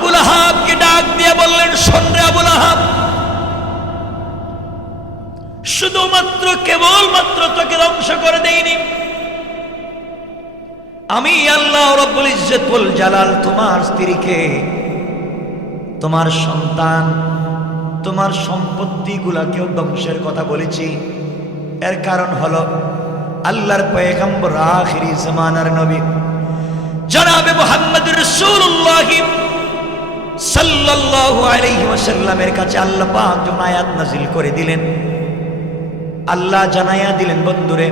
আবুল আহাবকে ডাক দিয়ে বললেন, শোন রে আবুল আহাব, শুধুমাত্র কেবলমাত্র তোকে ধ্বংস করে দেইনি, আমি আল্লাহ রাব্বুল ইজ্জত ওয়াল জালাল তোমার স্ত্রীকে, তোমার সন্তান, তোমার সম্পত্তিগুলাকেও ধ্বংসের কথা বলেছি। এর কারণ হলো আল্লাহর পয়গম্বর আখিরি জামানার নবী জনাবে মুহাম্মদুর রাসূলুল্লাহ সাল্লাল্লাহু আলাইহি ওয়াসাল্লামের কাছে আল্লাহ পাক যখন আয়াত নাযিল করে দিলেন, আল্লাহ জানাইয়া দিলেন, বন্ধুরে,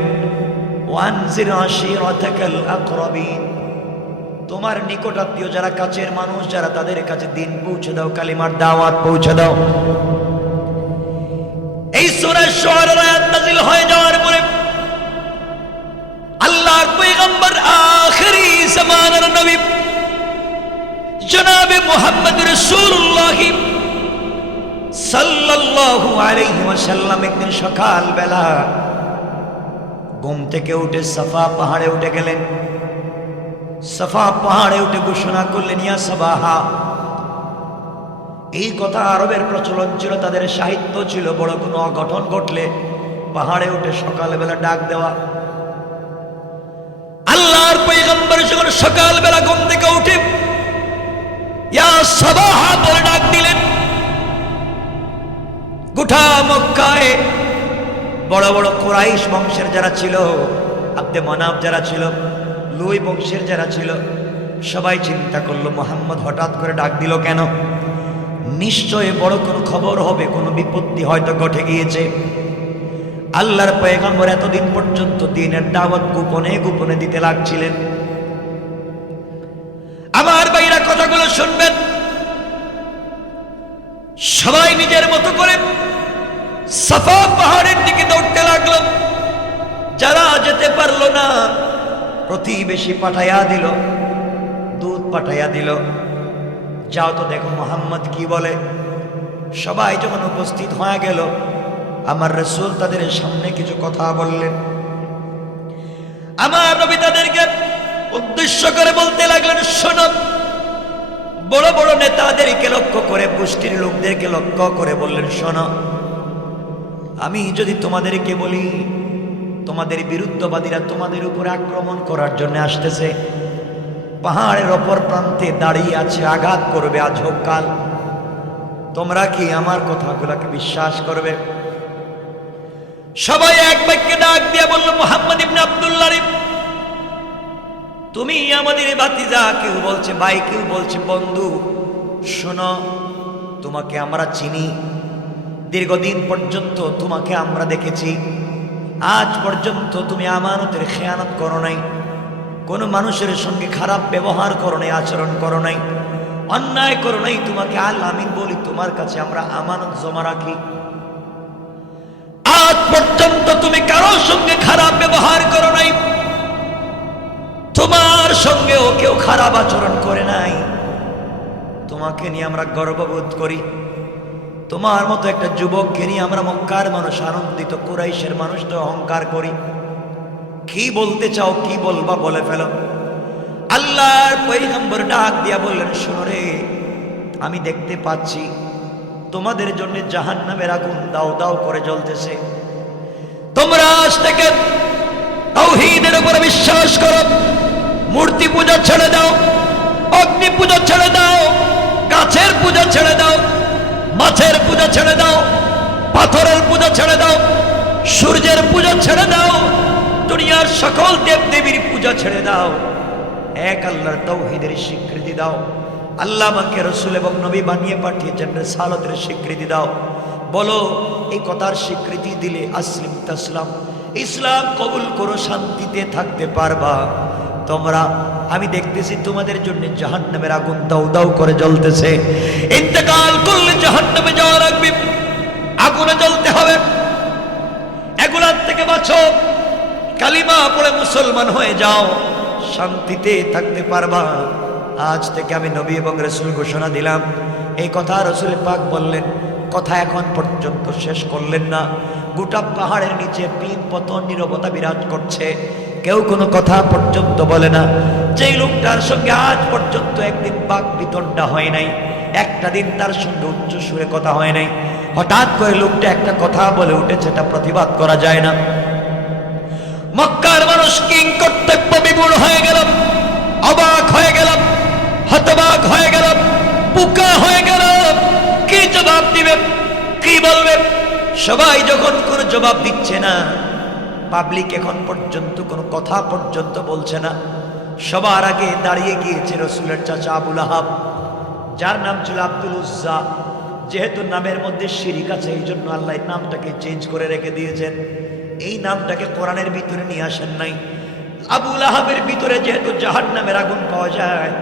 ওয়ানজির আশিরাতাকাল আকরাবিন, তোমার নিকটাত্মীয় যারা কাছের মানুষ যারা, তাদের কাছে দিন পৌঁছে দাও, কালিমার দাওয়াত পৌঁছে দাও। এই সূরা শুআরার আয়াত নাযিল হয়ে যাওয়ার পরে আল্লাহর পয়গম্বর আখিরি জামানার নবী জনাবে মুহাম্মদ রাসূলুল্লাহ সাল্লাল্লাহু আলাইহি ওয়াসাল্লাম একদিন সকাল বেলা ঘুম থেকে উঠে সাফা পাহাড়ে উঠে গেলেন। সাফা পাহাড়ে উঠে ঘোষণা করলেন, ইয়া সাবাহা। এই কথা আরবের প্রচলন ছিল, তাদের সাহিত্য ছিল, বড় কোনো অঘটন ঘটলে পাহাড়ে উঠে সকালবেলা ডাক দেওয়া। আল্লাহর পয়গম্বর যখন সকালবেলা ঘুম থেকে উঠে ইয়া সাবাহা বলে ডাক দিলেন, গোটা মক্কায় বড় বড় কুরাইশ বংশের যারা ছিল, আব্দে মানাফ যারা ছিল, লুই বংশের যারা ছিল, সবাই চিন্তা করলো মুহাম্মদ হঠাৎ করে ডাক দিল কেন? নিশ্চয়ই বড় কোনো খবর হবে, কোনো বিপত্তি হয়তো ঘটে গিয়েছে। আল্লাহর পয়গম্বর এতদিন পর্যন্ত দ্বীনের দাওয়াত গোপনে গোপনে দিতে লাগছিলেন। আমার ভাইরা কথাগুলো শুনবেন, সবাই নিজের মতো করে সাফা পাহাড়ের দিকে দৌড়তে লাগলো। যারা যেতে পারলো না, প্রতিবেশী পাঠাইয়া দিল, দুধ পাঠাইয়া দিল, যাও তো দেখো মুহাম্মদ কি বলে। সবাই যখন উপস্থিত হয়ে গেল, আমার রাসূল তাদের সামনে কিছু কথা বললেন। আমার নবী তাদেরকে উদ্দেশ্য করে বলতে লাগলেন, শোনো, বড় বড় নেতাদেরকে লক্ষ্য করে, গোষ্ঠীর লোকদেরকে লক্ষ্য করে বললেন, শোনো, আমি যদি তোমাদেরকে বলি তোমাদের বিরুদ্ধবাদীরা তোমাদের উপরে আক্রমণ করার জন্য আসতেছে, পাহাড়ের অপর প্রান্তে দাঁড়িয়ে আছে, আঘাত করবে আজ হোক কাল, তোমরা কি আমার কথাগুলোকে বিশ্বাস করবে? সবাই এক বাক্যে ডাক দিয়ে বলল, মুহাম্মদ ইবনে আব্দুল্লাহ, তুমি আমাদের ভাতিজা। কেউ বলছে ভাই, কেউ বলছে বন্ধু। শোনো, তোমাকে আমরা চিনি, দীর্ঘদিন পর্যন্ত তোমাকে আমরা দেখেছি, আজ পর্যন্ত তুমি আমানতের খেয়ানত করো নাই, কোনো মানুষের সঙ্গে খারাপ ব্যবহার করো নাই, আচরণ করো নাই, অন্যায় করো নাই। তোমাকে আল আমিন বলি, তোমার কাছে আমরা আমানত জমা রাখি। আজ পর্যন্ত তুমি কারোর সঙ্গে খারাপ ব্যবহার করো নাই, তোমার সঙ্গেও কেউ খারাপ আচরণ করে নাই। তোমাকে নিয়ে আমরা গর্ববোধ করি, তোমার মতো একটা যুবককে নিয়ে আমরা মক্কার মানুষ আনন্দিত, কুরাইশের মানুষ তো অহংকার করি। কি বলতে চাও, কি বলবা বলে ফেলো। আল্লাহর পয়গম্বর ডাক দিয়া বললেন, শোনো রে, আমি দেখতে পাচ্ছি তোমাদের জন্য জাহান্নামের আগুন দাও দাও করে জ্বলতেছে। তোমরা আজ থেকে তাওহীদের উপরে বিশ্বাস করো, মূর্তি পূজা ছেড়ে দাও, অগ্নি পূজা ছেড়ে দাও, গাছের পূজা ছেড়ে দাও, মাছের পূজা ছেড়ে দাও, পাথরের পূজা ছেড়ে দাও, সূর্যের পূজা ছেড়ে দাও, দুনিয়ার সকল দেব দেবীর পূজা ছেড়ে দাও, এক আল্লাহর তাওহীদের স্বীকৃতি দাও। আল্লাহ আমাকে রাসূল এবং নবী বানিয়ে পাঠিয়েছেন, রিসালাতের স্বীকৃতি দাও। বলো, এই কথার স্বীকৃতি দিলে আসলিম তাসলাম, ইসলাম কবুল করো, শান্তিতে থাকতে পারবা। তোমরা, আমি দেখতেছি তোমাদের জন্য জাহান্নামের আগুন দাউ দাউ করে জ্বলতেছে। ইন্তেকাল করলে জাহান্নামে যাওয়া লাগবে, আগুনে জ্বলতে হবে। এগুলার থেকে বাঁচো, কালিমা পড়ে মুসলমান হয়ে যাও, শান্তিতে থাকতে পারবা। আজ থেকে আমি নবী এবং রাসূল ঘোষণা দিলাম। এই কথা রাসূল পাক বললেন। কথা এখন পর্যন্ত শেষ করলেন না। গোটা পাহাড়ের নিচে পিন পতন নীরবতা বিরাজ করছে। কেউ কোনো কথা পর্যন্ত বলে না। যেই লোকটার সঙ্গে আজ পর্যন্ত একদিন বাক বিতণ্ডা হয় নাই, একটা দিন তার সঙ্গে উচ্চ সুরে কথা হয় নাই, হঠাৎ করে লোকটা একটা কথা বলে উঠেছে, এটা প্রতিবাদ করা যায় না। মক্কার মানুষ কিং কর্তব্য বিমূঢ় হয়ে গেল, অবাক হয়ে গেল, হতবাক হয়ে গেল, বুকা হয়ে গেল। কি জবাব দিবে, কি বলবে? সবাই যখন কোনো জবাব দিচ্ছে না, পাবলিক এখন পর্যন্ত কোনো কথা পর্যন্ত বলছে না, সবার আগে দাঁড়িয়ে গিয়েছে রসুলের চাচা আবুল আহাব, যার নাম ছিল আব্দুল উজ্জা। যেহেতু নামের মধ্যে শিরিক আছে, এই জন্য আল্লাহ নামটাকে চেঞ্জ করে রেখে দিয়েছেন। এই নামটাকে কোরআনের ভিতরে নিয়ে আসেন নাই। আবুল আহাবের ভিতরে যেহেতু জাহান্নামের আগুন পাওয়া যায়,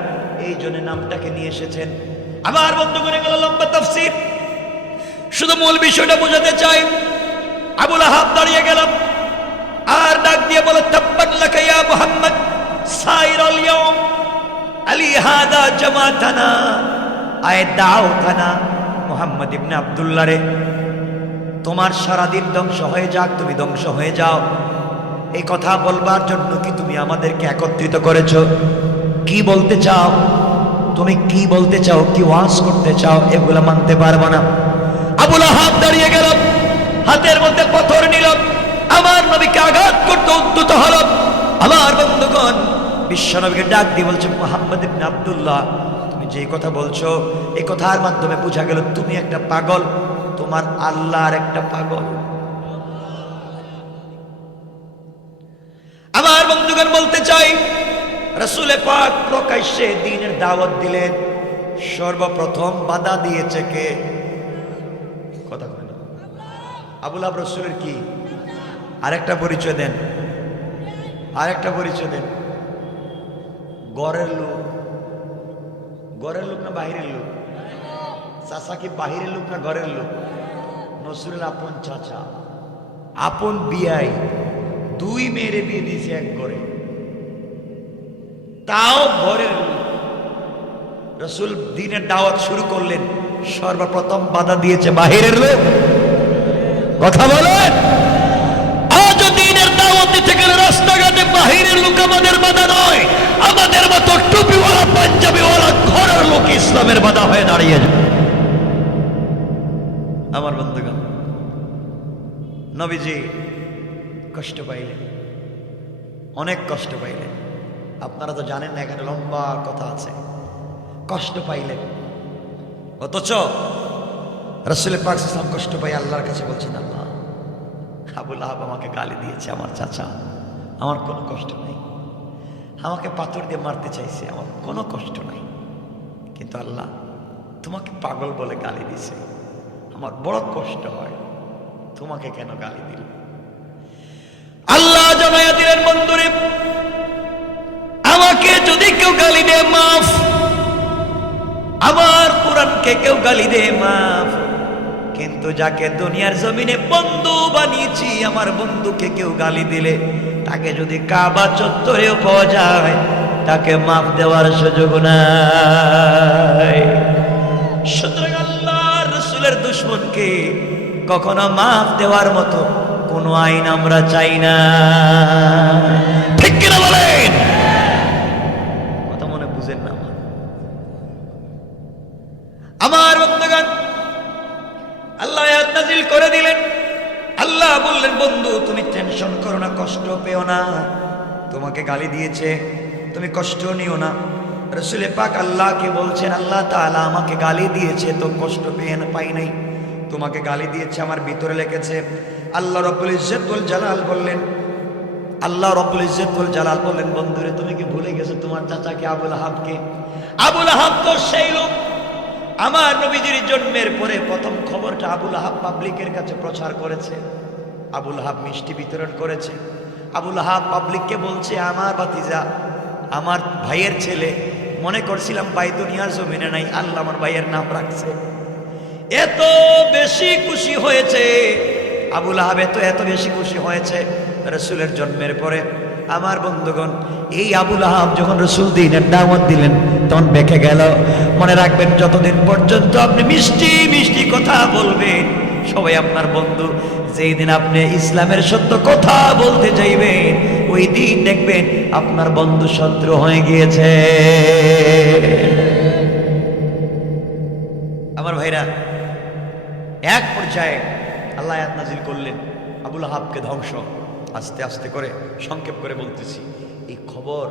এই জন্য নামটাকে নিয়ে এসেছেন। আমার বন্ধু করে গেল লম্বা তাফসীর, শুধু মূল বিষয়টা বোঝাতে চাই। আবুল আহাব দাঁড়িয়ে গেল আর ডাক দিয়ে বলে, তাব্বাত লাকা ইয়া মুহাম্মদ সাইরাল ইয়াউম আলী হাদা জামাতানা আয় দাওতানা। মুহাম্মদ ইবনে আব্দুল্লাহ রে, তোমার সারাদিন ধ্বংস হয়ে যাক, তুমি ধ্বংস হয়ে যাও। এই কথা বলবার জন্য কি তুমি আমাদেরকে একত্রিত করেছো? কি বলতে চাও তুমি? কি বলতে চাও? কি ওয়াজ করতে চাও? এগুলা মানতে পারবো না। আবুল আহাব দাঁড়িয়ে গেল, হাতের মধ্যে পাথর নিল, আমার নবীকে আঘাত করতে উদ্যত হল। আমার বন্ধুগণ, বিশ্ব নবীকে ডাক দিয়ে বলছে, মুহাম্মদ ইবনে আব্দুল্লাহ, তুমি যে কথা বলছো, এই কথার মাধ্যমে বোঝা গেল তুমি একটা পাগল, তোমার আল্লাহর একটা পাগল। আমার বন্ধুগণ বলতে চাই, রাসূল পাক প্রকাশ্যে দ্বীনের দাওয়াত দিলেন, সর্বপ্রথম বাধা দিয়েছে কে? কথা বলেন। আবুল আহাব রাসূলের কি? আরেকটা পরিচয় দেন, আরেকটা পরিচয় দেন। ঘরের লোক, ঘরের লোক না বাহিরের লোক? চাচা কি বাহিরের লোক না ঘরের লোক? নসরুল আপন চাচা, আপন বিয়াই, দুই মেয়েরে বিয়ে দিয়েছে এক ঘরে, তাও ঘরের লোক। রাসূল দ্বীনের দাওয়াত শুরু করলেন, সর্বপ্রথম বাধা দিয়েছে বাহিরের লোক। কথা বলেন। আজ দ্বীনের দাওয়াত দিতে গেলে রাস্তাঘাটে বাহিরের লোক আমাদের বাধা নয়, আমাদের মতো টুপিওয়ালা পাঞ্জাবিওয়ালা ঘরের লোক ইসলামের বাধা হয়ে দাঁড়িয়ে যায়। আমার বন্ধুগণ, নবীজি কষ্ট পাইলেন, অনেক কষ্ট পাইলেন। আপনারা তো জানেন না, এখানে লম্বা কথা আছে। কষ্ট পাইলেন, অথচ রাসূল পাক সাল্লাল্লাহু আলাইহি ওয়াসাল্লাম কষ্ট পাই আল্লাহর কাছে বলছেন, আল্লাহ, আবুল আহাব আমাকে গালি দিয়েছে, আমার চাচা, আমার কোনো কষ্ট নাই। আমাকে পাথর দিয়ে মারতে চাইছে, আমার কোনো কষ্ট নাই। কিন্তু আল্লাহ, তোমাকে পাগল বলে গালি দিছে, আমার বড় কষ্ট হয়। তোমাকে কেন গালি দিল? আল্লাহ জানাইয়া দিলেন, বন্ধুরে, আমাকে যদি কেউ গালি দেয় মাফ, আমার কোরআনকে কেউ গালি দেয় মাফ, কিন্তু যাকে দুনিয়ার জমিনে বন্ধু বানিয়েছি, আমার বন্ধুকে কেউ গালি দিলে, তাকে যদি কাবা চত্বরেও পাওয়া যায়, তাকে মাফ দেওয়ার সুযোগ নাই। সুতরাং আল্লাহর রাসূলের দুশমনকে কখনো মাফ দেওয়ার মতো কোনো আইন আমরা চাই না। ঠিক কিনা বলেন? কথা মনে বুঝেন না আমার বন্ধুগণ? আল্লাহ আয়াত নাযিল করে দিলেন। আল্লাহ বললেন, বন্ধু তুমি টেনশন করো না, কষ্ট পেও না। তোমাকে গালি দিয়েছে, তুমি কষ্ট নিও না। রাসূল পাক আল্লাহকে বলছেন, আল্লাহ তাআলা আমাকে গালি দিয়েছে তো কষ্ট পাই নাই, তোমাকে গালি দিয়েছে আমার ভিতরে লেগেছে। আল্লাহ রব্বুল ইজ্জত ওয়াল জালাল বললেন, আল্লাহ রব্বুল ইজ্জত ওয়াল জালাল বললেন, বন্ধুরে তুমি কি ভুলে গেছো তোমার চাচাকে আবুল আহাবকে? আবুল আহাব তো সেই লোক, আমার নবীজির জন্মের পরে প্রথম খবরটা আবুল আহাব পাবলিকের কাছে প্রচার করেছে। আবুল আহাব মিষ্টি বিতরণ করেছে। আবুল আহাব পাবলিককে বলছে, আমার ভাতিজা, আমার ভাইয়ের ছেলে, মনে করছিলাম ভাই দুনিয়ার জমিনে নাই, আল্লাহ আমার ভাইয়ের নাম রাখছে। এত বেশি খুশি হয়েছে আবুল আহাব, এত বেশি খুশি হয়েছে রাসূলের জন্মের পরে। আমার বন্ধুগণ, এই আবুল আহাব যখন রাসূল দ্বীনের দাওয়াত দিলেন, তখন বেঁকে গেল। মনে রাখবেন, যতদিন পর্যন্ত আপনি মিষ্টি মিষ্টি কথা বলবেন, সবাই আপনার বন্ধু। যেই দিন আপনি ইসলামের সত্য কথা বলতে যাইবেন, ওই দিন দেখবেন আপনার বন্ধু শত্রু হয়ে গিয়েছে। আমার ভাইরা, এক পর্যায়ে আল্লাহ আয়াত নাজিল করলেন, আবুল আহাবকে ধ্বংস। আস্তে আস্তে করে সংক্ষেপ করে বলতেছি, এই খবর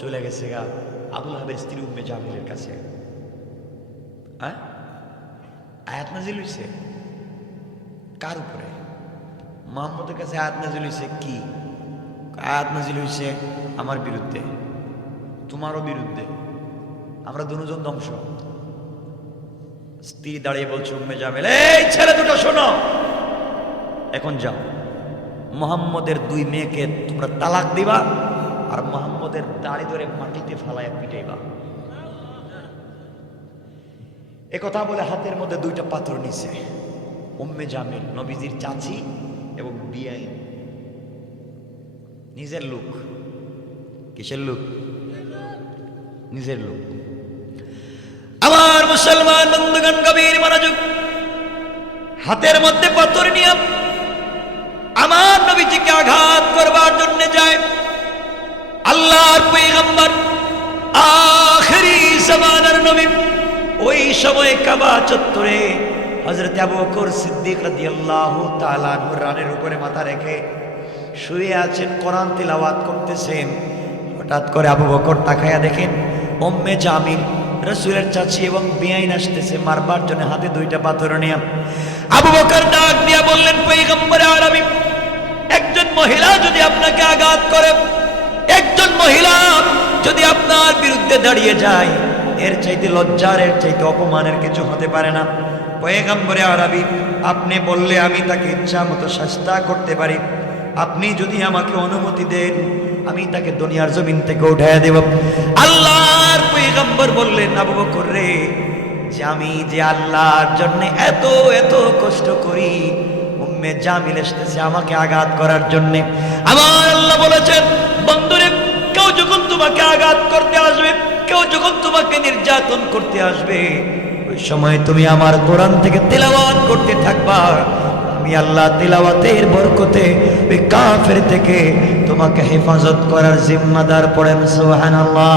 চলে গেছে গা আবুল আহাবের স্ত্রী উম্মে জামিলের কাছে। আয়াত নাজিল হইছে কার উপরে? মুহাম্মদের কাছে আয়াত নাজিল হইছে কি? আয়াত নাজিল হইছে আমার বিরুদ্ধে, তোমারও বিরুদ্ধে, আমরা দুজন ধ্বংস। স্ত্রী দাঁড়িয়ে বলছে, উম্মে জামিল, এই ছেলে দুটো শোনো, এখন যাও, মুহাম্মদের 2 মেয়েকে তোমরা তালাক দিবা আর মুহাম্মদের দাড়ি ধরে মাটিতে ফালাইয়া পিটাইবা। একথা বলে হাতের মধ্যে 2টা পাথর নিছে। উম্মে জামিল নবীজির চাচি এবং বিয়াই, নিজের লোক। কিসের লোক? নিজের লোক। আমার মুসলমান বন্ধুগণ, গভীর মনোযোগ। হাতের মধ্যে পাথর নিয়ে আমার নবীজিকে আঘাত করবার জন্য যায়। আল্লাহর পয়গম্বর, আখেরি জামানার নবী, ওই সময় কাবা চত্বরে হযরত আবু বকর সিদ্দিক রাদিয়াল্লাহু তাআলা আনহুর রানের উপরে মাথা রেখে শুয়ে আছেন, কোরআন তিলাওয়াত করতেছেন। হঠাৎ করে আবু বকর তাকায়া দেখেন উম্মে জামিল রাসূলের চাচি এবং বিয়াইন আসতেছে মারবার জন্য, হাতে 2টা পাথর নিয়ে। আবু বকর ডাক দিয়া বললেন, পয়গম্বরে আরবি, একজন মহিলা যদি আপনাকে আঘাত করে, একজন মহিলা যদি আপনার বিরুদ্ধে দাঁড়িয়ে যায়, এর চাইতে লজ্জার, এর চাইতে অপমানের কিছু হতে পারে না। পয়গম্বরে আরবি, আপনি বললে আমি তাকে ইচ্ছা মতো শাস্তি করতে পারি। আপনি যদি আমাকে অনুমতি দেন, আমি তাকে দুনিয়ার জমিন থেকে উঠাইয়া দেব। আল্লাহর পয়গম্বর বললেন, আবু বকর রে, যে আমি যে আল্লাহর জন্য এত এত কষ্ট করি, উম্মে জামিল এসেছে আমাকে আঘাত করার জন্য। আমার আল্লাহ বলেছেন, বন্ধুরে, কেউ যখন তোমাকে আঘাত করতে আসবে, কেউ যখন তোমাকে নির্যাতন করতে আসবে, ওই সময় তুমি আমার কোরআন থেকে তিলাওয়াত করতে থাকবা। আমি আল্লাহ তিলাওয়াতের বরকতে ওই কাফের থেকে তোমাকে হেফাজত করার জিম্মাদার। পড়েন সুবহানাল্লাহ।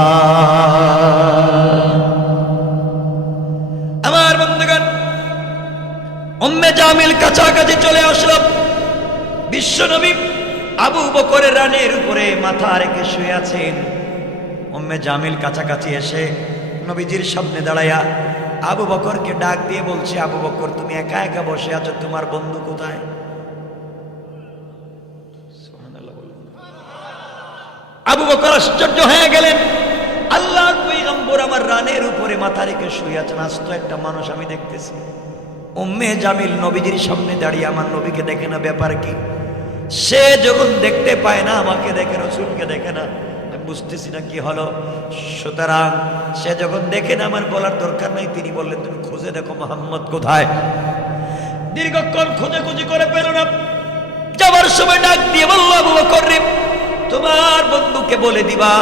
আমার বন্ধুগণ, উম্মে জামিল কাছাকাছি চলে আসলো। বিশ্বনবী আবু বকরের রানের উপরে মাথা রেখে শুয়ে আছেন। উম্মে জামিল কাছাকাছি এসে নবীজির সামনে দাঁড়ায়া আবু বকরকে ডাক দিয়ে বলছে, আবু বকর, তুমি একা একা বসে আছো, তোমার বন্ধু কোথায়? আবু বকর আশ্চর্য হয়ে গেলেন, আল্লাহর পয়গম্বর আমার রানের উপরে মাথা রেখে শুয়ে আছেন, আস্ত একটা মানুষ আমি দেখতেছি। উম্মে জামিল নবীজির সামনে দাঁড়িয়ে আমার নবীকে দেখে না, ব্যাপার কি? সে যখন দেখতে পায় না আমাকে দেখে, রাসূলকে দেখে না, বুঝতেছি না কি হলো। সুতরাং সে যখন দেখেন আমার বলার দরকার নাই, তিনি বললেন, তুমি খুঁজে দেখো মুহাম্মদ কোথায়। দীর্ঘক্ষণ খুঁজে করে পেল না। যাবার সময় ডাক দিয়ে বলল, আবু বকর রে, তোমার বন্ধুকে বলে দিবা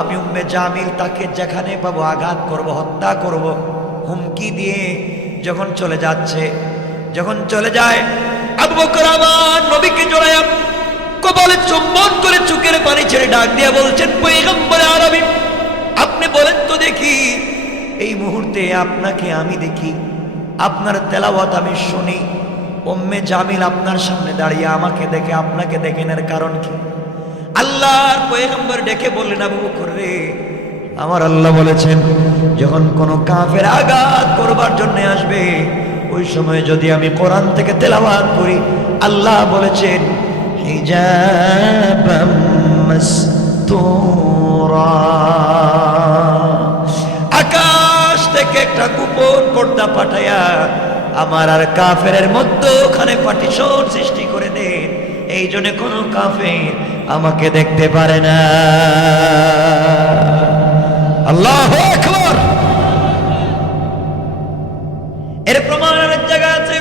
আমি উম্মে জামিল তাকে যেখানে পাবো আঘাত করব, হত্যা করব। হুমকি দিয়ে যখন চলে যাচ্ছে, যখন চলে যায়, আবু বকর আমার নবীকে জড়ায়া কপালে চুম্বন করে চোখের পানি ছেড়ে ডাক দিয়ে বলছেন, পয়গম্বর আরবি, আপনি বলেন তো দেখি, এই মুহূর্তে আপনাকে আমি দেখি, আপনার তেলাওয়াত আমি শুনি, উম্মে জামিল আপনার সামনে দাঁড়িয়ে আমাকে দেখে আপনাকে দেখেন, এর কারণ কি? আল্লাহর পয়গম্বর ডেকে বললেন, আবু বকর রে, আমার আল্লাহ বলেছেন, যখন কোন কাফের আঘাত করবার জন্য আসবে, ওই সময় যদি আমি কোরআন থেকে তেলাওয়াত করি, আল্লাহ বলেছেন, হিজাবাম মাসতুরা, আকাশ থেকে একটা গোপন পর্দা পাঠায়া আমার আর কাফেরের মধ্যখানে পার্টিশন সৃষ্টি করে দেন। এই জন্য কোন কাফের আমাকে দেখতে পারে না। আল্লাহু আকবার। এর প্রমাণ অনেক জায়গা আছে।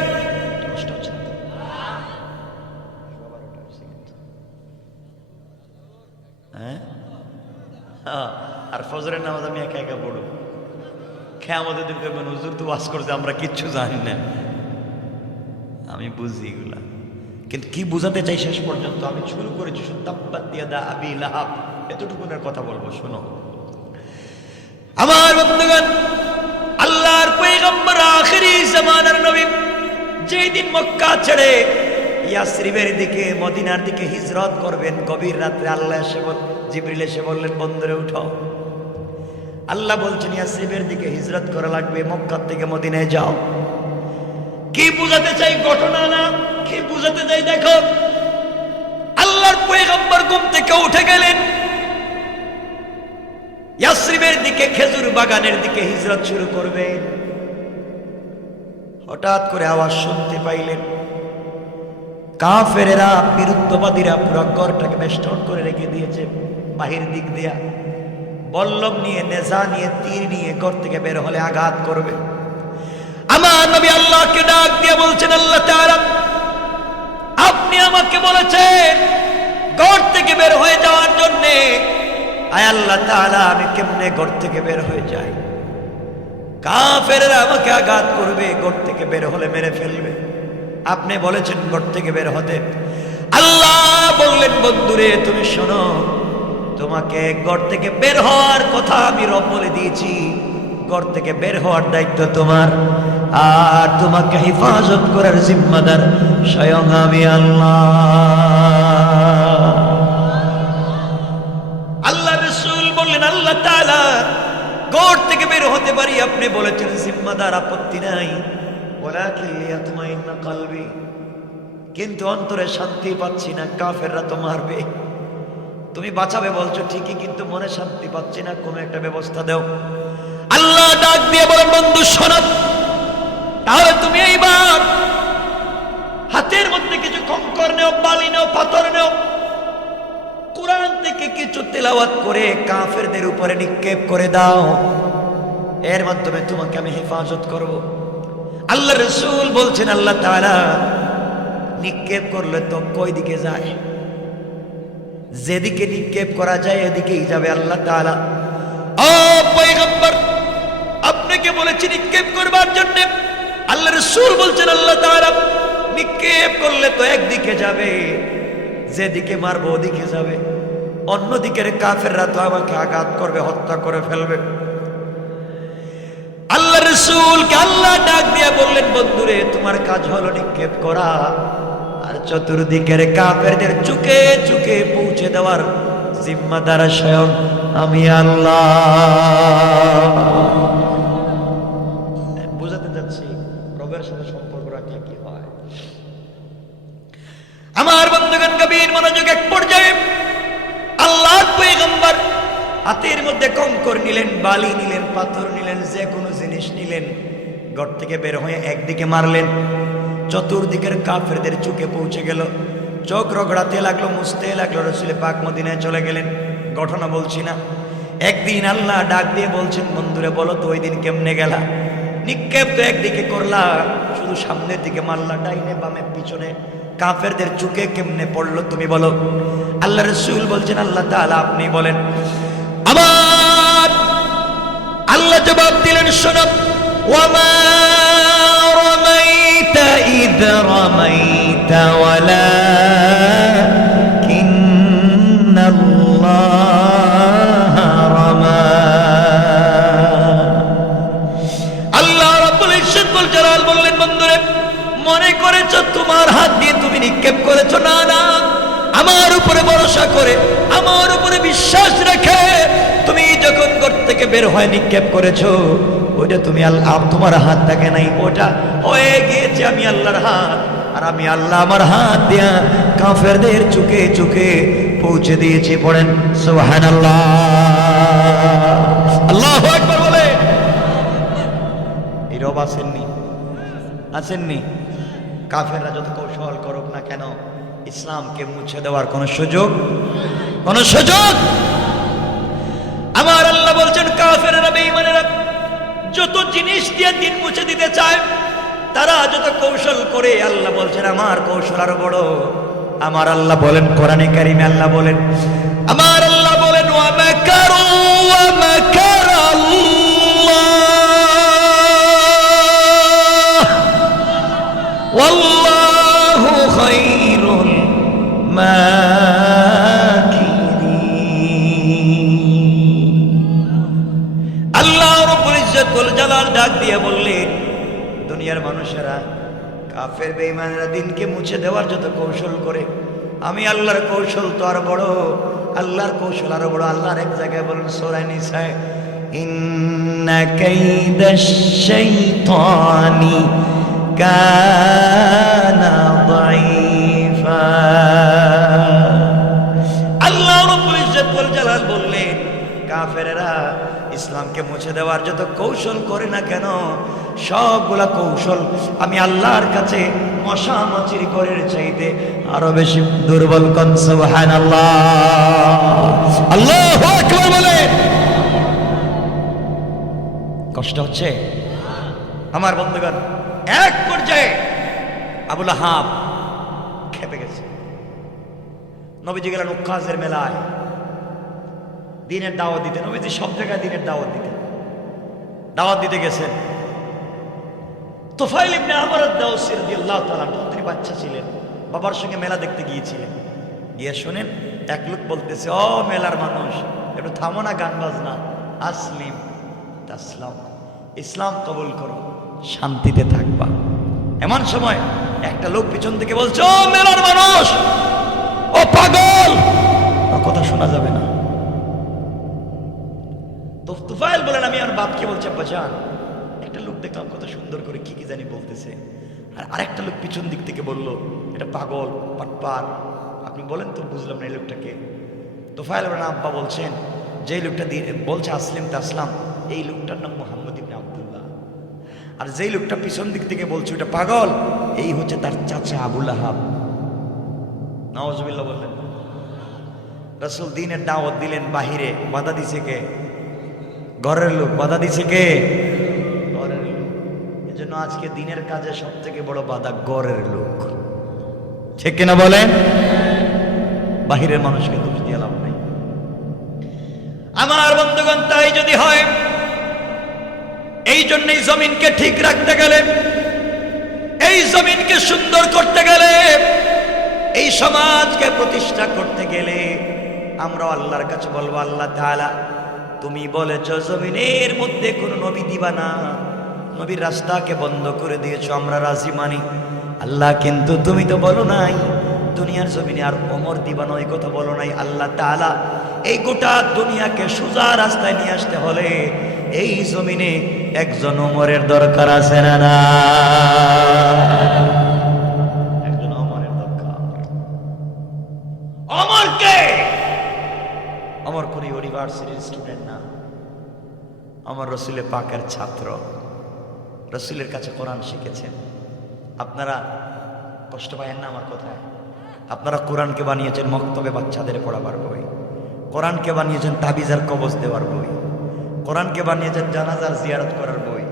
আর ফজরের নামাজ আমি একা একা পড়ব। কিয়ামতের দিন কইবেন, হুজুর তো ওয়াজ করছে, আমরা কিচ্ছু জানি না। আমি বুঝি এগুলা, কিন্তু কি বুঝাতে চাই শেষ পর্যন্ত আমি শুরু করেছি শুধু তাব্বাত ইয়াদা আবি লাহাব, এতটুকুনের কথা বলবো, শোনো আমার বন্ধুগণ। আল্লাহর পয়গম্বর আখিরি জামানার নবী যেই দিন মক্কা ছেড়ে ইয়াসরিবের দিকে মদিনার দিকে হিজরত করবেন, গভীর রাত্রে আল্লাহ এসে জিবরিল এসে বললেন বন্ধুরে উঠো। আল্লাহ বলছেন ইয়াসরিবের দিকে হিজরত করা লাগবে, মক্কা থেকে মদিনায় যাও। কি বুঝাতে চাই ঘটনা না, কি বুঝাতে চাই দেখো। আল্লাহর পয়গম্বর ঘুম থেকে উঠে গেলেন, ইয়াসরিবের দিকে খেজুর বাগানের দিকে হিজরত শুরু করবেন। হঠাৎ করে আওয়াজ শুনতে পাইলেন, কাফেরেরা বিরুদ্ধবাদীরা পুরো ঘরটাকে বেষ্টন করে রেখে দিয়েছে। বাহির দিক দিয়া বল্লম নিয়ে, নেজা নিয়ে, তীর নিয়ে ঘর থেকে বের হলে আঘাত করবে। আমার নবী আল্লাহকে ডাক দিয়ে বলছেন, আল্লাহ তাআলা আপনি আমাকে বলেছেন ঘর থেকে বের হয়ে যাওয়ার জন্যে, আয় আল্লাহ তাআলা আমি কেমনে ঘর থেকে বের হয়ে যাই? কাফেররা আমাকে আঘাত করবে, ঘর থেকে বের হলে মেরে ফেলবে। আপনি বলেছেন ঘর থেকে বের হতে। আল্লাহ বললেন বন্ধুরে তুমি শোনো, তোমাকে ঘর থেকে বের হওয়ার কথা আমি রব বলে দিয়েছি, ঘর থেকে বের হওয়ার দায়িত্ব তোমার, আর তোমাকে হেফাজত করার জিম্মাদার স্বয়ং আমি আল্লাহ। আল্লাহ রাসূল বললেন আল্লাহ তাআলা ঘর থেকে বের হতে পারি, আপনি বলেছেন জিম্মাদার, আপত্তি নাই। ওয়ালাকিন লিয়াতমাইন্না কলবি, কিন্তু অন্তরে শান্তি পাচ্ছি না, কাফেররা তো মারবে। তুমি বাঁচাবে বলছো ঠিকই, কিন্তু মনে শান্তি পাচ্ছি না, কোনো একটা ব্যবস্থা দাও। আল্লাহ ডাক দিয়ে বলেন বন্ধু শোনো, তাহলে তুমি এইবার হাতের মধ্যে কিছু কঙ্কর নেও, বালি নেও, পাথর নেও, কোরআন থেকে কিছু তেলাওয়াত করে কাফেরদের উপরে নিক্ষেপ করে দাও, এর মাধ্যমে তোমাকে আমি হেফাজত করব। আল্লাহ রাসূল বলছেন আল্লাহ তাআলা নিক্ষেপ করলে তো কই দিকে যায়? যেদিকে নিক্ষেপ করা যায় এদিকেই যাবে আল্লাহ তাআলা। ও পয়গম্বর আপনাকে বলেছি নিক্ষেপ করবার জন্য, আল্লাহ রাসূল বলছেন আল্লাহ তাআলা নিক্ষেপ করলে তো একদিকে যাবে, যেদিকে মারবো ওদিকে যাবে, অন্যদিকের কাফেররা তো আমাকে আঘাত করবে, হত্যা করে ফেলবে। আল্লাহ রাসূলকে আল্লাহ ডাক দিয়ে বললেন বন্ধুরে তোমার কাজ হলো নিক্ষেপ করা, আর চতুর্দিকের কাফেরদের চুকে চুকে পৌঁছে দেওয়ার জিম্মাদার স্বয়ং আমি আল্লাহ। বুঝাতে যাচ্ছি রবের সাথে সম্পর্ক রাখলে কি হয়। আমার বন্ধুগণ গভীর মনোযোগ, এক পর্যায়ে আল্লাহর পয়গম্বর হাতের মধ্যে কঙ্কর নিলেন, বালি নিলেন, পাথর নিলেন, যে কোনো জিনিস নিলেন, ঘর থেকে বের হয়ে একদিকে মারলেন, চতুর্দিকের কাফেরদের চোখে পৌঁছে গেল, চোখ রগড়াতে লাগলো, মুছতে লাগলো। রাসূল পাক মদিনায় চলে গেলেন। ঘটনা বলছি না। একদিন আল্লাহ ডাক দিয়ে বলছেন বন্ধুরে বলো তো ওই দিন কেমনে গেলা? নিক্ষেপ তো একদিকে করলা, শুধু সামনের দিকে মারলা, ডাইনে বামে পিছনে কাফেরদের চোখে কেমনে পড়লো তুমি বলো। আল্লাহ রাসূল বলছেন আল্লাহ তাআলা আপনি বলেন। আমার আল্লাহ জবাব দিলেন শোনো, ওয়ামা রামাইতা ইয রামাইতা ওয়ালাকিন্নাল্লাহা রামা। আল্লাহ রাব্বুল ইজ্জত ওয়াল জালাল বললেন বন্ধুরে মনে করেছো তোমার হাত দিয়ে তুমি নিক্ষেপ করেছো? না না, আমার উপরে ভরসা করে, আমার উপরে বিশ্বাস রেখে তুমি যখন ঘর থেকে বের হয়ে নিক্ষেপ করেছো, ওইটা তুমি আল্লাহ, তোমার হাত থাকে নাই, ওটা হয়ে গিয়েছে আমি আল্লাহর হাত। আর আমি আল্লাহ আমার হাত দিয়া কাফেরদের চুকে চুকে পৌঁছে দিয়েছি। পড়েন সুবহানাল্লাহ, আল্লাহু আকবার বলে। এই রব আসেননি? আসেননি? কাফেররা যত কৌশল করুক না কেন, ইসলামকে মুছে দেওয়ার কোন সুযোগ, কোন সুযোগ। আমার আল্লাহ বলছেন কাফেররা, বেঈমানেরা যত জিনিস দিয়ে দিন মুছে দিতে চায়, তারা যত কৌশল করে, আল্লাহ বলছেন আমার কৌশল আরো বড়। আমার আল্লাহ বলেন কোরআনে কারিমে, আল্লাহ বলেন, আমার আল্লাহ বলেন ওয়া মাকারু ওয়া মাকারাল্লাহ ওয়াল্লাহু খায়রুল মাকিরিন। আল্লাহ রাব্বুল ইজ্জত ওয়াল জালাল ডাক দিয়ে বললেন, দুনিয়ার মানুষেরা, কাফের বেঈমানরা দিনকে মুছে দেওয়ার যত কৌশল করে, আমি আল্লাহর কৌশল তো আর বড়, আল্লাহর কৌশল আরো বড়। আল্লাহর এক জায়গায় বলেন সূরা নিসায়, ইন্না কাইদাশ শাইতানি কানা দাঈফা। আল্লাহ রাব্বুল ইজ্জত ওয়াল জালাল বললেন, কাফেরেরা ইসলামকে মুছে দেওয়ার যত কৌশল করে না কেন, সবগুলা কৌশল আমি আল্লাহর কাছে মশা মাছির ঘরের চাইতে আরো বেশি দুর্বল। কোন সুবহানাল্লাহ, আল্লাহু আকবার বলে। কষ্ট হচ্ছে আমার বন্ধুগণ? এক পর্যায়ে আবু লাহাব খেপে গেছে। নবীজি গেলেন উক্কাজের মেলায় দিনের দাওয়াত দিতে। নবীজি সব জায়গায় দিনের দাওয়াত দিতে গেছেন। তুফাইল ইবনে আমর আদ-দাওসী রাদিয়াল্লাহু তাআলা, তিনি বাচ্চা ছিলেন, বাবার সঙ্গে মেলা দেখতে গিয়েছিলেন। গিয়ে শুনেন এক লোক বলতেছে, ও মেলার মানুষ, একটু থামো না গান বাজনা, আসলিম তাসলাম, ইসলাম কবুল করো, শান্তিতে থাকবা। এমন সময় একটা লোক পিছন থেকে বলছে, ও মেলার মানুষ, ও পাগল, ওর কথা শোনা যাবে না। তো তুফাইল বলেন, আমি আমার বাপকে বলছি, আব্বা জান, একটা লোক দেখলাম কত সুন্দর করে কি জানি বলতেছে, আর আরেকটা লোক পিছন দিক থেকে বলল, এটা পাগল পাটপার, আপনি বলেন তো, বুঝলাম না এই লোকটাকে। তুফাইল বলেন, আব্বা বলছেন যে লোকটা বলছে আসলিম তাসলাম, এই লোকটার নাম মুহাম্মদ ইবনে আব্দুল্লাহ, আর যেই লোকটা পিছন দিক থেকে বলছে ওটা পাগল, এই হচ্ছে তার চাচা আবু লাহাব। নাউজুবিল্লাহ বললেন। রাসূল দিনের দাওয়াত দিলেন বাহিরে, বাধা দিছে কে? ঘরের লোক। বাধা দিছে কে? ঘরের লোক। এজন্য আজকে দিনের কাজে সব থেকে বড় বাধা ঘরের লোক, ঠিক কিনা বলেন? বাহিরের মানুষকে দোষ দিয়ে লাভ নাই। আমার বন্ধুগণ, তাই যদি হয়, এই জন্যই জমিনকে ঠিক রাখতে গেলে, এই জমিনকে সুন্দর করতে গেলে, এই সমাজকে প্রতিষ্ঠা করতে গেলে আমরা আল্লাহর কাছে বলবো, আল্লাহ তাআলা তুমি বলেছ জমিনের মধ্যে কোনো নবী দিবা না, নবীর রাস্তাকে বন্ধ করে দিয়েছো, আমরা রাজি মানি। আল্লাহ কিন্তু তুমি তো বলো নাই দুনিয়ার জমিনে আর ওমর দিবা না, এই কথা বলো নাই। আল্লাহ তাআলা এই গোটা দুনিয়াকে সোজা রাস্তায় নিয়ে আসতে হলে এই জমিনে একজন ওমরের দরকার আছে না? না, একজন ওমরের দরকার। ওমর কে? ওমর কোন ইউনিভার্সিটির স্টুডেন্ট না, ওমর রাসূলের পাকের ছাত্র, রাসূলের কাছে কোরআন শিখেছেন। আপনারা কষ্ট পায়েন না আমার কথায়? আপনারা কোরআনকে বানিয়েছেন মক্তবে বাচ্চাদের পড়াবার বই, কোরআনকে বানিয়েছেন তাবিজার কবজ দেওয়ার বই, কোরআনকে বানিয়েছেন জানাজার জিয়ারত করার বই,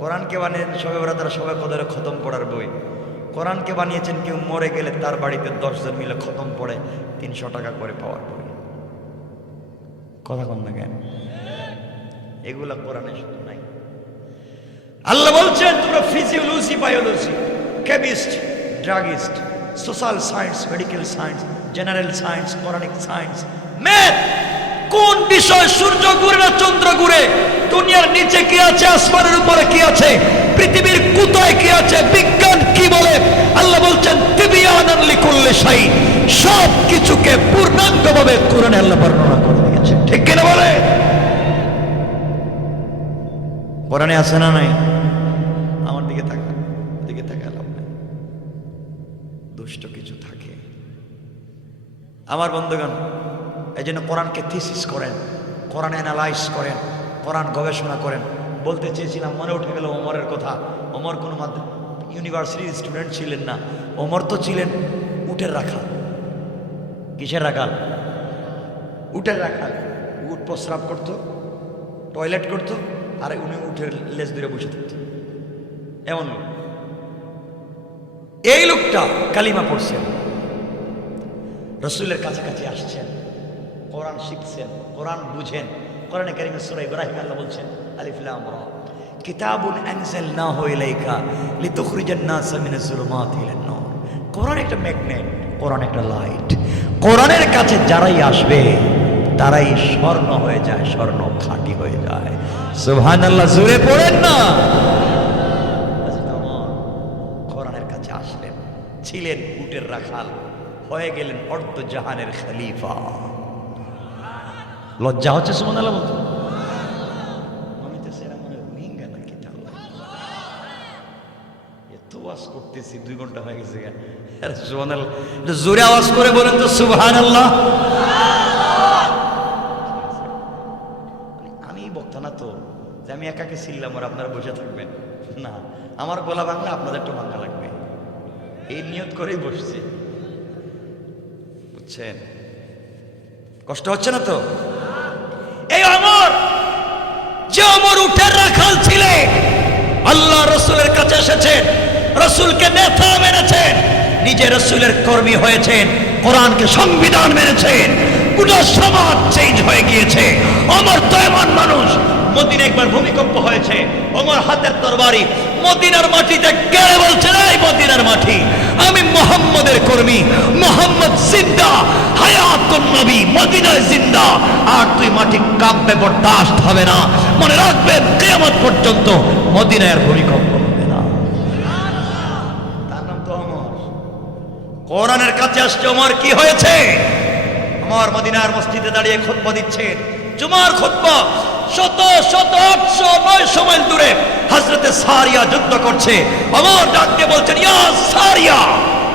কোরআনকে বানিয়েছেন শবে বরাতের শবে কদরে খতম পড়ার বই, কোরআনকে বানিয়েছেন কেউ মরে গেলে তার বাড়িতে 10 জন মিলে খতম পড়ে 300 টাকা করে পাওয়ার বই। কথা কম না কেন? এগুলা কোরআনে শুধু নাই। আল্লাহ বলছেন তোমরা physiology, biology, chemist, druggist, social science, medical science, general science, Quranic science, math, কোন বিষয় সূর্য ঘুরে না চন্দ্র ঘুরে, দুনিয়ার নিচে কি আছে, আসমানের উপরে কি আছে, পৃথিবীর কোথায় কি আছে, বিজ্ঞান কি বলে, আল্লাহ বলছেন তিবিয়ানান লিকুল্লি শাই, সব কিছুকে পূর্ণাঙ্গভাবে কোরআনে আল্লাহ বর্ণনা করে দিয়েছে, ঠিক কিনা বলে? কোরআনে আছে না নাই? আমার দিকে তাকা, দিকে তাকা লাভ নাই, দুষ্ট কিছু থাকে। আমার বন্ধুগণ, এই জন্য কোরআনকে থিসিস করেন, কোরআন অ্যানালাইজ করেন, কোরআন গবেষণা করেন। বলতে চেয়েছিলাম, মনে উঠে গেল ওমরের কথা। ওমর কোনো ইউনিভার্সিটির স্টুডেন্ট ছিলেন না, ওমর তো ছিলেন উটের রাখাল। কিসের রাখাল? উটের রাখাল। উট প্রস্রাব করতো, টয়লেট করতো, আর উনি উঠের লেজ ধরে বসে থাকতো, এমন লোক। এই লোকটা কালিমা পড়ছেন, রাসূলের কাছাকাছি আসছেন, কোরআন শিখছেন, কোরআন বুঝেন। কোরআনে কারিমে সূরা ইব্রাহিম আল্লাহ বলছেন আলিফ লাম রা কিতাবুন আনজালনাহু ইলাইকা লিতুখরিজান নাসা মিনাজ যুলুমাতি ইলান নূর। কোরআন একটা ম্যাগনেট, কোরআন একটা লাইট। কোরআনের কাছে যারাই আসবে তারাই স্বর্ণ হয়ে যায়, স্বর্ণ খাঁটি হয়ে যায়। সুবহানাল্লাহ, জোরে পড়েন না। কোরআনের কাছে আসলেন, ছিলেন উটের রাখাল, হয়ে গেলেন অর্ধ জাহানের খলিফা। লজ্জা হচ্ছে সুবহানাল্লাহ বলতে? আমি তো সেরা মনে রোহিঙ্গা নাকি তাহলে এত ওয়াজ করতেছি, 2 ঘন্টা হয়ে গেছে। সুবহানাল্লাহ, জোরে আওয়াজ করে বলেন তো সুবহানাল্লাহ। আমি বক্তা না তো যে আমি একাকে ছিলাম আর আপনারা বসে থাকবেন না। আমার গলা ভাঙলে আপনাদের একটু ভাঙা লাগবে, এই নিয়ত করেই বসছি, বুঝছেন? কষ্ট হচ্ছে না তো? এই অমর, যে অমর উঠের রাখাল ছিলেন, আল্লাহ রসুলের কাছে এসেছেন, রসুলকে নেতা মেনেছেন, নিজে রসুলের কর্মী হয়েছেন, কোরআনকে সংবিধান মেনেছেন, পুরো সমাজ চেঞ্জ হয়ে গিয়েছে। অমর তো এমন মানুষ, মদিনা একবার ভূমিকম্প হয়েছে, ওমর হাতের তরবারি মদিনার মাটিতে গেড়ে বলছেন, এই মদিনার মাটি, আমি মুহাম্মদের কর্মী, মুহাম্মদ জিন্দা, হায়াতুন নবী, মদিনায় জিন্দা, আর তুই মাটি কাঁপবে, বরদাস্ত হবে না। মনে রাখবেন কিয়ামত পর্যন্ত মদিনায় আর ভূমিকম্প হবে না। তার নাম তো ওমর। কোরআনের কাছে আসছে ওমর, কি হয়েছে? ওমর মদিনার মসজিদে দাঁড়িয়ে খুতবা দিচ্ছেন, জুমার খুতবা। 800 মাইল দূরে হযরতে সারিয়া যুদ্ধ করছে। ওমর ডাক দিয়ে বলছেন, ইয়া সারিয়া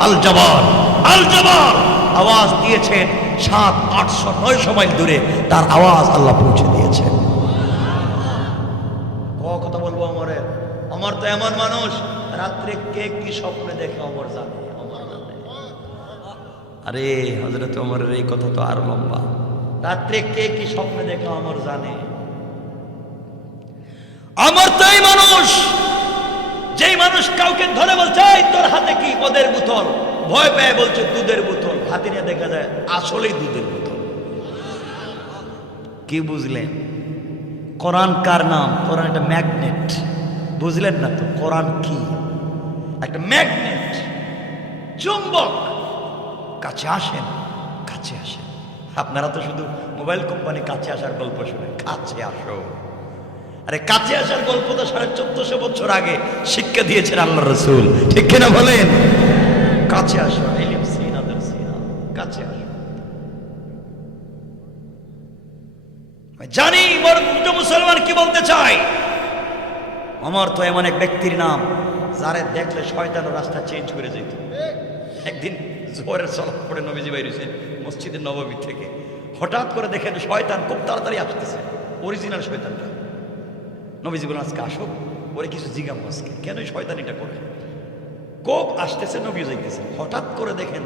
আল জাবাল, আল জাবাল। আওয়াজ দিয়েছেন 700-800-900 মাইল দূরে, তার আওয়াজ আল্লাহ পৌঁছে দিয়েছেন। কথা বলবো ওমরের। ওমর তো এমন মানুষ, রাত্রে কে কি স্বপ্নে দেখে ওমর জানে, ওমর জানে। আরে হযরত ওমরের এই কথা তো আরো লম্বা। রাত্রে কে কি স্বপ্নে দেখে ওমর জানে। ওমর তো এই মানুষ, যেই মানুষ কাউকে ধরে বলছে, এই তোর হাতে কি? মদের বোতল। ভয় পেয়ে বলছে দুধের বোতল, হাতে নিয়ে দেখা যায় আসলেই দুধের বোতল। কি বুঝলেন? কোরআন কার নাম? কোরআন একটা ম্যাগনেট, বুঝলেন না তো? কোরআন কি? একটা ম্যাগনেট, চুম্বক। কাছে আসেন, কাছে আসেন। আপনারা তো শুধু মোবাইল কোম্পানি কাছে আসার গল্প শুনেন, কাছে আসো। আরে কাছে আসার গল্প তো 1450 বছর আগে শিক্ষা দিয়েছেন আল্লাহ রসুল, ঠিক কিনা বলেন? কাছে আসো, ইলম সিনা দরসিনা, কাছে আসো। জানি বড় মুসলমান কি বলতে চাই। ওমর তো এমন এক ব্যক্তির নাম, যারে দেখলে শয়তানের রাস্তা চেঞ্জ করে যেত। একদিন জোহরের সালাত পড়ে নবীজি বাইরে হয়েছেন মসজিদের নববী থেকে, হঠাৎ করে দেখেন শয়তান খুব তাড়াতাড়ি আসতেছে, অরিজিনাল শয়তানটা। নবীজি বলেন, আজকে আসো, ওরে কিছু জিজ্ঞাম আজকে কেন শয়তান এটা করে। কোপ আসতেছে, নবী যাইতেছে, হঠাৎ করে দেখেন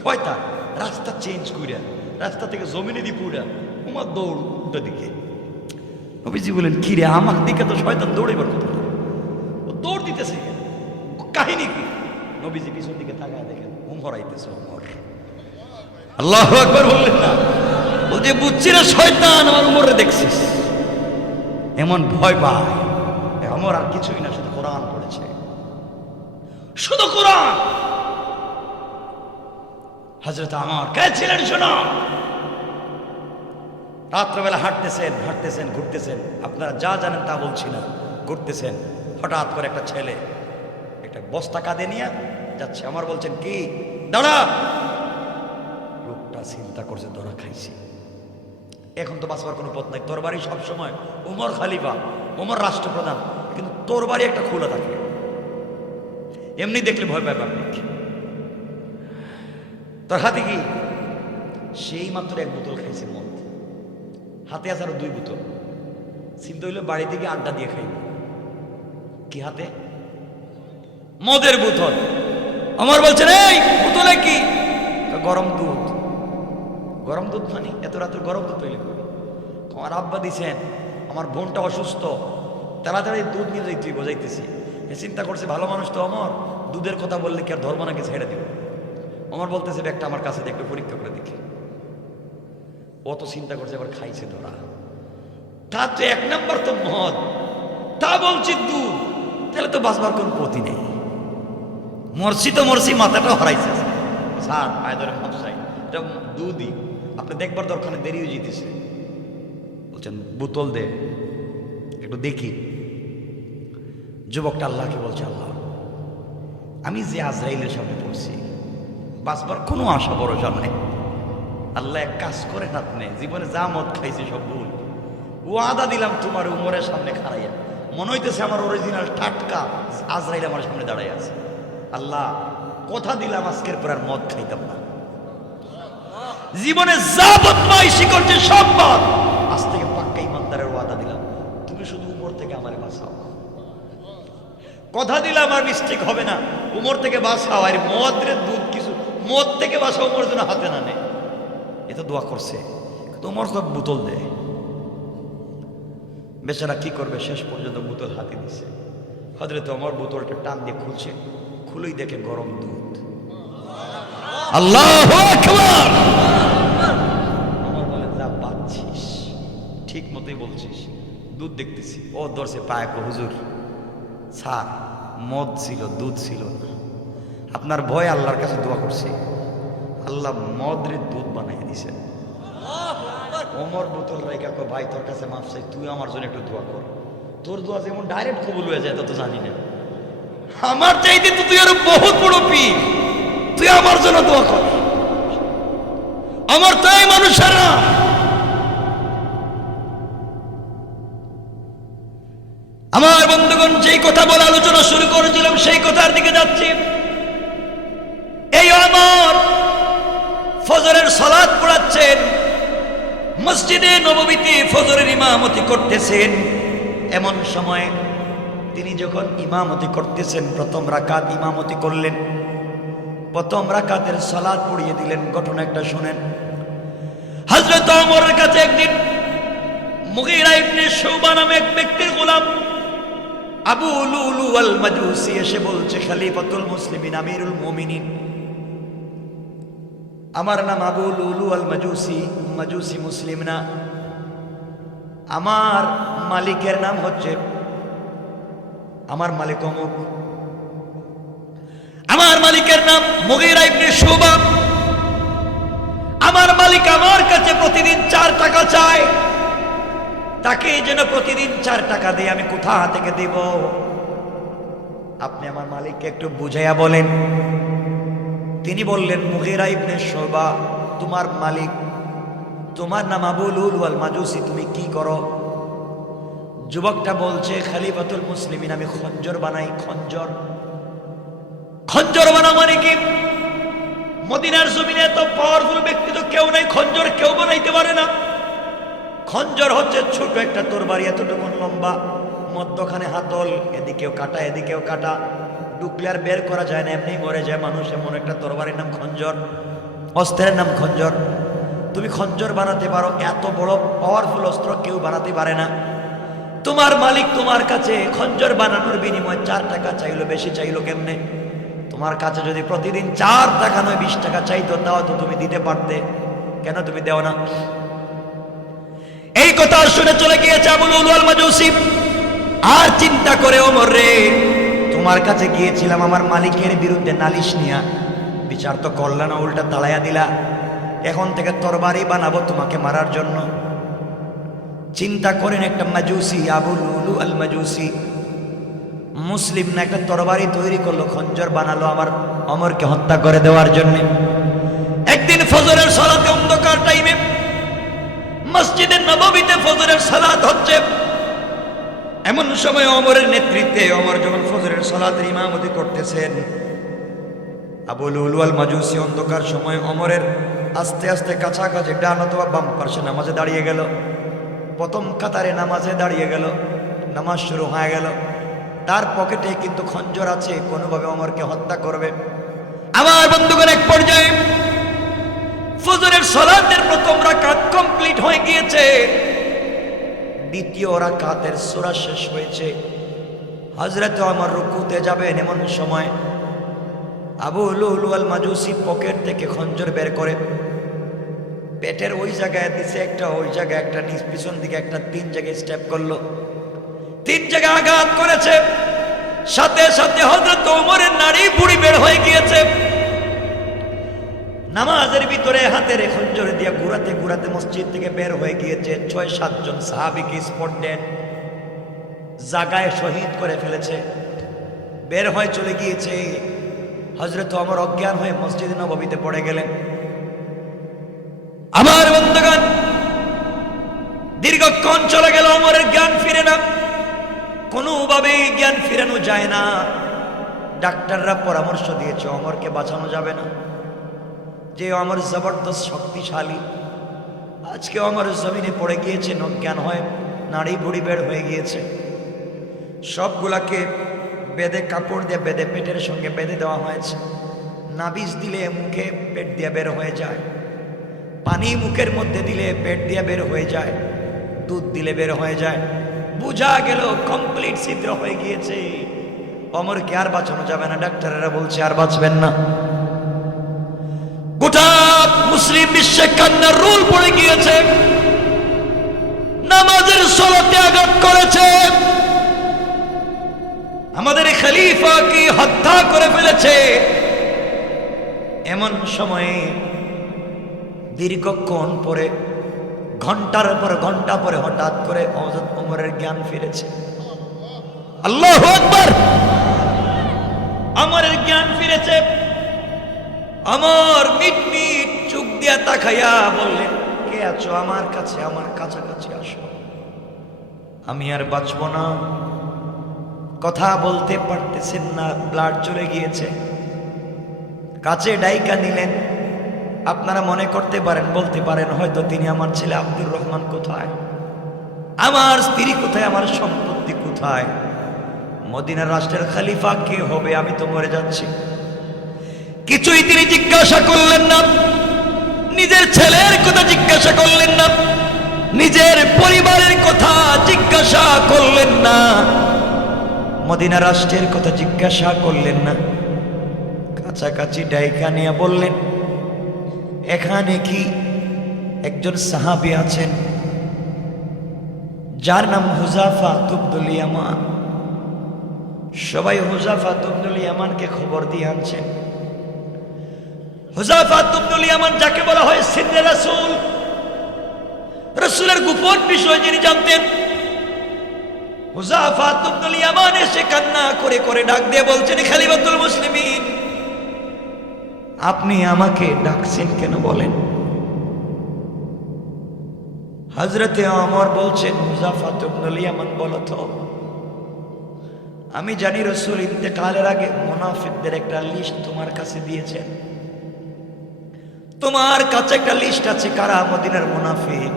শয়তান রাস্তা চেঞ্জ কইরা, রাস্তা থেকে জমিনে দিয়ে পুরা উমার দৌড় উল্টো দিকে। নবীজি বলেন, কি রে, আমার দিকে তো শয়তান দৌড়েবার কথা, ও দৌড় দিতেছে, কাহিনী কি? নবীজি পিছন দিকে তাকায় দেখেন উমর আইতেছে। উমর, আল্লাহু আকবার বললেন না? বলছে, বুঝছি না শয়তান, আমার উমরে দেখছিস। এমন ভয় পায়। আমার আর কিছুই না, শুধু কোরআন পড়েছে, শুধু কোরআন। হযরত আমার কে ছিলেন শোনো। রাত্রবেলা হাঁটতেছেন, হাঁটতেছেন, ঘুরতেছেন, আপনারা যা জানেন তা বলছি না, ঘুরতেছেন, হঠাৎ করে একটা ছেলে একটা বস্তা কাঁধে নিয়ে যাচ্ছে। আমার বলছেন, কি? দাঁড়া। লোকটা চিন্তা করছে, ধরা খাইছি, এখন তো বাঁচবার কোনো পথ নাই। তোর বাড়ি সবসময় উমর খলিফা, উমর রাষ্ট্রপ্রধান, কিন্তু তোর বাড়ি একটা খোলা থাকে, এমনি দেখলে ভয় পায় পাবলিক। তোর হাতে কি? সেই মাত্র 1 বোতল খাইছে মদ, হাতে আছে আরো 2 বোতল। চিন্তা হইলো বাড়ি থেকে আড্ডা দিয়ে খাইব। কি হাতে? মদের বোতল। আমার বলছেন, এই বোতলে কি? গরম দুধ। গরম দুধ মানে এত রাত্রে গরম দুধ তৈরি করি? আমার আব্বা দিছেন, আমার বোনটা অসুস্থ, তাড়াতাড়ি দুধ নিয়ে যাই, তুই বোঝাইতেছি। এ চিন্তা করছে, ভালো মানুষ তো আমার, দুধের কথা বললে কি আর ধর্ম নাকি ছেড়ে দিব? আমার বলতেছে, ব্যাগটা আমার কাছে দেখবে, পরীক্ষা করে দেখি। অত চিন্তা করছে, এবার খাইছে ধরা। তা তো 1 নাম্বার তো মদ, তা বলছি দুধ, তাহলে তো বাঁচবার কোন পথই নেই। মরছি তো মরছি, মাথাটা হরাইছে স্যার, পায়ে ধরে ভাবসাই এটা দুধই, আপনি দেখবার দরকার দেরি হয়ে যেতেছে। বলছেন বোতল দে একটু দেখি। যুবকটা আল্লাহকে বলছে, আল্লাহ আমি যে আজরাইলের সামনে পড়ছি, বাঁচবার কোনো আশা ভরসা নাই। আল্লাহ এক কাজ করেন, আপনি জীবনে যা মদ খাইছে সব ভুল, ওয়াদা দিলাম তোমার উমরের সামনে খাড়াইয়া, মনে হইতেছে আমার অরিজিনাল টাটকা আজরাইল আমার সামনে দাঁড়াই আছে। আল্লাহ কথা দিলাম আজকের পর আর মদ খাইতাম না, জীবনে যা বদমাইশি করছে সব বাদ, আজ থেকে পাক্কা ইমানদারের ওয়াদা দিলাম, তুমি শুধু উমর থেকে আমারে বাঁচাও। কথা দিলাম আর মিস্টেক হবে না, উমর থেকে বাঁচাও। আর মদের দুধ কিছু, মদ থেকে বাঁচাও উমর যেন হাতে না নেয়। এ তো দোয়া করছে, উমর সব বোতল দেয়। বেচারা কি করবে, শেষ পর্যন্ত বোতল হাতে দিছে। হযরত ওমর বোতলটা টান দিয়ে খুলছে, খুলেই দেখে গরম দুধ। আল্লাহু আকবার। আমার বলে যা বাচ্ছিস, ঠিক মতোই বলছিস, দুধ দেখতেছি। ও ধরছে পায়ে, হুজুর স্যার মদ ছিল, দুধ ছিল না, আপনার ভয় আল্লাহর কাছে দোয়া করছি, আল্লাহ মদের দুধ বানাই দিছে। ওমর বোতল রাইকা কয়, ভাই তোর কাছে মাফ চাই, তুই আমার জন্য একটু দোয়া কর। তোর দোয়া যেমন ডাইরেক্ট কবুল হয়ে যায় তা তো জানি না, আমার চাইতে তো তুই আরো বহুত বড় পীর, তুই আমার জন্য দোয়া কর। আমার তাই মানুষেরা আমার বন্ধুগণ, যেই কথা বলে আলোচনা শুরু করেছিলাম সেই কথার দিকে যাচ্ছি। এই ওমর ফজরের সালাত পড়াচ্ছেন, মসজিদে নববীতে ফজরের ইমামতি করতেছেন। এমন সময় তিনি যখন ইমামতি করতেছেন, প্রথম রাকাত ইমামতি করলেন, প্রথম রাকাতের সালাত পড়িয়ে দিলেন। ঘটনা একটা শুনেন। হযরত ওমরের কাছে একদিন মুগীরা ইবনে শুবা নামে এক ব্যক্তির গোলাম আবু লুলু আল মাজুসি এসে বলছে, খলিফাতুল মুসলিমিন আমিরুল মুমিনিন, আমার নাম আবু লুলু আল মাজুসি, মাজুসি মুসলিম না, আমার মালিকের নাম হচ্ছে, আমার মালিক অমুক, আমার মালিকের নাম মুগীরা ইবনে শুবা, আমার মালিক আমার কাছে প্রতিদিন 4 টাকা চায়, তাকে যেন প্রতিদিন 4 টাকা দিয়ে আমি কোথা থেকে দেব? আপনি আমার মালিককে একটু বুঝাইয়া বলেন। তিনি বললেন, মুগীরা ইবনে শুবা তোমার মালিক, তোমার নাম আবু লুলু আল মাজুসি, তুমি কি করো? যুবকটা বলছে, খলিফাতুল মুসলিমিন আমি খঞ্জর বানাই। খঞ্জর, খঞ্জর বানা মানে কি? মদিনার জমিনে এত পাওয়ারফুল ব্যক্তি তো কেউ নাই, খঞ্জর কেউ বানাইতে পারে না। খঞ্জর হচ্ছে ছোট একটা তরবারি, এতটুকু লম্বা, মধ্যখানে হাতল, এদিকেও কাটা এদিকেও কাটা, ঢুকলে আর বের করা যায় না, এমনি মরে যায় মানুষ। এমন একটা তরবারির নাম খঞ্জর, অস্ত্রের নাম খঞ্জর। তুমি খঞ্জর বানাতে পারো, এত বড় পাওয়ারফুল অস্ত্র কেউ বানাতে পারে না। তোমার মালিক তোমার কাছে খঞ্জর বানানোর বিনিময়ে 4 টাকা চাইলো, বেশি চাইলো কেমনে? তোমার কাছে যদি প্রতিদিন 4 টাকা নয় 20 টাকা চাইতো, তাও তো তুমি দিতে পারতে, কেন তুমি দেও না? এই কথা শুনে চলে গিয়েছে আবু লুলু আল মাজুসি। আর চিন্তা করে, ওমর রে, তোমার কাছে গিয়েছিলাম আমার মালিকের বিরুদ্ধে নালিশ নিয়া, বিচার তো করলা না, উল্টা তাড়াইয়া দিলা। এখন থেকে তরবারি বানাবো তোমাকে মারার জন্য। চিন্তা করেন, একটা মাজুসি, আবু লুলু আল মাজুসি, মুসলিম না, একটা তরবারি তৈরি করলো, খঞ্জর বানালো আমার ওমরকে হত্যা করে দেওয়ার জন্য। একদিন ফজরের সালাতে অন্ধকার টাইমে মসজিদে নববীতে ফজরের সালাত হচ্ছে, এমন সময় ওমরের নেতৃত্বে ওমর যখন ফজরের সালাতের ইমামতি করতেছেন, আবু লুলু আল মাজুসি অন্ধকার সময় ওমরের আস্তে আস্তে কাছাকাছি ডান অথবা বাম পাশে নামাজে দাঁড়িয়ে গেল। প্রথম কাতারে নামাজে দাঁড়িয়ে গেল, নামাজ শুরু হয়ে গেল। তার পকেটে কিন্তু খঞ্জর আছে, কোনোভাবে ওমরকে হত্যা করবে। আমার বন্ধুগণ, এক পর্যায়ে ফজরের সালাতের প্রথম রাকাত কমপ্লিট হয়ে গিয়েছে, দ্বিতীয় রাকাতের সূরা শেষ হয়েছে। হযরত ওমর রুকুতে যাবেন, এমন সময় আবু লুলু আল মাজুসি পকেট থেকে খঞ্জর বের করে পেটের ওই জায়গায় দিছে একটা, ওই জায়গায় একটা, নিজ পিছন দিকে একটা, 3 জায়গায় স্টেপ করলো, 3 জায়গায় আঘাত করেছে। সাথে সাথে হযরত ওমরের নাড়ি বুড়ি বের হয়ে গিয়েছে। নামাজের ভিতরে হাতের খঞ্জর দিয়ে ঘুরাতে ঘুরাতে মসজিদ থেকে বের হয়ে গিয়েছে। ৬-৭ জন সাহাবীকে স্পট ডেড, জায়গায় শহীদ করে ফেলেছে, বের হয়ে চলে গিয়েছে। হযরত ওমর অজ্ঞান হয়ে মসজিদ নববীতে পড়ে গেলেন। আমার বন্ধুগণ, দীর্ঘক্ষণ চলে গেল, ওমরের জ্ঞান ফিরে না, কোনোভাবেই জ্ঞান ফিরানো যায় না। ডাক্তাররা পরামর্শ দিয়েছে ওমরকে বাঁচানো যাবে না, যে ওমর জবরদস্ত শক্তিশালী। আজকে ওমর জমিনে পড়ে গিয়েছে, অজ্ঞান হয়ে নাড়ি ভুড়ি বের হয়ে গিয়েছে। সবগুলাকে বেঁধে, কাপড় দিয়ে বেঁধে, পেটের সঙ্গে বেঁধে দেওয়া হয়েছে। নাবিজ দিলে মুখে পেট দিয়ে বের হয়ে যায়, পানি মুখের মধ্যে দিলে পেট দিয়ে বের হয়ে যায়, দুধ দিলে বের হয়ে যায়। বুঝা গেল কমপ্লিট ছিদ্র হয়ে গিয়েছে। ওমরকে আর বাঁচানো যাবে না। ডাক্তারেরা বলছে আর বাঁচবেন না। গোটা মুসলিম বিশ্বে কান্নার রোল পড়ে গিয়েছে। নামাজের সলাতে আঘাত করেছে, আমাদের খলিফাকে হত্যা করে ফেলেছে। এমন সময়ে দীর্ঘক্ষণ পরে, ঘন্টার পর ঘন্টা পরে হঠাৎ করে হযরত ওমরের জ্ঞান ফিরেছে। আল্লাহু আকবার! ওমরের জ্ঞান ফিরেছে। ওমর মিট মিট চোখ দিয়া তাকাইয়া বললেন, কে আছো আমার কাছে, আমার কাছাকাছি আসো, আমি আর বাঁচব না। কথা বলতে পারতেছেন না, ব্লাড চলে গিয়েছে। কাছে ডাইকা নিলেন। আপনারা মনে করতে পারেন, বলতে পারেন হয়তো তিনি আমার ছেলে আব্দুর রহমান কোথায়, আমার স্ত্রী কোথায়, আমার সম্পত্তি কোথায়, মদিনার রাষ্ট্রের খলিফা কে হবে, আমি তো মরে যাচ্ছি। কিছুই তিনি জিজ্ঞাসা করলেন না। নিজের ছেলের কথা জিজ্ঞাসা করলেন না, নিজের পরিবারের কথা জিজ্ঞাসা করলেন না, মদিনা রাষ্ট্রের কথা জিজ্ঞাসা করলেন না। কাছাকাছি ডাইকা নিয়ে বললেন, এখানে কি একজন সাহাবী আছেন যার নাম হুযাফা ইবনুল ইয়ামান? সবাই হুযাফা ইবনুল ইয়ামানকে খবর দিয়ে আনছেন। হুযাফা ইবনুল ইয়ামান যাকে বলা হয় সিররে রাসূল, রাসূলের গোপন বিষয় যিনি জানতেন। হুযাফা ইবনুল ইয়ামান এসে কান্না করে করে ডাক দিয়ে বলছেন, খলিফাতুল মুসলিমিন, আপনি আমাকে ডাকছেন কেন বলেন? হযরতে ওমর বলছেন, হুযাফা ইবনুল ইয়ামান, বলো তো, আমি জানি রাসূল ইন্তেকালের আগে মুনাফিকদের একটা লিস্ট তোমার কাছে দিয়েছেন। তোমার কাছে একটা লিস্ট আছে কারা মদিনার মুনাফিক।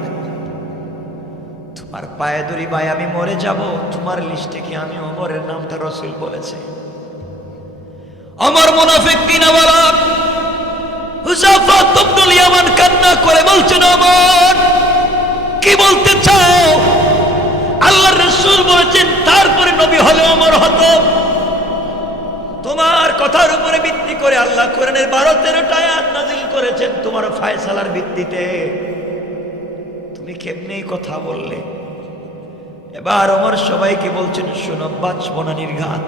তোমার পায়ে ধরি ভাই, আমি মরে যাব, তোমার লিস্টে কি আমি ওমরের নামটা রাসূল বলেছে? ওমর মুনাফিক কিনা বলা? হুযাফা ইবনুল ইয়ামান কান্না করে বলছেন, ওমর কি বলতে চাও? আল্লাহর রাসূল বলেছেন তারপরে নবী হলে ওমর হতো। তোমার কথার উপরে ভিত্তি করে আল্লাহ কোরআনের 12-13টা আয়াত নাযিল করেছেন তোমার ফয়সালার ভিত্তিতে। তুমি কেমনে কথা বললে? এবার ওমর সবাইকে বলছেন, শোনো, বাঁচব না নির্ঘাত।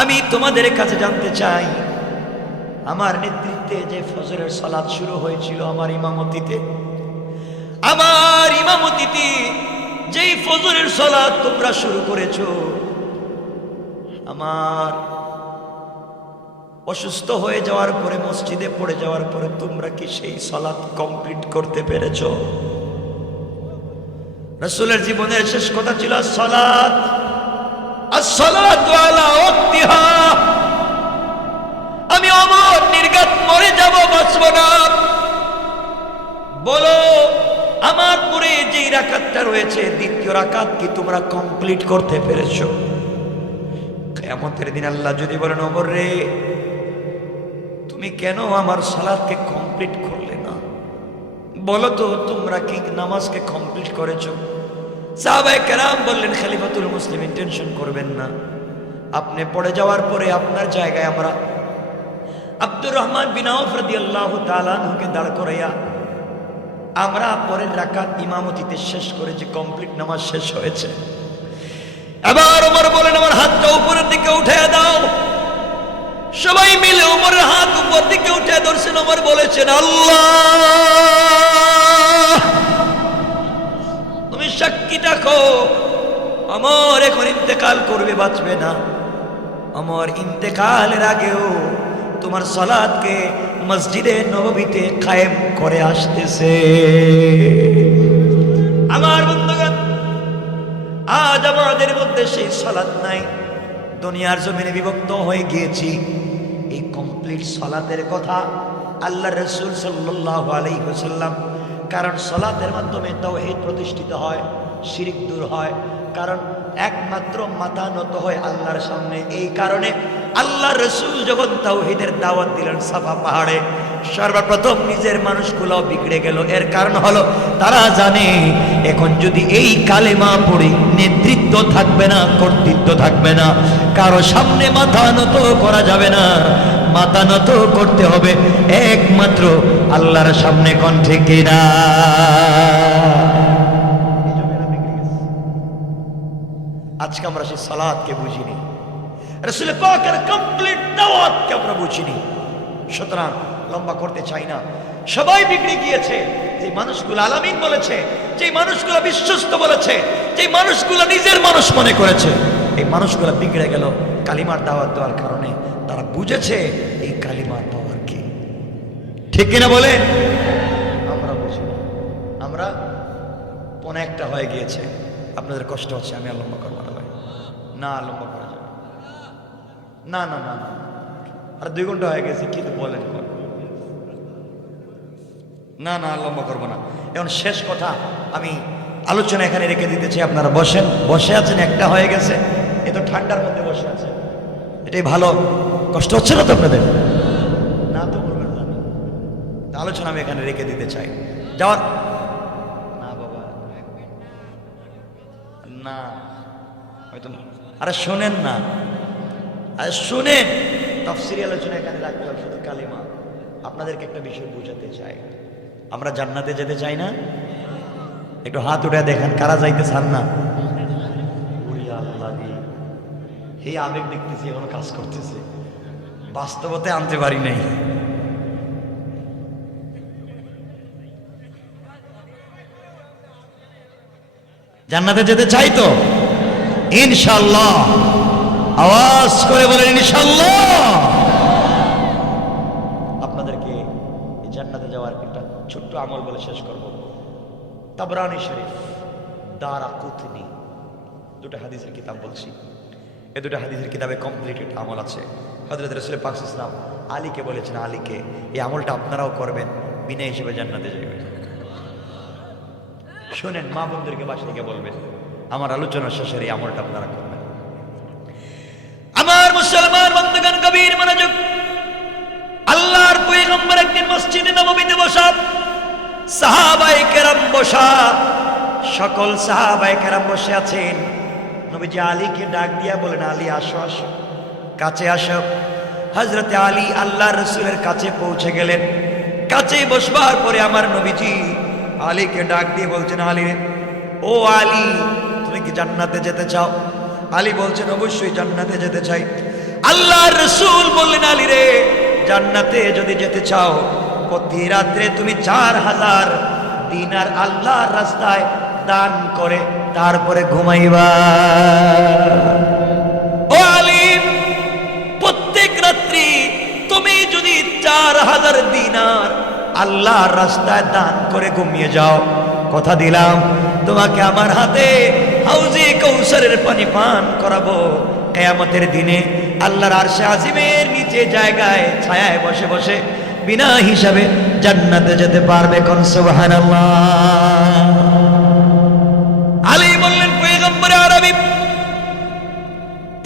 আমি তোমাদের কাছে জানতে চাই, আমার নেতৃত্বে যে ফজরের সালাত শুরু হয়েছিল, আমার ইমামতিতে যেই ফজরের সালাত তোমরা শুরু করেছো, আমার অসুস্থ হয়ে যাওয়ার পরে, মসজিদে পড়ে যাওয়ার পরে তোমরা কি সেই সালাত কমপ্লিট করতে পেরেছো? রাসূলের জীবনের শেষ কথা ছিল সালাত, আসসালাতু আলা ওয়াক্তিহা। আমি ওমর নির্ঘাত মরে যাব, বাঁচব না। বলো, আমার পরে যে রাকাতটা রয়েছে, দ্বিতীয় রাকাত কি তোমরা কমপ্লিট করতে পেরেছো? কিয়ামতের দিন আল্লাহ যদি বলেন, ওমর রে, তুমি কেন আমার সালাতকে কমপ্লিট করলে না? বলো তো, তোমরা কি নামাজকে কমপ্লিট করেছো? সাহাবায়ে কেরাম বললেন, খলিফাতুল মুসলিমিন, টেনশন করবেন না, আপনি পড়ে যাওয়ার পরে আপনার জায়গায় আমরা আব্দুর রহমান বিন আউফ রাদিয়াল্লাহু তাআলা আনহুকে দাঁড় করাইয়া আমরা পরের রাকাত ইমামতিতে শেষ করেছি, কমপ্লিট নামাজ শেষ হয়েছে। এবার ওমর বলেন, আমার হাতটা উপরে দিকে উঠে দাও। সবাই মিলে ওমরের হাত উপর দিকে উঠে ধরছেন। ওমর বলেছেন, আল্লাহ তুমি সাক্ষী রাখো, ওমর এখন ইন্তেকাল করবে, বাঁচবে না। ওমর ইন্তেকালের আগেও তোমার সালাতকে মসজিদে নববীতে কায়েম করে আসতেছে। আমার বন্ধুগণ, আজ আমাদের মধ্যে সেই সালাত নাই, দুনিয়ার জমিনে বিভক্ত হয়ে গিয়েছি। এই কমপ্লিট সালাতের কথা আল্লাহ রাসূল সাল্লাল্লাহু আলাইহি ওয়াসাল্লাম, কারণ সালাতের মাধ্যমে তাওহীদ প্রতিষ্ঠিত হয়, শিরক দূর হয়, কারণ একমাত্র মাথা নত হয় আল্লাহর সামনে। এই কারণে আল্লাহ রাসূল যখন তাওহীদের দাওয়াত দিলেন সাফা পাহাড়ে, সর্বপ্রথম নিজের মানুষগুলো বিগড়ে গেল। এর কারণ হলো তারা জানে এখন যদি এই কালেমা পড়ি নেতৃত্ব থাকবে না, কর্তৃত্ব থাকবে না, কারো সামনে মাথা নত করা যাবে না, মাথা নত করতে হবে একমাত্র আল্লাহর সামনে। কণ্ঠে কিনা? আজকে আমরা সেই সালাতকে বুঝিনি, রাসূল পাকের কমপ্লিট দাওয়াতকে আমরা বুঝিনি। সুতরাং লম্বা করতে চাই না, সবাই বিগড়ে গিয়েছে। যে মানুষগুলো আলামিন বলেছে, যে মানুষগুলো বিশ্বস্ত বলেছে, যে মানুষগুলো নিজের মানুষ মনে করেছে, এই মানুষগুলো বিগড়ে গেল কালিমার দাওয়াত দেওয়ার কারণে। তারা বুঝেছে এই কালিমার পাওয়ার কি। ঠিক কিনা বলে? আমরা বুঝিনি, আমরা পনে একটা হয়ে গিয়েছে। আপনাদের কষ্ট হচ্ছে, আমি আর লম্বা করবো না ভাই, না লম্বা করা যাবে না, না না না, আর 2 ঘন্টা হয়ে গেছে, কিন্তু বলেন না না, লম্বা করবো না। এখন শেষ কথা আমি আলোচনা এখানে রেখে দিতে চাই। আপনারা বসেন, বসে আছেন, একটা হয়ে গেছে, এ তো ঠান্ডার মধ্যে বসে আছে, এটাই ভালো। কষ্ট হচ্ছে না তো আপনাদের? না তো বলবেন না। আলোচনা আমি এখানে রেখে দিতে চাই। যাওয়ার না বাবা, না হয়তো, আরে শোনেন না, আরে শুনেন, তাফসীরি আলোচনা এখানে রাখতে হবে শুধু কালিমা। আপনাদেরকে একটা বিষয় বোঝাতে চাই, আমরা জান্নাতে যেতে চাই না? একটু হাত উঠে দেখেন কারা যাইতে চান না। এই আবেগ দেখতেছি এখনো কাজ করতেছে, বাস্তবতে আনতে পারি নাই। জান্নাতে যেতে চাই তো ইনশাআল্লাহ, আওয়াজ করে বলেন ইনশাআল্লাহ। আপনাদেরকে এই জান্নাতে যাওয়ার একটা ছোট্ট আমল বলে শেষ করব। তাবরানী শরীফ, দারাকুতনি, 2টা হাদিসের কিতাব বলছি। এই 2টা হাদিসের কিতাবে কমপ্লিটেড আমল আছে। হযরত রাসূল পাক সাল্লাল্লাহু আলাইহি ওয়াসাল্লাম আলীকে বলেছেন, আলীকে এই আমলটা আপনারাও করবেন, বিনা হিসেবে জান্নাতে যাবেন। শুনেন, মা বোনদেরকে বাসায় গিয়ে বলবেন, আমার আলোচনা শেষের এই আমলটা আপনারা করবেন। আমার মুসলমান বন্ধুগণ, গভীর মনোযোগ। আল্লাহর পয়গম্বর একদিন মসজিদে নববীতে বসা, সাহাবায়ে কেরাম বসা, সকল সাহাবায়ে কেরাম বসে আছেন। নবীজি আলীকে ডাক দিয়া বলেন, আলী আসো আসো, কাছে আসো। হযরতে আলী আল্লাহর রাসূলের কাছে পৌঁছে গেলেন। কাছে বসবার পরে আমার নবীজি আলীকে ডাক দিয়ে বলছেন, আলী, ও আলী, তুমি কি জান্নাতে যেতে চাও? আলী বলছেন, অবশ্যই জান্নাতে যেতে চাই। আল্লাহর রাসূল বললেন, আলী রে, জান্নাতে যদি যেতে চাও, প্রতি রাত্রে তুমি 4000 দিনার আল্লাহর রাস্তায় দান করে তারপরে ঘুমাইবা। ও আলী, প্রত্যেক রাত্রি তুমি যদি 4000 দিনার আল্লাহর রাস্তায় দান করে ঘুমিয়ে যাও, কথা দিলাম তোমাকে আমার হাতে হাউজে কৌসারের পানি পান করাবো। কিয়ামতের দিনে আল্লাহর আরশে আজিমের নিচে জায়গায় ছায়ায় বসে বসে বিনা হিসাবে জান্নাতে যেতে পারবে। কোন সুবহানাল্লাহ। আলী বললেন, পয়গম্বর আরবি,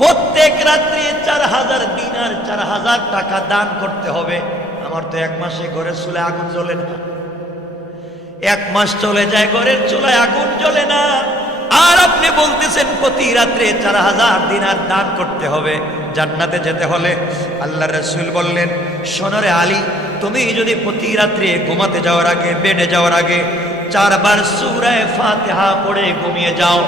প্রত্যেক রাত্রি 4000 দিনার 4000 টাকা দান করতে হবে। আমার তো 1 মাসে ঘরের চুলায় আগুন জ্বলে না, 1 মাস চলে যায় ঘরের চুলায় আগুন জ্বলে না, আর আপনি বলতেছেন প্রতি রাত্রে 4000 দিনার দান করতে হবে জান্নাতে যেতে হলে। আল্লাহর রাসূল বললেন, শোনো রে আলী, তুমি যদি প্রতি রাত্রে ঘুমাতে যাওয়ার আগে, বেডে যাওয়ার আগে 4 বার সূরা ফাতিহা পড়ে ঘুমিয়ে যাও,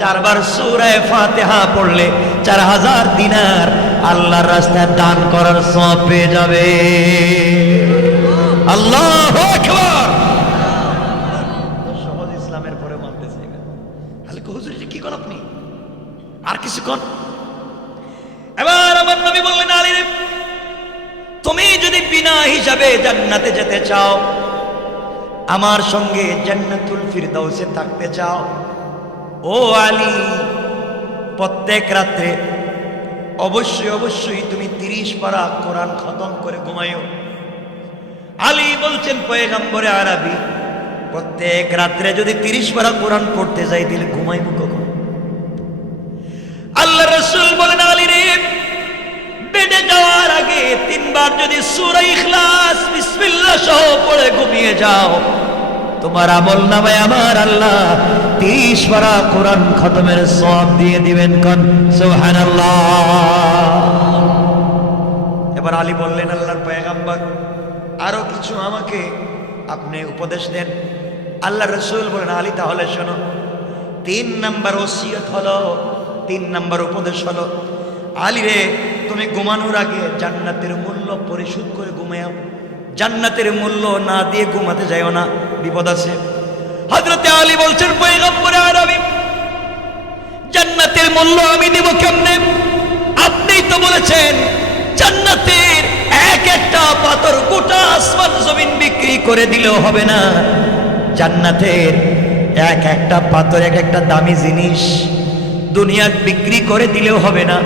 4 বার সূরা ফাতিহা পড়লে 4000 দিনার আল্লাহর রাস্তায় দান করার সওয়াব পেয়ে যাবে। আল্লাহু আকবার। সহজ ইসলামের পরে মানতেছে হালকা হুজুর কি কোন আপনি আর কিছু কোন। এবার আমার নবী বললেন আলী রে, তুমি যদি বিনা হিসাবে জান্নাতে যেতে চাও, আমার সঙ্গে জান্নাতুল ফিরদাউসে থাকতে চাও, ও আলী প্রত্যেক রাত্রে অবশ্যই অবশ্যই তুমি 30 পারা কোরআন খতম করে ঘুমাইও। আলী বলছেন পয়গম্বরে আরবি, প্রত্যেক রাত্রে যদি 30 পারা কোরআন পড়তে যাই দিলে ঘুমাইব কখন? আল্লাহ রাসূল বলেন আলী রে, বেডে যাওয়ার আগে 3 বার যদি সূরা ইখলাস বিসমিল্লাহ সহ পড়ে ঘুমিয়ে যাও, তোমার আমলনামায় আমার আল্লাহ 30 পারা কোরআন খতমের সওয়াব দিয়ে দিবেন। কোন সুবহানাল্লাহ। এবার আলী বললেন আল্লাহর পয়গম্বর আরো কিছু আমাকে আপনি উপদেশ দেন। আল্লাহ রাসূল বলেন আলী তাহলে শোনো, 3 নাম্বার ওসিয়ত হলো, 3 নাম্বার উপদেশ হলো, আলী রে তুমি ঘুমানোর আগে জান্নাতের মূল্য পরিশোধ করে ঘুমাও। জান্নাতের মূল্য না দিয়ে ঘুমাতে যাইও না, বিপদ আছে। হযরতে আলী বলছেন পয়গম্বরে আরবি, জান্নাতের মূল্য আমি দেব কেমনে? আপনিই তো বলেছেন জান্নাতের এক একটা পাথর গোটা আসমান জমিন বিক্রি করে দিলেও হবে না। জান্নাতের এক একটা পাথর এক একটা দামি জিনিস দুনিয়ার বিক্রি করে দিলেও হবে না।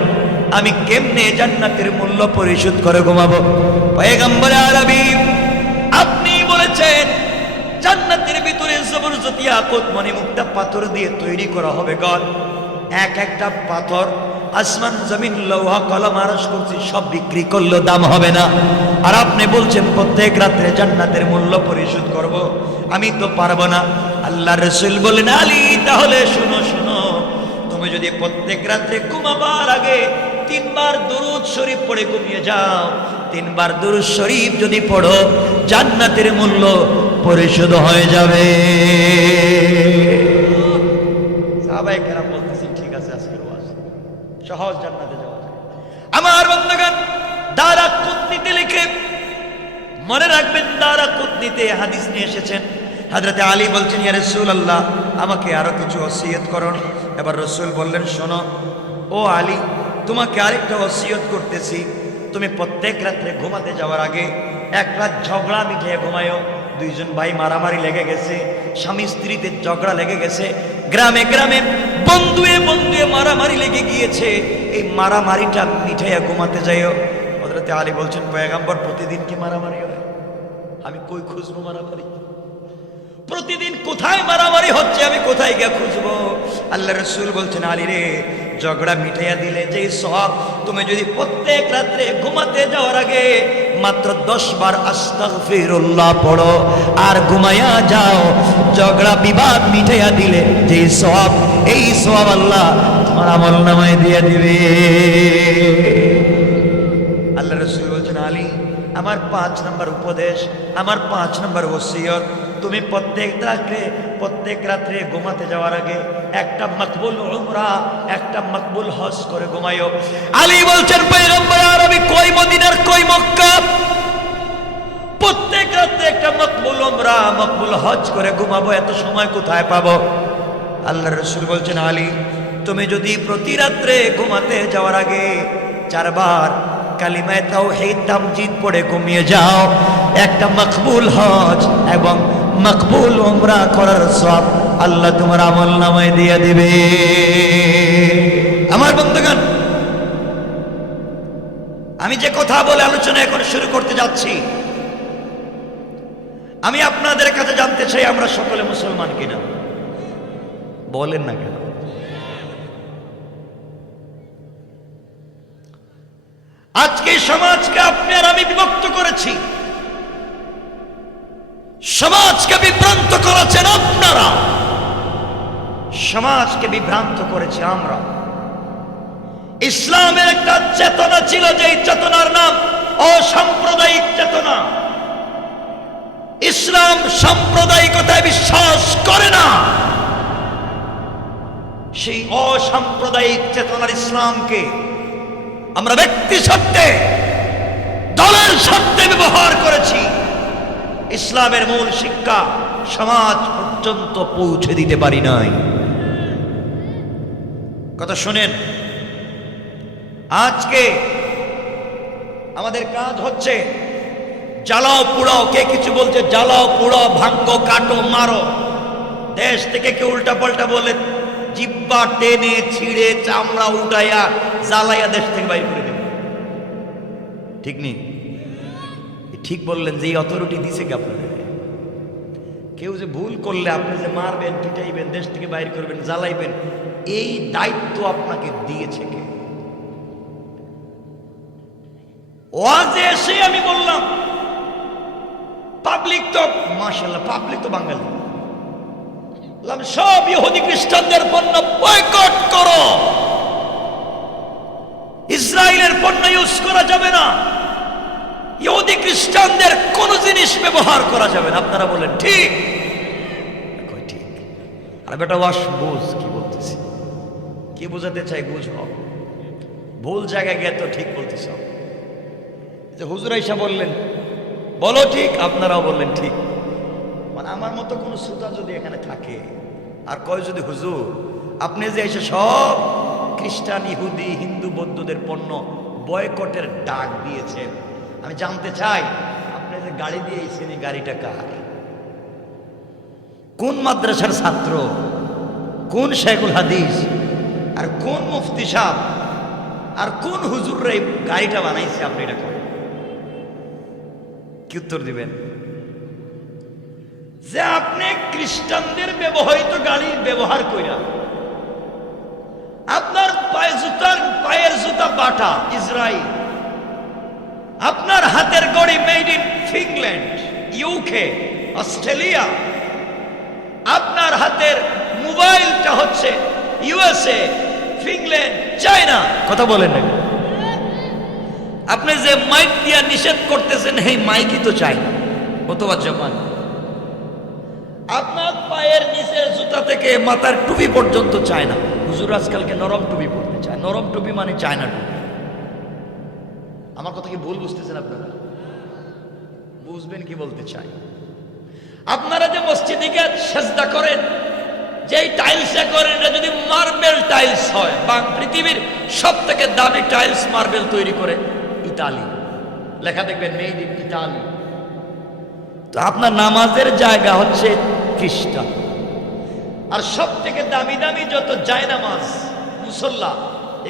আমি কেমনে জান্নাতের মূল্য পরিশোধ করে ঘুমাবো? পয়গম্বরে আরবি আপনি বলেছেন জান্নাতের ভিতরে জবরদস্তি ইয়াকুত মণিমুক্তা পাথর দিয়ে তৈরি করা হবে ঘর। এক একটা পাথর আসমান জমিন লৌহ কলম আরশ কুরসি সব বিক্রি করলেও দাম হবে না। আর আপনি বলছেন প্রত্যেক রাত্রে জান্নাতের মূল্য পরিশোধ করব, আমি তো পারবো না। আল্লাহ রাসূল বলেন আলী তাহলে শুনো শুনো, তুমি যদি প্রত্যেক রাত্রে ঘুমাবার আগে 3 বার দুরূদ শরীফ পড়ে ঘুমিয়ে যাও, 3 বার দুরূদ শরীফ যদি পড়ো, জান্নাতের মূল্য পরিশোধ হয়ে যাবে। সাহাবায়ে কেরাম বলতেছেন ঠিক আছে আজকের ওয়াজ সহজ, জান্নাতে যাওয়া যায়। আমার বন্ধুগণ দারাকুতনিতে লিখে মনে রাখবেন, দারাকুতনিতে হাদিস নিয়ে এসেছেন। হযরতে আলী বলছেন ইয়া রাসূলুল্লাহ আমাকে আরো কিছু ওসিয়ত করুন। এবার রাসূল বললেন শোনো ও আলী, তোমাকে আরেকটা ওসিয়ত করতেছি, তুমি প্রত্যেক রাত্রে ঘুমাতে যাওয়ার আগে 1 রাত ঝগড়া মিটিয়ে ঘুমায়ো। 2 জন ভাই মারামারি লেগে গেছে, স্বামী স্ত্রীতে ঝগড়া লেগে গেছে, গ্রামে গ্রামে বন্ধুয়ে বন্ধুয়ে মারামারি লেগে গিয়েছে, এই মারামারিটা মিটাইয়া ঘুমাতে যাইও। হযরতে আলী বলছেন পয়গম্বর প্রতিদিন কি মারামারি হয়? আমি কই খুঁজবো মারামারি? প্রতিদিন কোথায় মারামারি হচ্ছে আমি কোথায় গিয়ে খুঁজবো? আল্লাহ রাসূল বলছেন আলী রে, ঝগড়া মিটাইয়া দিলে যে সওয়াব, তুমি যদি প্রত্যেক রাত্রে ঘুমাতে যাওয়ার আগে মাত্র 10 বার আস্তাগফিরুল্লাহ পড়ো আর ঘুমায়া যাও, ঝগড়া বিবাদ মিটাইয়া দিলে যে সওয়াব, এই সওয়াব আল্লাহ তোমার আমলনামায় দিয়ে দিবে। আল্লাহ রাসূল বলছেন আলী আমার 5 নাম্বার উপদেশ, আমার 5 নাম্বার ওসিয়ত, তুমি প্রত্যেক রাত্রে ঘুমাতে যাওয়ার আগে একটা মকবুল উমরা একটা মকবুল হজ করে ঘুমাইও। আলী বলছেন পয়গম্বর আরবি কই মদিনার কই মক্কা, প্রত্যেক রাত্রে একটা মকবুল উমরা মকবুল হজ করে ঘুমাবো, এত সময় কোথায় পাবো? আল্লাহ রাসূল বলছেন আলী তুমি যদি প্রতি রাত্রে ঘুমাতে যাওয়ার আগে 4 বার কালিমায়ে তাওহীদ তামজিদ পড়ে ঘুমিয়ে যাও, একটা মকবুল হজ এবং মকবুল উমরা করার সওয়াব আল্লাহ তোমার আমলনামায় দিয়ে দিবে। আমার বন্ধুগণ আমি যে কথা বলে আলোচনা এখন শুরু করতে যাচ্ছি, আমি আপনাদের কাছে জানতে চাই আমরা সকলে মুসলমান কিনা? বলেন না কেন? আজকে সমাজকে আপনি আর আমি বিভক্ত করেছি, সমাজকে বিভ্রান্ত করেছেন আপনারা, সমাজকে বিভ্রান্ত করেছি আমরা। ইসলামের একটা চেতনা ছিল, যে চেতনার নাম অসাম্প্রদায়িক চেতনা। ইসলাম সাম্প্রদায়িকতায় বিশ্বাস করে না, সেই অসাম্প্রদায়িক চেতনার ইসলামকে আমরা ব্যক্তি স্বার্থে, দলের স্বার্থে ব্যবহার করেছি। ইসলামের মূল শিক্ষা সমাজ পর্যন্ত পৌঁছে দিতে পারি নাই। কথা শুনেন, আজকে আমাদের কাজ হচ্ছে জ্বালাও পুড়াও। কে কিছু বলছে জ্বালাও পুড়াও, ভাঙ্গো, কাটো, মারো। দেশ থেকে কেউ উল্টা পাল্টা বলে জিব্বা টেনে ছিঁড়ে চামড়া উঠাইয়া জ্বালাইয়া দেশ থেকে বাইর করে দেবে। ঠিক নেই? ঠিক বললেন যে এই অথরিটি দিছে কি আপনাদের? কেউ যে ভুল করলে আপনি যে মারবেন, পিটাইবেন, দেশ থেকে বাইর করবেন, জ্বালাইবেন, এই দায়িত্ব আপনাকে দিয়েছে কে? ওয়াজে এসে আমি বললাম পাবলিক তো মাশাআল্লাহ, পাবলিক তো বাঙালি, সব ইহুদি খ্রিস্টানদের পণ্য বয়কট করো, ইসরায়েলের পণ্য ইউজ করা যাবে না, ইহুদি খ্রিস্টানদের কোন জিনিস ব্যবহার করা যাবে না। আপনারা বলেন ঠিক? ঠিক। আর বেটা ওয়াশ বুঝ কি বলতেছি, কি বোঝাতে চাই বুঝ। ভুল জায়গায় গিয়ে তো ঠিক বলতেছ। যে হুজুর আইসা বললেন বলো ঠিক, আপনারাও বললেন ঠিক। মানে আমার মতো কোন শ্রোতা যদি এখানে থাকে আর কয় যদি হুজুর আপনি যে এসে সব খ্রিস্টান, ইহুদি, হিন্দু, বৌদ্ধদের পণ্য বয়কটের ডাক দিয়েছেন, আমি জানতে চাই আপনি যে গাড়ি দিয়েছেন এই গাড়িটা কার? কোন মাদ্রাসার ছাত্র, কোন শেখুল হাদিস, আর কোন মুফতি সাহেব, আর কোন হুজুররা এই গাড়িটা বানাইছে? আপনি এটা করেন, কি উত্তর দিবেন? যে আপনি খ্রিস্টানদের ব্যবহৃত গাড়ি ব্যবহার কইরা আপনার পায়ের জুতা বাটা ইসরায়েল, আপনার হাতের গড়ি made in Finland, UK, Australia, আপনার হাতের মোবাইলটা হচ্ছে ইউএসএ, ফিনল্যান্ড, চায়না। কথা বলেন না? আপনি যে মাইক দিয়া নিষেধ করতেছেন এই মাইকই তো চায়না অথবা জাপান। আপনার পায়ের নিচের জুতা থেকে মাথার টুপি পর্যন্ত চায়না। হুজুর আজকালকে নরম টুপি পড়তে চায়। নরম টুপি মানে চায়না টুপি। আমার কথা কি ভুল বুঝতেছেন আপনারা? বুঝবেন কি বলতে চাই? আপনারা যে মসজিদে গিয়ে সেজদা করেন, যেই টাইলসে করেন, এটা যদি মার্বেল টাইলস হয়, বা পৃথিবীর সব থেকে দামি টাইলস মার্বেল তৈরি করে ইতালি, লেখা দেখবেন মেড ইন ইতালি। তো আপনার নামাজের জায়গা হচ্ছে খ্রিস্টান, আর সব থেকে দামি দামি যত জায়নামাজ, মুসল্লা,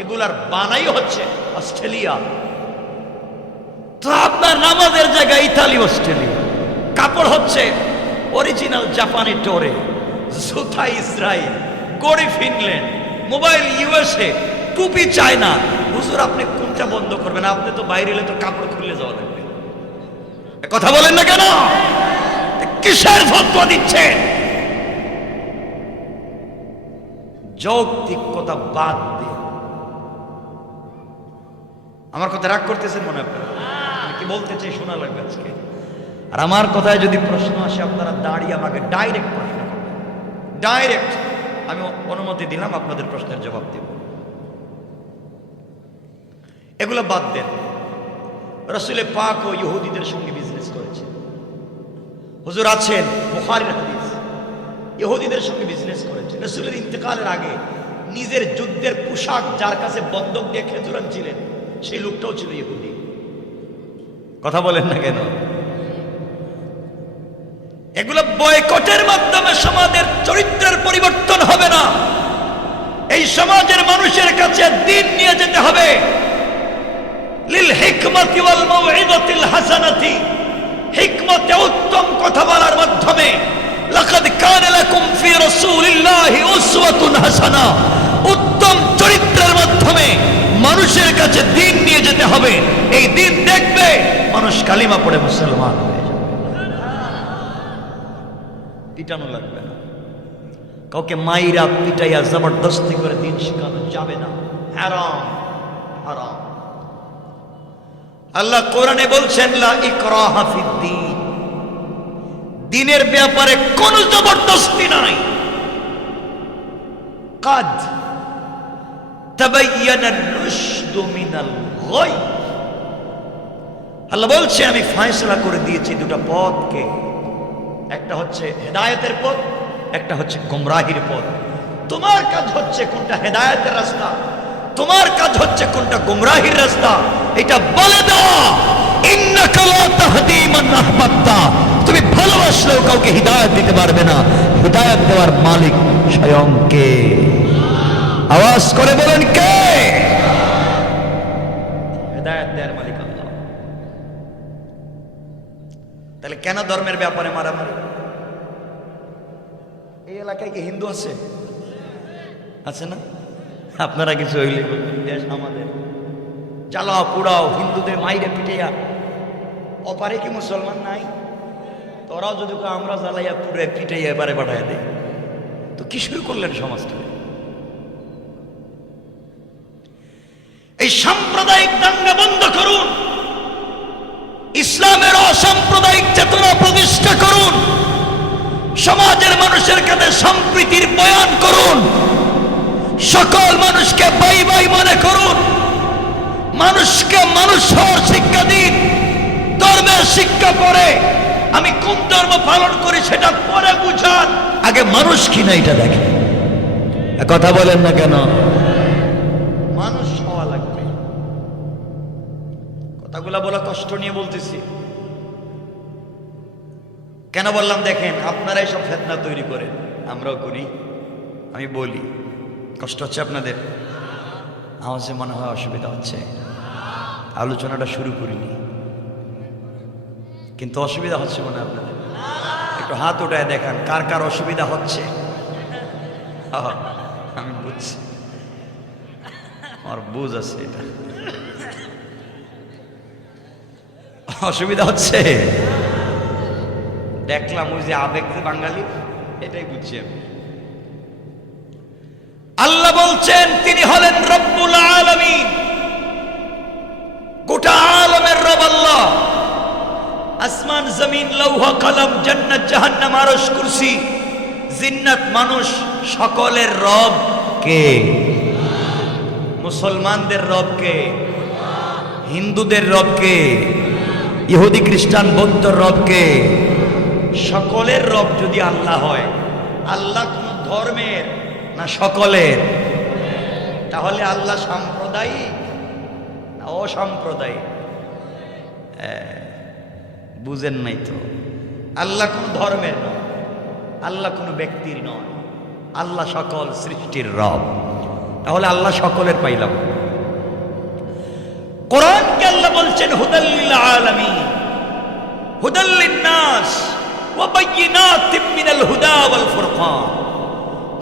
এগুলার বানাই হচ্ছে অস্ট্রেলিয়া। তো আপনার নামাজের জায়গা ইতালি, অস্ট্রেলিয়া। কাপড় হচ্ছে অরিজিনাল জাপানি টোরে, জুতা ইসরায়েল, গড়ি ফিনল্যান্ড, মোবাইল ইউএসএ, টুপি চায়না। হুজুর আপনি কোনটা বন্ধ করবেন? আপনি তো বাইরে এলে তো কাপড় খুলে যাওয়া লাগবে। কথা বলেন না কেন? কিসের ফতোয়া দিচ্ছেন? যৌক্তিক কথা বাদ দিয়ে। আমার কথা রাগ করতেছেন মনে আপনারা? আমি কি বলতে চাই শোনা লাগবে আজকে। আর আমার কথায় যদি প্রশ্ন আসে আপনারা দাঁড়িয়ে আমাকে ডাইরেক্ট প্রশ্ন করবেন, ডাইরেক্ট। আমি অনুমতি দিলাম আপনাদের প্রশ্নের জবাব দেব। এগুলো বাদ দেন। রাসূল পাক ও ইহুদিদের সঙ্গে বিজনেস করেছে। হুজুর আছেন, বুখারীর হাদিস, ইহুদিদের সঙ্গে বিজনেস করেছে। রাসূলের ইন্তেকালের আগে নিজের যুদ্ধের পোশাক যার কাছে বন্ধক দিয়ে খেজুর আনছিলেন, সেই লোকটাও ছিল ইহুদি। কথা বলেন না কেন? এগুলো বয়কটের মাধ্যমে সমাজের চরিত্রের পরিবর্তন হবে না। এই সমাজের মানুষের কাছে দ্বীন নিয়ে যেতে হবে। লিল হিকমতি ওয়াল মাউইযাতিল হাসানাতি, হিকমতে উত্তম কথা বলার মাধ্যমে। লাকাদ কানা লাকুম ফি রাসূলিল্লাহি উসওয়াতুন হাসানা, উত্তম চরিত্রের মাধ্যমে মানুষের কাছে দ্বীন নিয়ে যেতে হবে। এই দ্বীন দেখবে মানুষ কালিমা পড়ে মুসলমান হয়ে যাবে। পিটানো লাগবে না, কাউকে মাইরা পিটাইয়া জবরদস্তি করে দিন শেখানো যাবে না। হারাম, হারাম। আল্লাহ কোরআনে বলছেন লা ইকরাহা ফিদ্দীন, দ্বীনের ব্যাপারে কোনো জবরদস্তি নাই। কাদ তাবায়্যানা আর-রুশদু মিনাল গায়। আল্লাহ বলছে আমি ফয়সালা করে দিয়েছি দুটো পথকে, একটা হচ্ছে হেদায়েতের পথ, একটা হচ্ছে গোমরাহির পথ। তোমার কাজ হচ্ছে কোনটা হেদায়েতের রাস্তা, তোমার কাজ হচ্ছে কোনটা গোমরাহির রাস্তা, এটা বলে দাও। ইন্নাকা লা তাহদি মান আহবাবতা, তুমি ভালোবাসলেও কাউকে হিদায়াত দিতে পারবে না, হিদায়াত দেওয়ার মালিক স্বয়ং কে? আওয়াজ করে বলেন কে? হিদায়াত দেওয়ার মালিক আল্লাহ। তাহলে কেন ধর্মের ব্যাপারে মারামারি? এই এলাকায় কি হিন্দু আছে? আছে না? আপনারা কিছু হইলে দেশ আমাদের, জ্বালাও পুড়াও, হিন্দুদের মাইরে পিটাইয়া, অপারে কি মুসলমান নাই? তোরাও যদি আমরা জ্বালাইয়া পুড়ে পিটাইয়া এবারে পাঠাইয়া দেয়, তো কি শুরু করলেন সমাজটা? এই সাম্প্রদায়িক দাঙ্গা বন্ধ করুন, ইসলামের অসাম্প্রদায়িক চেতনা প্রতিষ্ঠা করুন, সমাজের মানুষের কাছে সম্প্রীতির বয়ান করুন, সকল মানুষকে ভাই ভাই মনে করুন, মানুষকে মানুষ হওয়ার শিক্ষা দিন। ধর্মের শিক্ষা পরে আমি কোন ধর্ম পালন করি সেটা পরে বুঝান, আগে মানুষ কিনা এটা দেখে। কথা বলেন না কেন? মানুষ হওয়া লাগবে। কথাগুলা বলা কষ্ট নিয়ে বলতেছি। কেন বললাম দেখেন, আপনারাই সব ফিতনা তৈরি করেন, আমরাও করি। আমি বলি কষ্ট হচ্ছে আপনাদের? আমার যে মনে হয় অসুবিধা হচ্ছে, আলোচনাটা শুরু করিনি কিন্তু অসুবিধা হচ্ছে মনে হয় আপনাদের। একটু হাত উঠায় দেখান কার কার অসুবিধা হচ্ছে। আমি বুঝছি, আমার বুঝ আছে, এটা অসুবিধা হচ্ছে। দেখলাম ওই যে আবেগ বাঙালি, এটাই বুঝছি আমি। আল্লাহ বলছেন তিনি হলেন রব্বুল আলামিন, গোটা আলমের রব আল্লাহ। আসমান জমিন লৌহ কলম জান্নাত জাহান্নাম আরশ কুরসি জিন্নাত মানুষ সকলের রব কে? মুসলমানদের রব কে? হিন্দুদের রব কে? ইহুদি খ্রিস্টান বৌদ্ধর রব কে? সকলের রব যদি আল্লাহ হয়, আল্লাহ কোন ধর্মের না সকলের? তাহলে আল্লাহ সাম্প্রদায়িক না অসাম্প্রদায়িক? বুঝেন নাই তো। আল্লাহ কোন ধর্মের নয়, আল্লাহ কোন ব্যক্তির নয়, আল্লাহ সকল সৃষ্টির রব। তাহলে আল্লাহ সকলের পাইলাম। কোরআনকে আল্লাহ বলছেন হুদাল লিল আলামিন, হুদাল লিন-নাস ওয়া বায়্যিনাতিম মিনাল হুদা ওয়াল ফুরকান।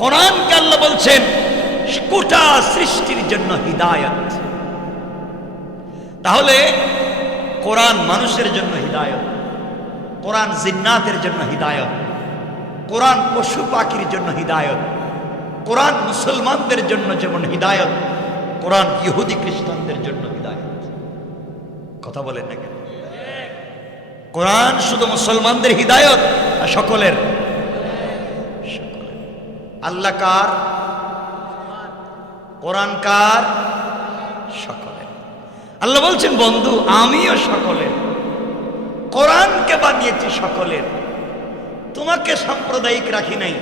কোরআনকে আল্লাহ বলছেন গোটা সৃষ্টির জন্য হিদায়াত। তাহলে কোরআন মানুষের জন্য হিদায়াত, কোরআন জিন্নাতের জন্য হিদায়াত, কোরআন পশু পাখির জন্য হিদায়াত, কোরআন মুসলমানদের জন্য যেমন হিদায়াত, কোরআন ইহুদি খ্রিস্টানদের জন্য হিদায়াত। কথা বলেন না কেন? কোরআন শুধু মুসলমানদের হিদায়াত আর সকলের? আল্লাহ কার? কোরআন কার? সকলের। আল্লাহ বলছেন বন্ধু আমিও সকলের, কোরআনকে বানিয়েছি সকলের, তোমাকে সাম্প্রদায়িক রাখি নাই,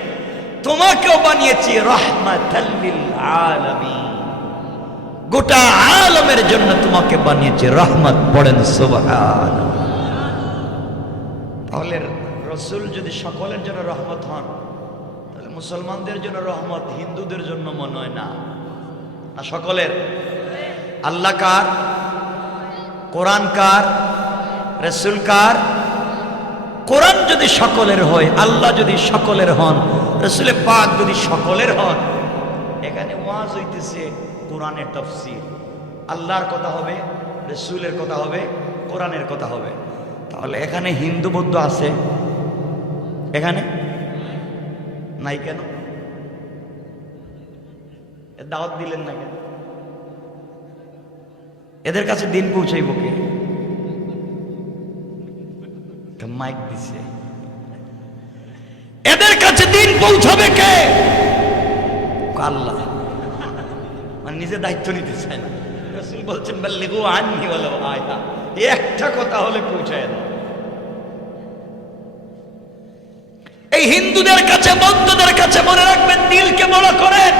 তোমাকেও বানিয়েছি রাহমাতাল লিল আলামিন, গোটা আলমের জন্য তোমাকে বানিয়েছি রহমত। পড়েন সুবহানাল্লাহ। তাহলে রাসূল যদি সকলের জন্য রহমত হন, তাহলে মুসলমানদের জন্য রহমত, হিন্দুদের জন্য মনে হয় না? না সকলের? আল্লাহ কার? কোরআন কার? রাসূল কার? কোরআন যদি সকলের হয়, আল্লাহ যদি সকলের হন, রাসূল পাক যদি সকলের হন, এখানে ওয়াজ হইতেছে কোরআনের তাফসীর, আল্লাহর কথা হবে, রাসূলের কথা হবে, কোরআনের কথা হবে। তাহলে এখানে হিন্দু বৌদ্ধ আছে? এখানে নাই কেন? দাওয়াত দিলেন না কেন? এদের কাছে দিন পৌঁছাইব কে? মাইক দিছে, এদের কাছে দিন পৌঁছাবে কে? আল্লাহ, মানে নিজে দায়িত্ব নিতে চায় না। রাসূল বলছেন বাল্লিগু আন্নি ওয়ালাউ আয়া, একটা কথা হলে পৌঁছায় দাও। এই হিন্দুদের কাছে, বৌদ্ধদের কাছে মনে রাখবেন, দিলকে বড় করেন,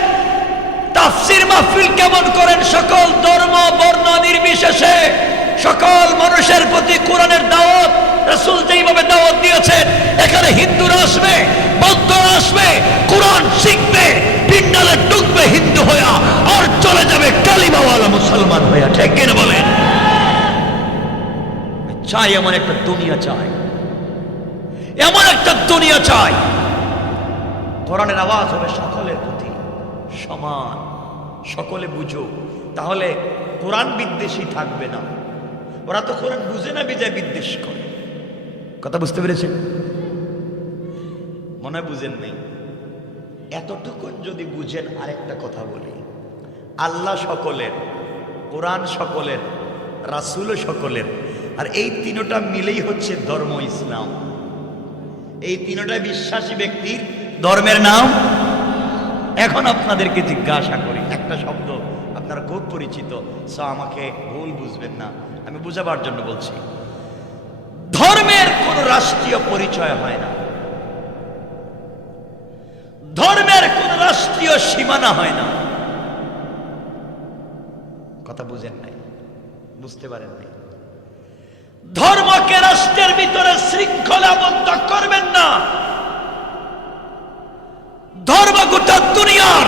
তাফসীর মাহফিল কেমন করেন, সকল ধর্ম বর্ণ নির্বিশেষে সকল মানুষের প্রতি কোরআনের দাওয়াত রাসূল যেইভাবে দাওয়াত দিয়েছেন, এখানে হিন্দুরা আসবে, বৌদ্ধরা আসবে, কোরআন শিখবে, পিন্ডালে ঢুকবে হিন্দু হইয়া, আর চলে যাবে কালিমাওয়ালা মুসলমান হইয়া। ঠিক কিনা বলেন? চাই এমন একটা দুনিয়া, চাই এমন একটা দুনিয়া চাই, কোরআনের আওয়াজ হবে সকলের প্রতি সমান, সকলে বুঝো। তাহলে কোরআন বিদ্বেষী থাকবে না। ওরা তো কোরআন বুঝে না, বিজয় বিদ্বেষ করে। কথা বুঝতে পেরেছেন? মনে হয় বুঝেন নাই। এতটুকু যদি বুঝেন, আরেকটা কথা বলি, আল্লাহ সকলের, কোরআন সকলের, রাসূলও সকলের, আর এই তিনটা মিলেই হচ্ছে ধর্ম ইসলাম। এই তিনটা বিশ্বাসী ব্যক্তির ধর্মের নাম। এখন আপনাদেরকে জিজ্ঞাসা করি, একটা শব্দ আপনারা খুব পরিচিত, আমাকে ভুল বুঝবেন না, আমি বুঝাবার জন্য বলছি। ধর্মের কোন রাষ্ট্রীয় পরিচয় হয় না, ধর্মের কোন রাষ্ট্রীয় সীমানা হয় না। কথা বুঝেন নাই, বুঝতে পারেন নাই। ধর্মকে রাষ্ট্রের ভিতরে শৃঙ্খলাবদ্ধ করবেন না। ধর্ম গোটা দুনিয়ার।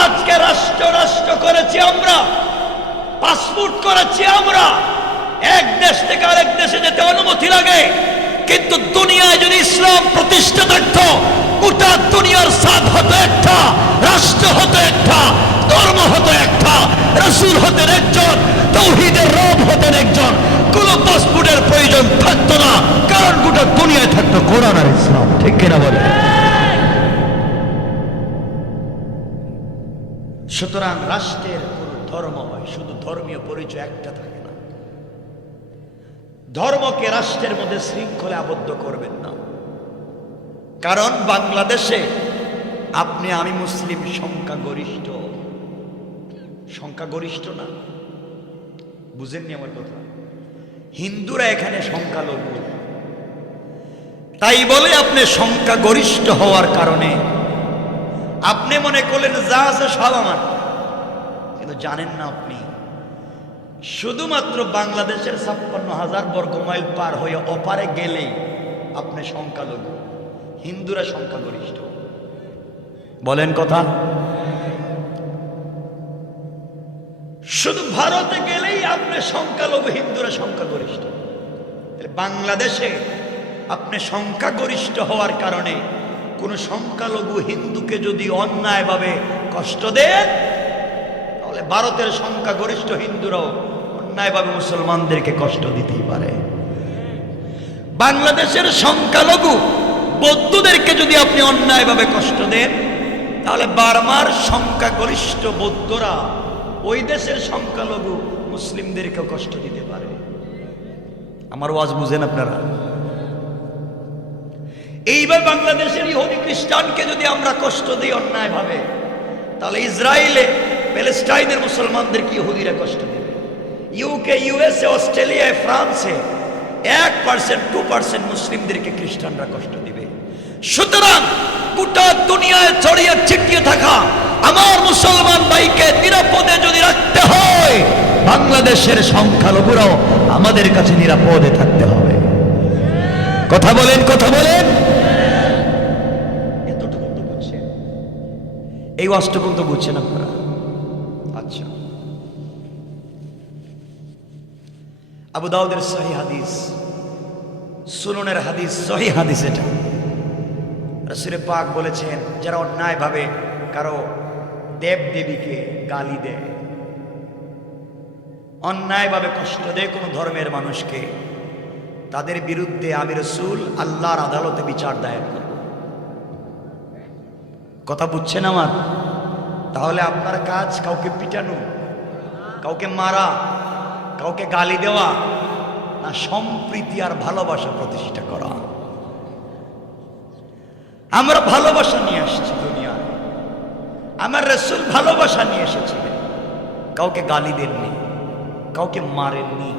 আজকে রাষ্ট্র রাষ্ট্র করেছি আমরা, পাসপোর্ট করেছি আমরা, এক দেশ থেকে আরেক দেশে যেতে অনুমতি লাগে, কিন্তু দুনিয়ায় যদি ইসলাম প্রতিষ্ঠা থাকতো, গোটা দুনিয়ার সাদ হতো একটা, রাষ্ট্র হতো একটা, ধর্ম হতো একটা, রাসূল হতেন একজন, তাওহীদের রব হতেন একজন, কোন পাসপোর্টের প্রয়োজন থাকতো না, কারণ গোটা দুনিয়ায় থাকতো কোরআন আর ইসলাম। ঠিক কিনা বলে? সুতরাং রাষ্ট্রের কোন ধর্ম হয়, শুধু ধর্মীয় পরিচয় একটা থাকে না। ধর্মকে রাষ্ট্রের মধ্যে শৃঙ্খলে আবদ্ধ করবেন না। কারণ বাংলাদেশে আপনি আমি মুসলিম সংখ্যাগরিষ্ঠ, সংখ্যাগরিষ্ঠ না, বুঝেননি আমার কথা? হিন্দুরা এখানে সংখ্যালঘু, তাই বলে আপনি সংখ্যাগরিষ্ঠ হওয়ার কারণে আপনি মনে করলেন যা আছে সব আমার, কিন্তু জানেন না আপনি শুধুমাত্র বাংলাদেশের 56,000 বর্গ মাইল পার হয়ে ওপারে গেলেই আপনি সংখ্যালঘু, হিন্দুরা সংখ্যাগরিষ্ঠ। বলেন কথা? শুধু ভারতে গেলেই আপনি সংখ্যালঘু, হিন্দুরা সংখ্যাগরিষ্ঠ। বাংলাদেশে আপনি সংখ্যাগরিষ্ঠ হওয়ার কারণে কোন সংখ্যালঘু হিন্দুকে যদি অন্যায়ভাবে কষ্ট দেন, তাহলে ভারতের সংখ্যাগরিষ্ঠ হিন্দুরাও অন্যায়ভাবে মুসলমানদেরকে কষ্ট দিতেই পারে। বাংলাদেশের সংখ্যালঘু বৌদ্ধদেরকে যদি আপনি অন্যায়ভাবে কষ্ট দেন, তাহলে বার্মার সংখ্যাগরিষ্ঠ বৌদ্ধরা ওই দেশের সংখ্যালঘু মুসলিমদেরকেও কষ্ট দিতে পারে। আমার ওয়াজ বুঝেন আপনারা? এইবার বাংলাদেশের ইহুদি খ্রিস্টানকে যদি আমরা কষ্ট দিই অন্যায়ভাবে, তাহলে ইসরায়েলে প্যালেস্টাইনের মুসলমানদেরকে ইহুদিরা কষ্ট দেবে। ইউকে, ইউএসএ, অস্ট্রেলিয়ায়, ফ্রান্সে 1%, 2% মুসলিমদেরকে খ্রিস্টানরা কষ্ট দিবে। সুতরাং গোটা দুনিয়ায় ছড়িয়ে ছিটিয়ে থাকা আমার মুসলমান ভাইকে নিরাপদে যদি রাখতে হয়, বাংলাদেশের সংখ্যালঘুরাও আমাদের কাছে নিরাপদে থাকতে হবে। কথা বলেন, কথা বলেন। এতটুকু তো বুঝছেন, এই অষ্টটুকু তো বুঝছেন আপনারা? আচ্ছা, আবু দাউদের সহিহ হাদিস, সুননের হাদিস, সহিহ হাদিস, এটা রাসূল পাক বলেছেন, যারা অন্যায়ভাবে কারো দেব দেবীকে গালি দেয়, অন্যায়ভাবে কষ্ট দেয় কোনো ধর্মের মানুষকে, তাদের বিরুদ্ধে আমি রাসূল আল্লাহর আদালতে বিচার দায়ের করব। কথা বুঝছেন আমার? তাহলে আপনার কাজ কাউকে পিটানো, কাউকে মারা, কাউকে গালি দেওয়া না, সম্প্রীতি আর ভালোবাসা প্রতিষ্ঠা করা। আমরা ভালোবাসা নিয়ে আসছি দুনিয়ায়, আমার রাসূল ভালোবাসা নিয়ে এসেছিলেন, কাউকে গালি দেননি, কাউকে মারেননি,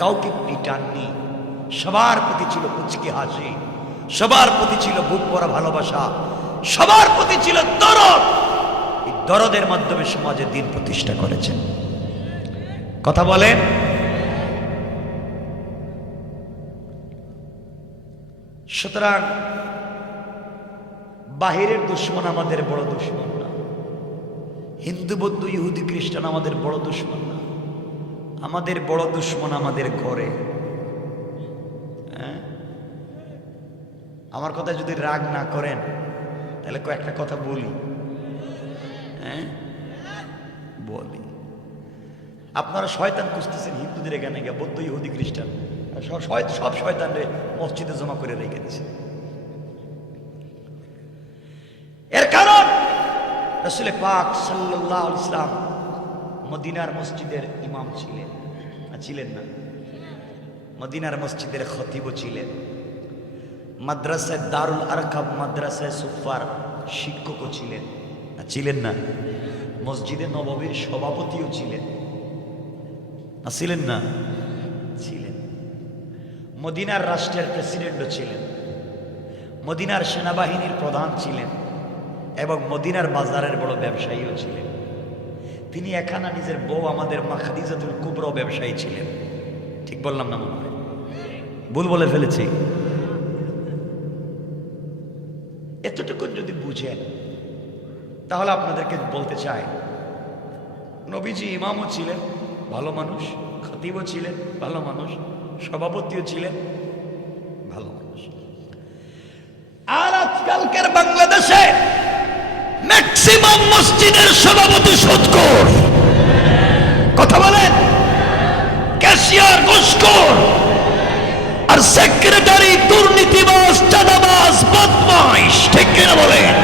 কাউকে পিটাননি। সবার প্রতি ছিল কুচকি হাসি, সবার প্রতি ছিল বুক ভরা ভালোবাসা, সবার প্রতি ছিল দরদ। এই দরদের মাধ্যমে সমাজে দিন প্রতিষ্ঠা করেছেন। কথা বলেন। সুতরাং বাহিরের দুশ্মন আমাদের বড় দুশ্মন না, হিন্দু বৌদ্ধ ইহুদি খ্রিস্টান আমাদের বড় দুশ্মন না, আমাদের বড় দুশ্মন আমাদের ঘরে। আমার কথা যদি রাগ না করেন তাহলে কয়েকটা কথা বলি। বলি, আপনারা শয়তান খুঁজতেছেন হিন্দুদের এখানে গিয়ে, বৌদ্ধ ইহুদি খ্রিস্টান সব শয়তানরে মসজিদে জমা করে রেখে দিয়েছে। এর কারণ রাসূল পাক সাল্লাল্লাহু আলাইহি ওয়াসাল্লাম মদিনার মসজিদের ইমাম ছিলেন, ছিলেন না? মদিনার মসজিদের খতিবও ছিলেন, মাদ্রাসায় দারুল আরকাম মাদ্রাসায় সুফার শিক্ষকও ছিলেন, ছিলেন না? মসজিদে নববীর সভাপতিও ছিলেন, ছিলেন না? ছিলেন। মদিনার রাষ্ট্রের প্রেসিডেন্টও ছিলেন, মদিনার সেনাবাহিনীর প্রধান ছিলেন এবং মদিনার বাজারের বড় ব্যবসায়ীও ছিলেন। তিনি এখানে নিজের বউ আমাদের মা খাদিজাতুল কুবরা ব্যবসায়ী ছিলেন। ঠিক বললাম না? মনে হয় ভুল বলে ফেলেছি? এতটুকু যদি বুঝেন তাহলে আপনাদেরকে বলতে চাই, নবীজি ইমামও ছিলেন, ভালো মানুষ, খতিবও ছিলেন, ভালো মানুষ, সভাপতিও ছিলেন, ভালো মানুষ। আর আজকালকার বাংলাদেশে ম্যাক্সিমাম মসজিদের সভাপতি সুদখোর। কথা বলেন। ক্যাশিয়ার ঘুষখোর, আর সেক্রেটারি দুর্নীতিবাজ, চাঁদাবাজ, বদমাইশ। ঠিক কিনা বলেন?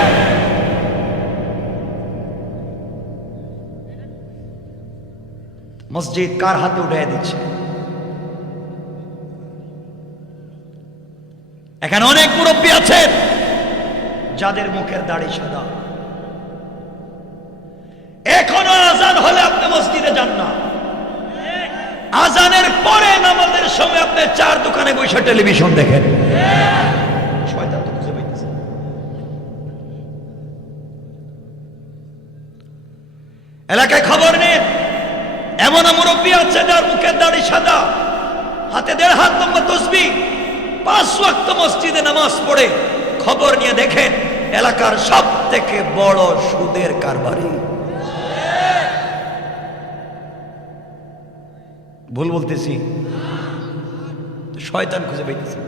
মসজিদ কার হাতে উঠাই দিচ্ছে? এখানে অনেক মুরব্বী আছেন যাদের মুখের দাড়ি সাদা, এখনো আজান হলে আপনি মসজিদে যান না, আজানের পরে নামাজের সময় আপনি চার দোকানে বসে টেলিভিশন দেখেন। শয়তান তো খুঁজে পাইতেছে। এলাকায় খবর নেই, এমন মুরব্বী আছে যার মুখের দাড়ি সাদা, হাতে 1.5 হাত লম্বা তসবিহ, 5 ওয়াক্ত মসজিদে নামাজ পড়ে। খবর নিয়ে দেখেন এলাকার সব থেকে বড় সুদের কারবারি। ভুল বলতেছি? শয়তান খুঁজে পাইতেছে।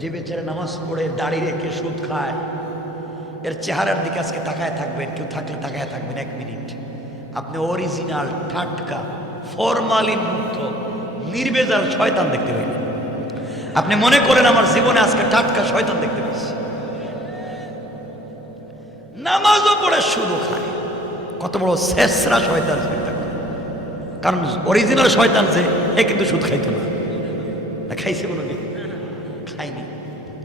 যে বেচারা নামাজ পড়ে দাড়ি রেখে সুদ খায়, এর চেহারার দিকে আজকে তাকায় থাকবেন, কেউ থাকলে তাকায় থাকবেন 1 মিনিট। আপনি অরিজিনাল, টাটকা, ফরমালিন মুক্ত, নির্ভেজাল শয়তান দেখতে পাইলেন। আপনি মনে করেন আমার জীবনে আজকে টাটকা শয়তান দেখতে পেয়েছি। নামাজও পড়ে সুদও খায়, কত বড় শেষরা শয়তান। কারণ অরিজিনাল শয়তান যে, এ কিন্তু সুদ খাইতো না। খাইছে কোনো দিন? খাইনি।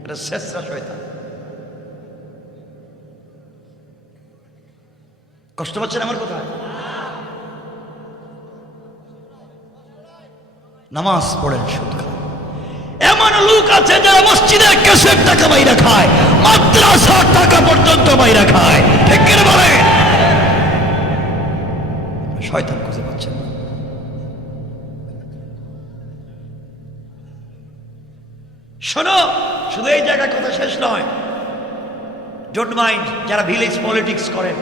এটা শেষরা শয়তান। কষ্ট পাচ্ছেন আমার কোথায়? নামাজ পড়েন সুদ খায়। এমন লোক আছে যারা মসজিদের ক্যাসেট টাকা মাইরা খায়, মাদ্রাসার টাকা পর্যন্ত মাইরা খায়। ঠিক করে বলে? শয়তান খুঁজে পাচ্ছেন না। শোনো, শুধু এই জায়গায় কথা শেষ নয়। ডোন্ট মাইন্ড যারা ভিলেজ পলিটিক্স করেন,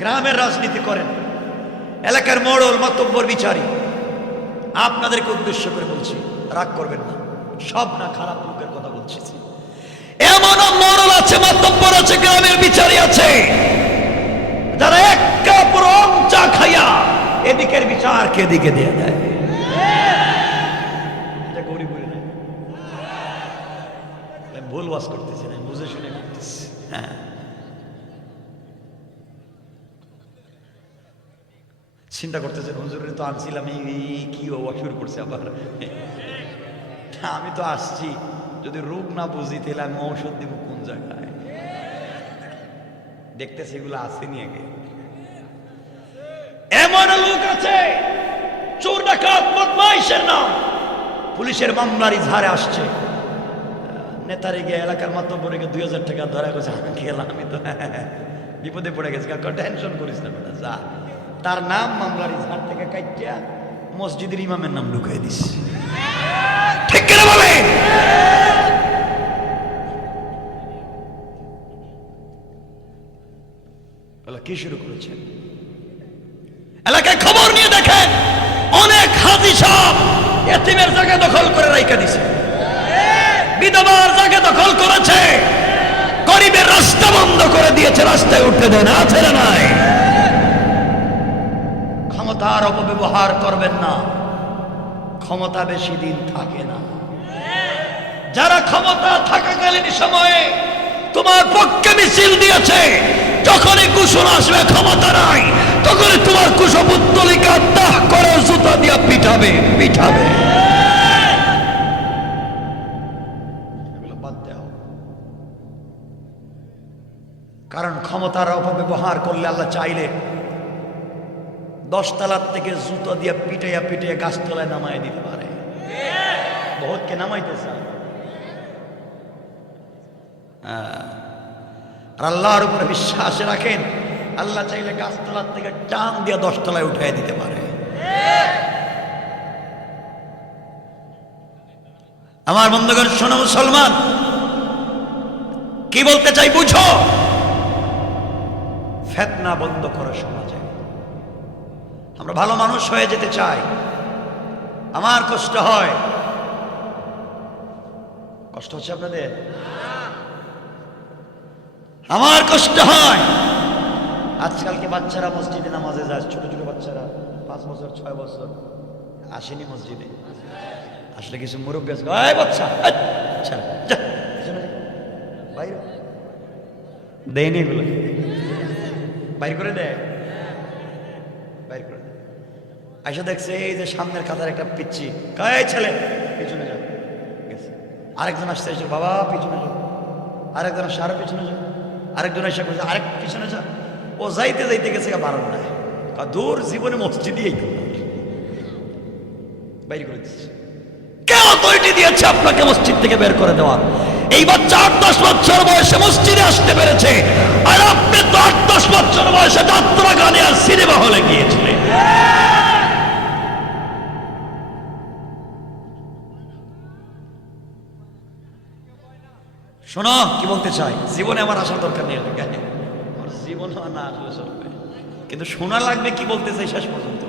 গ্রামের রাজনীতি করেন, এলাকার মোড়ল, মাতব্বর, বিচারী, আপনাদেরকে উদ্দেশ্য করে বলছি, রাগ করবেন না। সব না, খারাপ লোকের কথা বলছি। এমনও মোড়ল আছে, মাতব্বর আছে, গ্রামের বিচারী আছে, যারা এক কাপড় চা খাইয়া এদিকের বিচারকে এদিকে দিয়ে দেয়। এটা গরিব বলে না, ভুল ওয়াজ করতেছি না, বুঝে শুনে করতেছি। হ্যাঁ, চিন্তা করতেছেন হুজুরের তো আনছিলাম, এই কি শুরু করছে আবার। আমি তো আসছি, যদি রোগ না বুঝি তাহলে আমি ঔষধ দিব কোন জায়গায়? দেখতেছি এগুলো আসেনি আগে। এমন লোক আছে চোর ডাকাত বদমাইশের নাম পুলিশের মামলার ইজহারে আসছে, নেতারে গিয়ে এলাকার মাতব্বরে গিয়ে 2000 টাকা ধরা গেছে, খেলাম আমি তো বিপদে পড়ে গেছে, কাকা টেনশন করিস না বেটা যা। তার নাম মামলার ইজহার থেকে কাইটিয়া মসজিদের ইমামের নাম ঢুকাই দিস। ঠিক কিনা বলে? কি শুরু করেছেন? এলাকায় খবর নিয়ে দেখেন অনেক হাজি সাহেব এতিমের জায়গা দখল করে রাইখা দিছে, বিধবার জায়গা দখল করেছে, গরিবের রাস্তা বন্ধ করে দিয়েছে, রাস্তায় উঠতে দেন আছে না নাই? ক্ষমতার অপব্যবহার করবেন না, ক্ষমতা বেশি দিন থাকে না। যারা ক্ষমতা থাকাকালীন সময়ে তোমার পক্ষে মিছিল দিয়েছে, যখনই কুশল আসবে ক্ষমতা নাই, তখনই তোমার কুশপুত্তলিকা দাহ করে জুতা দিয়া পিঠাবে পিঠাবে। কারণ ক্ষমতার অপব্যবহার করলে আল্লাহ চাইলে 10 তলার থেকে জুতো দিয়ে পিটাইয়া পিটাইয়া গাছতলায় নামাই দিতে পারে। বহুতকে নামাইতেছে। আর আল্লাহর উপরে বিশ্বাস রাখেন, আল্লাহ চাইলে গাছতলার থেকে টান দিয়ে 10 তলায় উঠাই দিতে পারে। আমার বন্ধুগণ শোনো মুসলমান, কি বলতে চাই বুঝো। ফিতনা বন্ধ করো সমাজে। আমরা ভালো মানুষ হয়ে যেতে চাই। আমার কষ্ট হয়, কষ্ট হচ্ছে আপনাদের? আমার কষ্ট হয়। আজকালকে বাচ্চারা মসজিদে নামাজে যায়, ছোট ছোট বাচ্চারা 5 বছর 6 বছর আসেনি মসজিদে, আসলে কিছু মুরব্বী আছে, এই বাচ্চা আচ্ছা যা বাইরে দেয়নি, এগুলো বাইর করে দেয়, বাইর করে দেয়। আইসা দেখছে এই যে সামনের কাতার একটা পিচ্ছি, কয় ছেলে পিছনে যাও, আরেকজন আসছে এসে বাবা পিছনে যাও, আরেকজন আসছে আরো পিছনে যাও, আরেকজন এসে বলছে আরেক পিছনে যা। ও যাইতে যাইতে গেছে বারণ নাই, দূর জীবনে মসজিদই বাইর করে দিচ্ছে। কে অথরিটি দিয়েছে আপনাকে মসজিদ থেকে বের করে দেওয়া? এই বাচ্চা 8-10 বছর বয়সে মসজিদে আসতে পেরেছে, আর আপনি তো 8-10 বছর বয়সে যাত্রা গানে আর সিনেমা হলে গিয়েছিলেন। শোনো কি বলতে চাই, জীবনে আমার আসার দরকার নেই, আমার জীবন না আসলে চলবে, কিন্তু শোনা লাগবে কি বলতে চাই শেষ পর্যন্ত।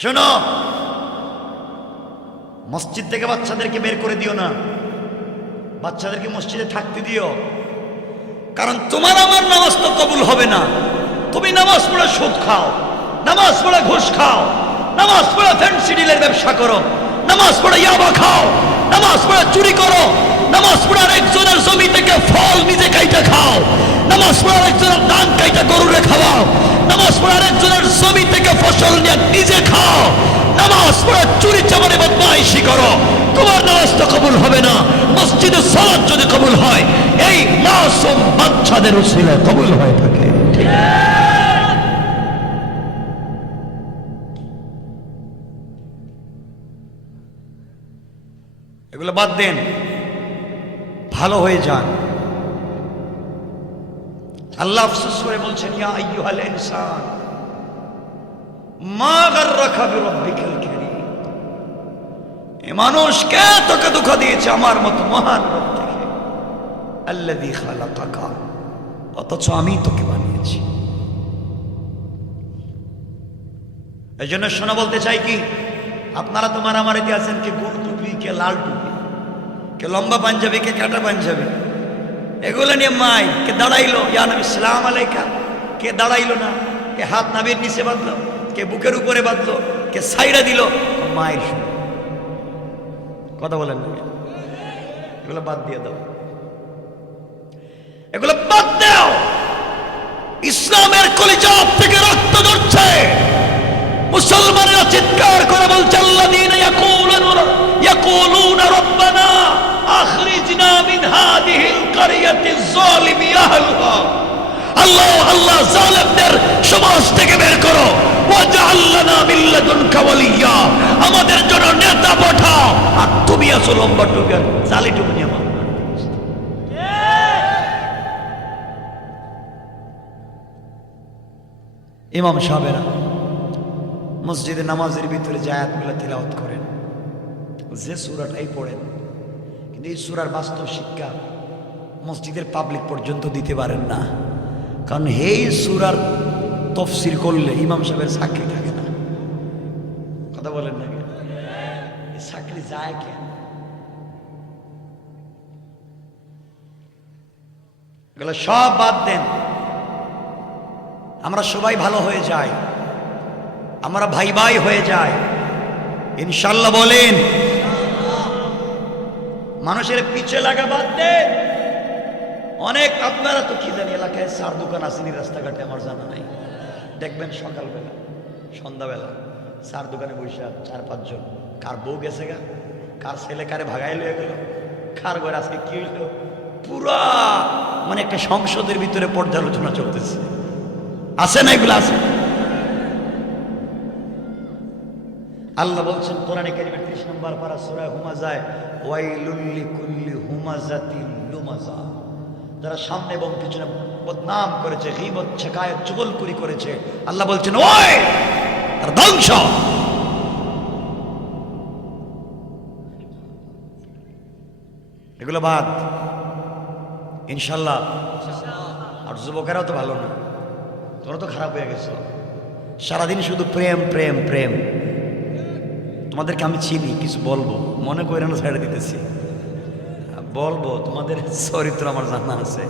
শোনো, মসজিদ থেকে বাচ্চাদেরকে বের করে দিও না, বাচ্চাদেরকে মসজিদে থাকতে দিও। কারণ তোমার আমার নামাজ তো কবুল হবে না। তুমি নামাজ পড়ে সুদ খাও, নামাজ পড়ে ঘুষ খাও, নামাজ পড়ে ফ্যান্সি ডিলের ব্যবসা করো, নামাজ পড়ে ইয়াবা খাও, নামাজ পড়ে চুরি করো, নামাজ পড়ে আরেকজনের জমি থেকে ফল নিজে কাইটা খাও, নামাজ পড়ে আরেকজনের ধান কাইটা গরুরে খাওয়াও, নামাজ পড়ে আরেকজনের জমি থেকে ফসল নিয়ে নিজে খাও, নামাজ পড়ে চুরি চামারি বদমাইশি করো, তোমার নামাজ তো কবুল হবে না। মসজিদে সালাত যদি কবুল হয়, এই মাসুম বাচ্চাদের উসিলায় কবুল হয়ে থাকে। ঠিক এগুলো বাদ দেন, ভালো হয়ে যান। আল্লাহ আফসোস করে বলছেন, ইয়া আইয়ুহাল ইনসান মা গাররাকা বিরাব্বিকাল কারীম। এ মানুষ কে তোকে ধোঁকা দিয়েছে আমার মতো মহান রব থেকে, আল্লাযী খালাকাকা, অথচ আমি তোকে বানিয়েছি। এই জন্য শোনা বলতে চাই কি, আপনারা তো মারামারিতে আছেন, কে গোল টুপি, কে লাল টুপি, কে লম্বা পাঞ্জাবি, কে কাটা পাঞ্জাবি, এগুলো নিয়ে মাই কে দাঁড়াইলো ইয়া নবী সালাম আলাইকা, কে দাঁড়াইলো না, কে হাত নাভির নিচে বাঁধলো, কে বুকের উপরে বাঁধলো, কে সাইডা দিল, মায়ের কথা বলেন না। এগুলো বাদ দিয়ে দাও, এগুলো বাদ দাও। ইসলামের কলিজা থেকে রক্ত ঝরছে, মুসলমানেরা চিৎকার করে বলছে আল্লাযীনা ইয়াকুলুনা যালিমি আহলুহা, আল্লাহ আল্লাহ জালেমদের সমাজ থেকে বের করো। ওয়াজআল লানা মিন লাদুনকা ওয়ালিয়্যা, আমাদের জন্য নেতা পাঠাও। আর তুমি আসো লম্বা টুকা জালিটুকু নিয়ে আমার ইমাম সাহেবেরা মসজিদে নামাজের ভিতরে যে আয়াতগুলো তিলাওয়াত করেন, যে সূরাটাই পড়েন, কিন্তু এই সূরার বাস্তব শিক্ষা মসজিদের পাবলিক পর্যন্ত দিতে পারেন না। কারণ এই সূরার তাফসীর করলে ইমাম সাহেবের চাকরি থাকে না। কথা বলেন না, চাকরি যায় কেন? এগুলো সব বাদ দেন, আমরা সবাই ভালো হয়ে যাই, আমরা ভাই ভাই হয়ে যাই ইনশাল্লাহ। বলেন মানুষের পিছে লাগা বাদ দেন। অনেক আপনারা তো কি জানি এলাকায় চার দোকান আসেনি রাস্তাঘাটে, আমার জানা নাই। দেখবেন সকালবেলা সন্ধ্যাবেলা চার দোকানে বসে 4-5 জন, কার বউ গেছে গা, কার ছেলে কারে ভাগাই লয়ে গেল, কার ঘরে আজকে কি হইল, পুরা মানে একটা সংসদের ভিতরে পর্যালোচনা চলতেছে। আছে না এগুলো? আছে। আল্লাহ বলছেন কোরআনে কারীমের 30 নম্বর পারা সূরা হুমাজায়, ওয়াইলুল লিকুল্লি হুমাজাতিল লুমাজা, যারা সামনে এবং পিছনে বদনাম করেছে, গীবত শেখায়ত চুগলখড়ি করেছে, আল্লাহ বলছেন ওই তার ধ্বংস। এগুলো বাদ ইনশাল্লাহ। আর যুবকেরাও তো ভালো না, তোমরা তো খারাপ হয়ে গেছো, সারাদিন শুধু প্রেম প্রেম প্রেম। তোমাদেরকে আমি চিনি, কিছু বলবো মনে করে না, ছেড়ে দিতেছি, বলবো তোমাদের চরিত্র আমার জানা আছে।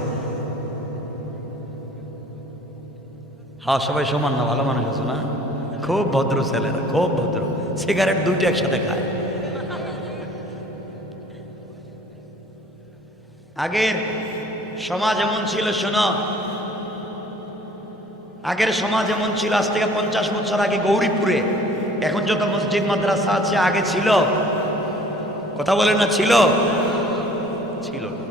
হ্যাঁ সবাই সমান না, ভালো মানুষ আছো না, খুব ভদ্র ছেলেরা, খুব ভদ্র, সিগারেট 2টা একসাথে খায়। আগের সমাজ এমন ছিল, শোনো, আগের সমাজ এমন ছিল, আজ থেকে 50 বছর আগে গৌরীপুরে এখন যত মসজিদ মাদ্রাসা আছে আগে ছিল? কথা বলেন না, ছিল? ছিল না।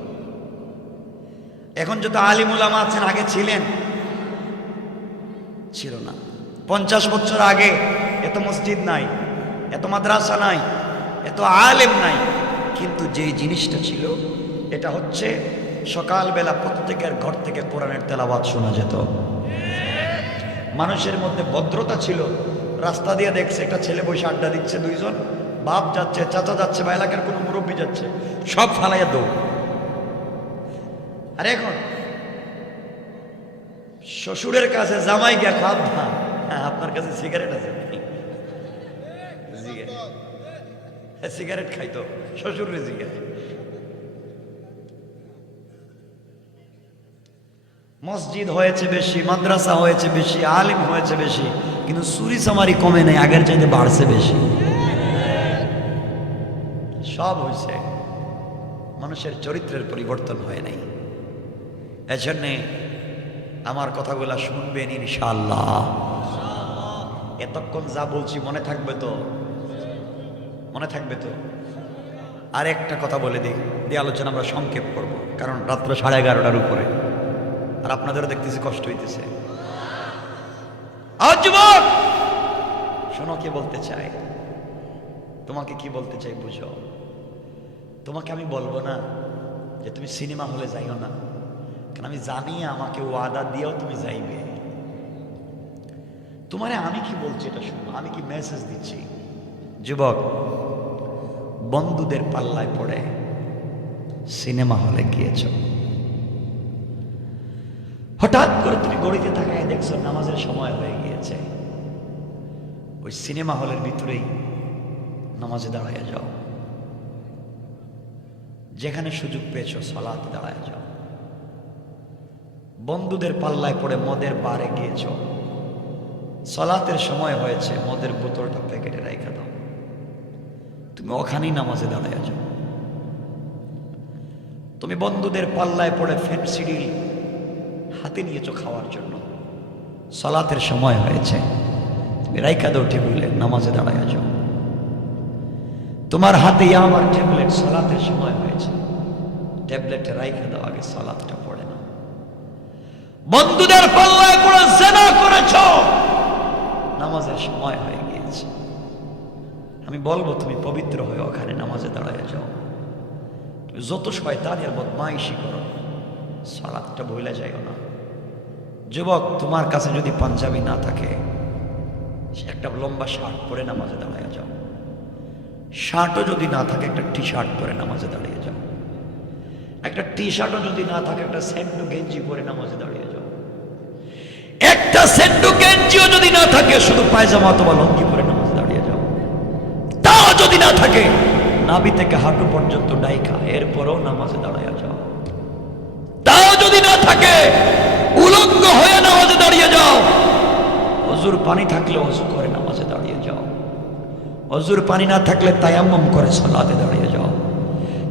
এখন যত আলিম উলামা আছেন আগে ছিলেন? ছিল না। 50 বছর আগে এত মসজিদ নাই, এত মাদ্রাসা নাই, এত আলেম নাই, কিন্তু যে জিনিসটা ছিল এটা হচ্ছে সকালবেলা প্রত্যেকের ঘর থেকে কোরআনের তেলাওয়াত শোনা যেত। মানুষের মধ্যে ভদ্রতা ছিল। রাস্তা দিয়ে দেখছে একটা ছেলে বসে আড্ডা দিচ্ছে, 2 জন, বাপ যাচ্ছে, চাচা যাচ্ছে, বা এলাকার কোনো মুরব্বী যাচ্ছে, সব ফালাইয়া দৌড়। আর এখন শ্বশুরের কাছে জামাই গিয়া খাব না, আপনার কাছে সিগারেট আছে? সিগারেট খাইতো শ্বশুরের জিজ্ঞাসা। মসজিদ হয়েছে বেশি, মাদ্রাসা হয়েছে বেশি, আলিম হয়েছে বেশি, কিন্তু চুরি চামারি কমে নাই, আগের চাইতে বাড়ছে বেশি। সব হয়েছে, মানুষের চরিত্রের পরিবর্তন হয় নাই। এজন্যে আমার কথাগুলা শুনবেন ইনশাআল্লাহ। এতক্ষণ যা বলছি মনে থাকবে তো? মনে থাকবে তো? আর একটা কথা বলে দিই, দিয়ে আলোচনা আমরা সংক্ষেপ করব, কারণ রাত্র 11:30টার উপরে, আর আপনাদেরও দেখতেছি কষ্ট হইতেছে। যুবক শোনো, কে বলতে চাই, তোমাকে কি বলতে চাই বুঝো। তোমাকে আমি বলবো না যে তুমি সিনেমা হলে যাইও না, কারণ আমি জানি আমাকে ওয়াদা দিয়েও তুমি যাইবে। তোমারে আমি কি বলছি এটা শুনো, আমি কি মেসেজ দিচ্ছি। যুবক, বন্ধুদের পাল্লায় পড়ে সিনেমা হলে গিয়েছ, হঠাৎ করে তুমি গড়িতে তাকায় দেখছো নামাজের সময় হয়ে গিয়েছে, ওই সিনেমা হলের ভিতরেই নামাজে দাঁড়ায় যাও। যেখানে সুযোগ পেয়েছো সালাতে দাঁড়ায় যাও। বন্ধুদের পাল্লায় পড়ে মদের বারে গিয়েছ, সালাতের সময় হয়েছে, মদের বোতলটা প্যাকেটে রাখা দাও, তুমি ওখানেই নামাজে দাঁড়ায় যাও। তুমি বন্ধুদের পাল্লায় পড়ে ফেন্সিডি হাতে নিয়েছো খাওয়ার জন্য, সালাতের সময় হয়েছে, তুমি রাইখা দাও টেবিলে, নামাজে দাঁড়ায় যাও। তোমার হাতে আমার ট্যাবলেট, সালাতের সময় হয়েছে, ট্যাবলেটে রাইখা দাও, আগে সালাতটা পড়ে। বন্ধুদের পাল্লায় পড়ে জিনা করেছ, নামাজের সময় হয়ে গিয়েছে। আমি বলবো তুমি পবিত্র হয়ে ওখানে নামাজে দাঁড়ায় যাও। তুমি যত শয়তানের বদমাইশি করো, সালাতটা ভুলে যাইও না। যুবক, তোমার কাছে যদি পাঞ্জাবি না থাকে, একটা লম্বা শার্ট পরে নামাজে দাঁড়ায় যাও। শার্টও যদি না থাকে, একটা টি শার্ট পরে নামাজে দাঁড়িয়ে যাও। একটা টি শার্টও যদি না থাকে, একটা স্যান্ডো গেঞ্জি পরে নামাজে দাঁড়িয়ে যাও। একটা স্যান্ডো গেঞ্জিও যদি না থাকে, শুধু পায়জামা অথবা লুঙ্গি পরে নামাজে দাঁড়িয়ে যাও। তাও যদি না থাকে, নাভি থেকে হাঁটু পর্যন্ত ডাইকা, এরপরও নামাজে দাঁড়িয়ে যাও। তাও যদি না থাকে, উলঙ্গ হয়ে নামাজে দাঁড়িয়ে যাও। ওযুর পানি থাকলে ওযু করে নামাজে দাঁড়িয়ে যাও। ওযুর পানি না থাকলে তায়াম্মুম করে সালাতে দাঁড়িয়ে যাও।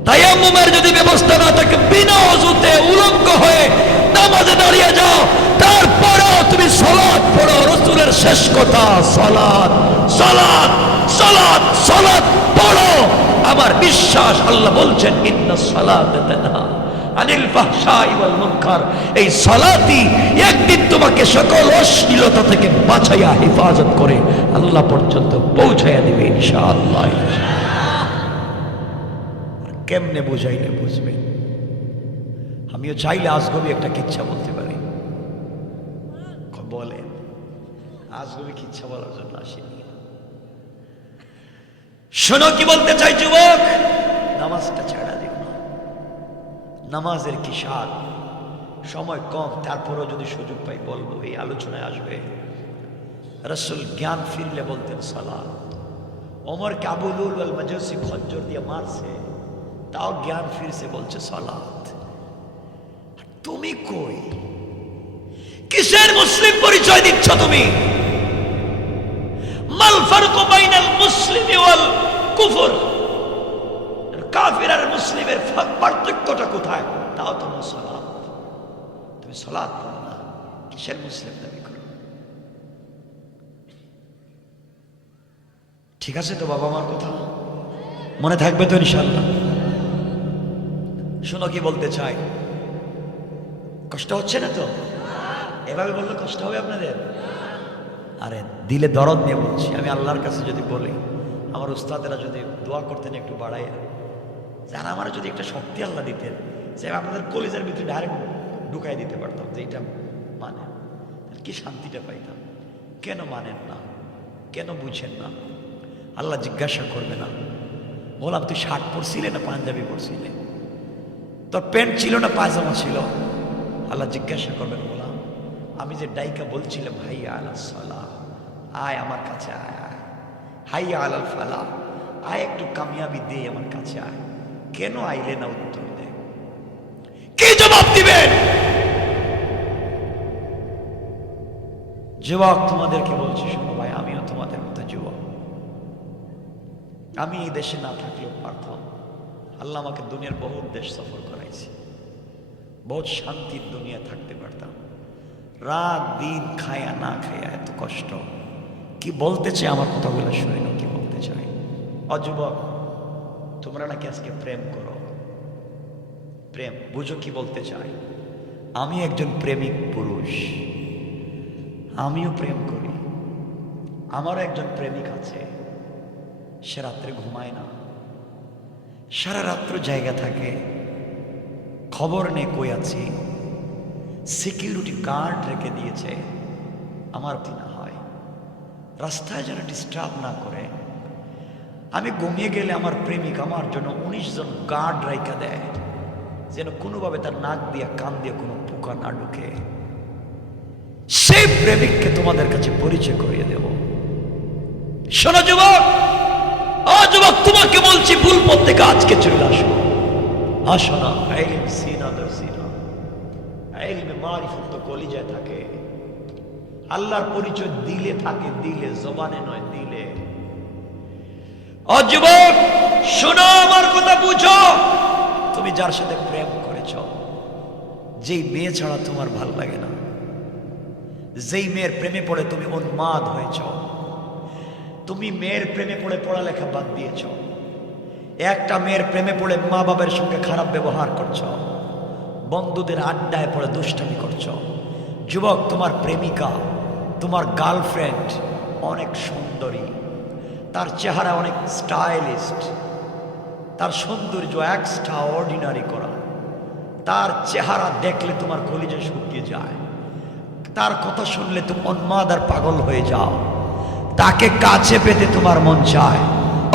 তায়াম্মুমের যদি ব্যবস্থা না থাকে, বিনা ওযুতে উলঙ্গ হয়ে নামাজে দাঁড়িয়ে যাও। তারপরেও তুমি সালাত পড়ো। রাসূলের শেষ কথা, সালাত সালাত সালাত সালাত পড়ো। আমার বিশ্বাস, আল্লাহ বলছেন ইন্নাস সালাতা তানহা আনিল ফাহশাই ওয়াল মুনকার। এই সালাতই একদিন তোমাকে সকল অশ্লীলতা থেকে বাঁচাইয়া হেফাজত করে আল্লাহ পর্যন্ত পৌঁছাইয়া দিবে ইনশাআল্লাহ। কেমনে বুঝাইলে বুঝবে? আমিও চাইলে আজগবি একটা কিচ্ছা বলতে পারি। বলেন, আজগবি কিচ্ছা বলার জন্য আসিনি। শোনো কি বলতে চাই যুবক, নামাজটা ছাড়া দিও না। নামাজের কি স্বাদ, সময় কম, তারপরও যদি সুযোগ পাই বলবো, এই আলোচনায় আসবে। রাসূল জ্ঞান ফিরলে বলতেন সালাত। ওমরকে আবু লুল আল মাজুসি খঞ্জর দিয়ে মারছে, তাও জ্ঞান ফিরছে, বলছে সালাত। তুমি কই? কিসের মুসলিম পরিচয় দিচ্ছ তুমি? মাল ফারকু বাইনাল মুসলিমি ওয়াল কুফর। কাফির আর মুসলিমের পার্থক্যটা কোথায়? তাও তোমার সালাত। তুমি সালাত পড়ো না, কিসের মুসলিম দাবি করো? ঠিক আছে তো বাবা, আমার কথা মনে থাকবে তো ইনশাআল্লাহ? শোনো কি বলতে চাই। কষ্ট হচ্ছে না তো? এভাবে বললে কষ্ট হবে আপনাদের? আরে দিলে দরদ নিয়ে বলছি। আমি আল্লাহর কাছে যদি বলি, আমার উস্তাদেরা যদি দোয়া করতেন একটু বাড়াইয়া, যারা আমার যদি একটা শক্তি আল্লাহ দিতেন, যে আপনাদের কলেজের ভিতরে ডাইরেক্ট ঢুকাই দিতে পারতাম যে এটা মানে, কি শান্তিটা পাইতাম। কেন মানেন না? কেন বুঝেন না? আল্লাহ জিজ্ঞাসা করবে না, বললাম তুই শার্ট পরছিলে না পাঞ্জাবি পরছিলে? তোর প্যান্ট ছিল না পায়জামা ছিল? আল্লাহ জিজ্ঞাসা করবেন, বললাম আমি যে ডাইকা বলছিলাম হাইয়া আলাস সালাহ, আয় আমার কাছে আয়, আয় হাইয়া আলাল ফালাহ, আয় একটু কামিয়াবি দে আমার কাছে আয়, কেন আইলে না? উত্তর দে। কি জবাব দিবেন? যুবক তোমাদেরকে বলছি, শোনো ভাই, আমিও তোমাদের মতো যুবক। আমি এই দেশে না থাকলেও পারতাম। আল্লাহ আমাকে দুনিয়ার বহুত দেশ সফর করাইছে, বহুত শান্তির দুনিয়া থাকতে পারতাম। রাত দিন খায়া না খায়া এত কষ্ট। কি বলতে চাই আমার কথাগুলো শুনে না, কি বলতে চাই? অযুবক, তোমরা নাকি আজকে প্রেম করো। প্রেম বুঝো কি বলতে চাই? আমি একজন প্রেমিক পুরুষ, আমিও প্রেম করি। আমারও একজন প্রেমিক আছে, সে রাত্রে ঘুমায় না, সারা রাত্র জায়গা থাকে, খবর নেই কই আছি। সিকিউরিটি গার্ড রেখে দিয়েছে আমার না হয় রাস্তায় যেন ডিস্টার্ব না করে। আমি ঘুমিয়ে গেলে আমার প্রেমিক আমার জন্য 19 জন গার্ড রাইখা দেয়, যেন কোনোভাবে তার নাক দিয়ে কান দিয়ে কোনো পোকা না ঢুকে। সেই প্রেমিককে তোমাদের কাছে পরিচয় করিয়ে দেব। শোনো যুবক, যুবক তোমাকে বলছি, ভুল পথ থেকে আজকে চলে আসো। আসো না, ইলম সিনা দর সিনা, ইলমে মারিফত তো কলিজায় থাকে। আল্লাহর পরিচয় দিলে থাকে, দিলে, জবানে নয়, দিলে। যুবক শোনো, আমার কথা বুঝো। তুমি যার সাথে প্রেম করেছ, যেই মেয়ে ছাড়া তোমার ভালো লাগে না, যেই মেয়ের প্রেমে পড়ে তুমি উন্মাদ হয়েছ, তুমি মেয়ের প্রেমে পড়ে পড়ালেখা বাদ দিয়েছ, একটা মেয়ের প্রেমে পড়ে মা বাবার সঙ্গে খারাপ ব্যবহার করছ, বন্ধুদের আড্ডায় পড়ে দুষ্টামি করছ, যুবক, তোমার প্রেমিকা, তোমার গার্লফ্রেন্ড অনেক সুন্দরী, তার চেহারা অনেক স্টাইলিস্ট, তার সৌন্দর্য এক্সট্রা অর্ডিনারি করা, তার চেহারা দেখলে তোমার কলিজা শুকিয়ে যায়, তার কথা শুনলে তুমি উন্মাদ আর পাগল হয়ে যাও, তাকে কাছে পেতে তোমার মন চায়।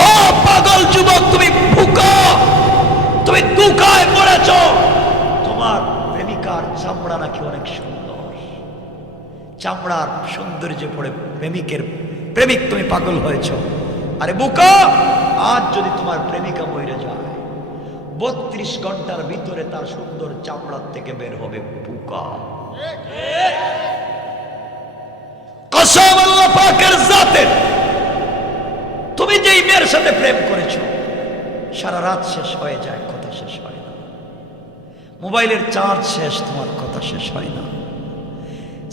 ও পাগল যুবক, তুমি ভুকা, তুমি দুঃখায় পড়েছ। তোমার প্রেমিকার চামড়া নাকি অনেক সুন্দর, চামড়ার সৌন্দর্যে পড়ে প্রেমিক তুমি পাগল হয়েছ। আরে বুকা, আজ যদি তোমার প্রেমিকা মরে যায়, 32 ঘন্টার ভিতরে তার সুন্দর চামড়ার থেকে বের হবে বুকা। কসম আল্লাহ পাকের জাতের, তুমি যেই মেয়ের সাথে প্রেম করেছো, সারা রাত শেষ হয়ে যায়, কথা শেষ হয় না। মোবাইলের চার্জ শেষ, তোমার কথা শেষ হয় না।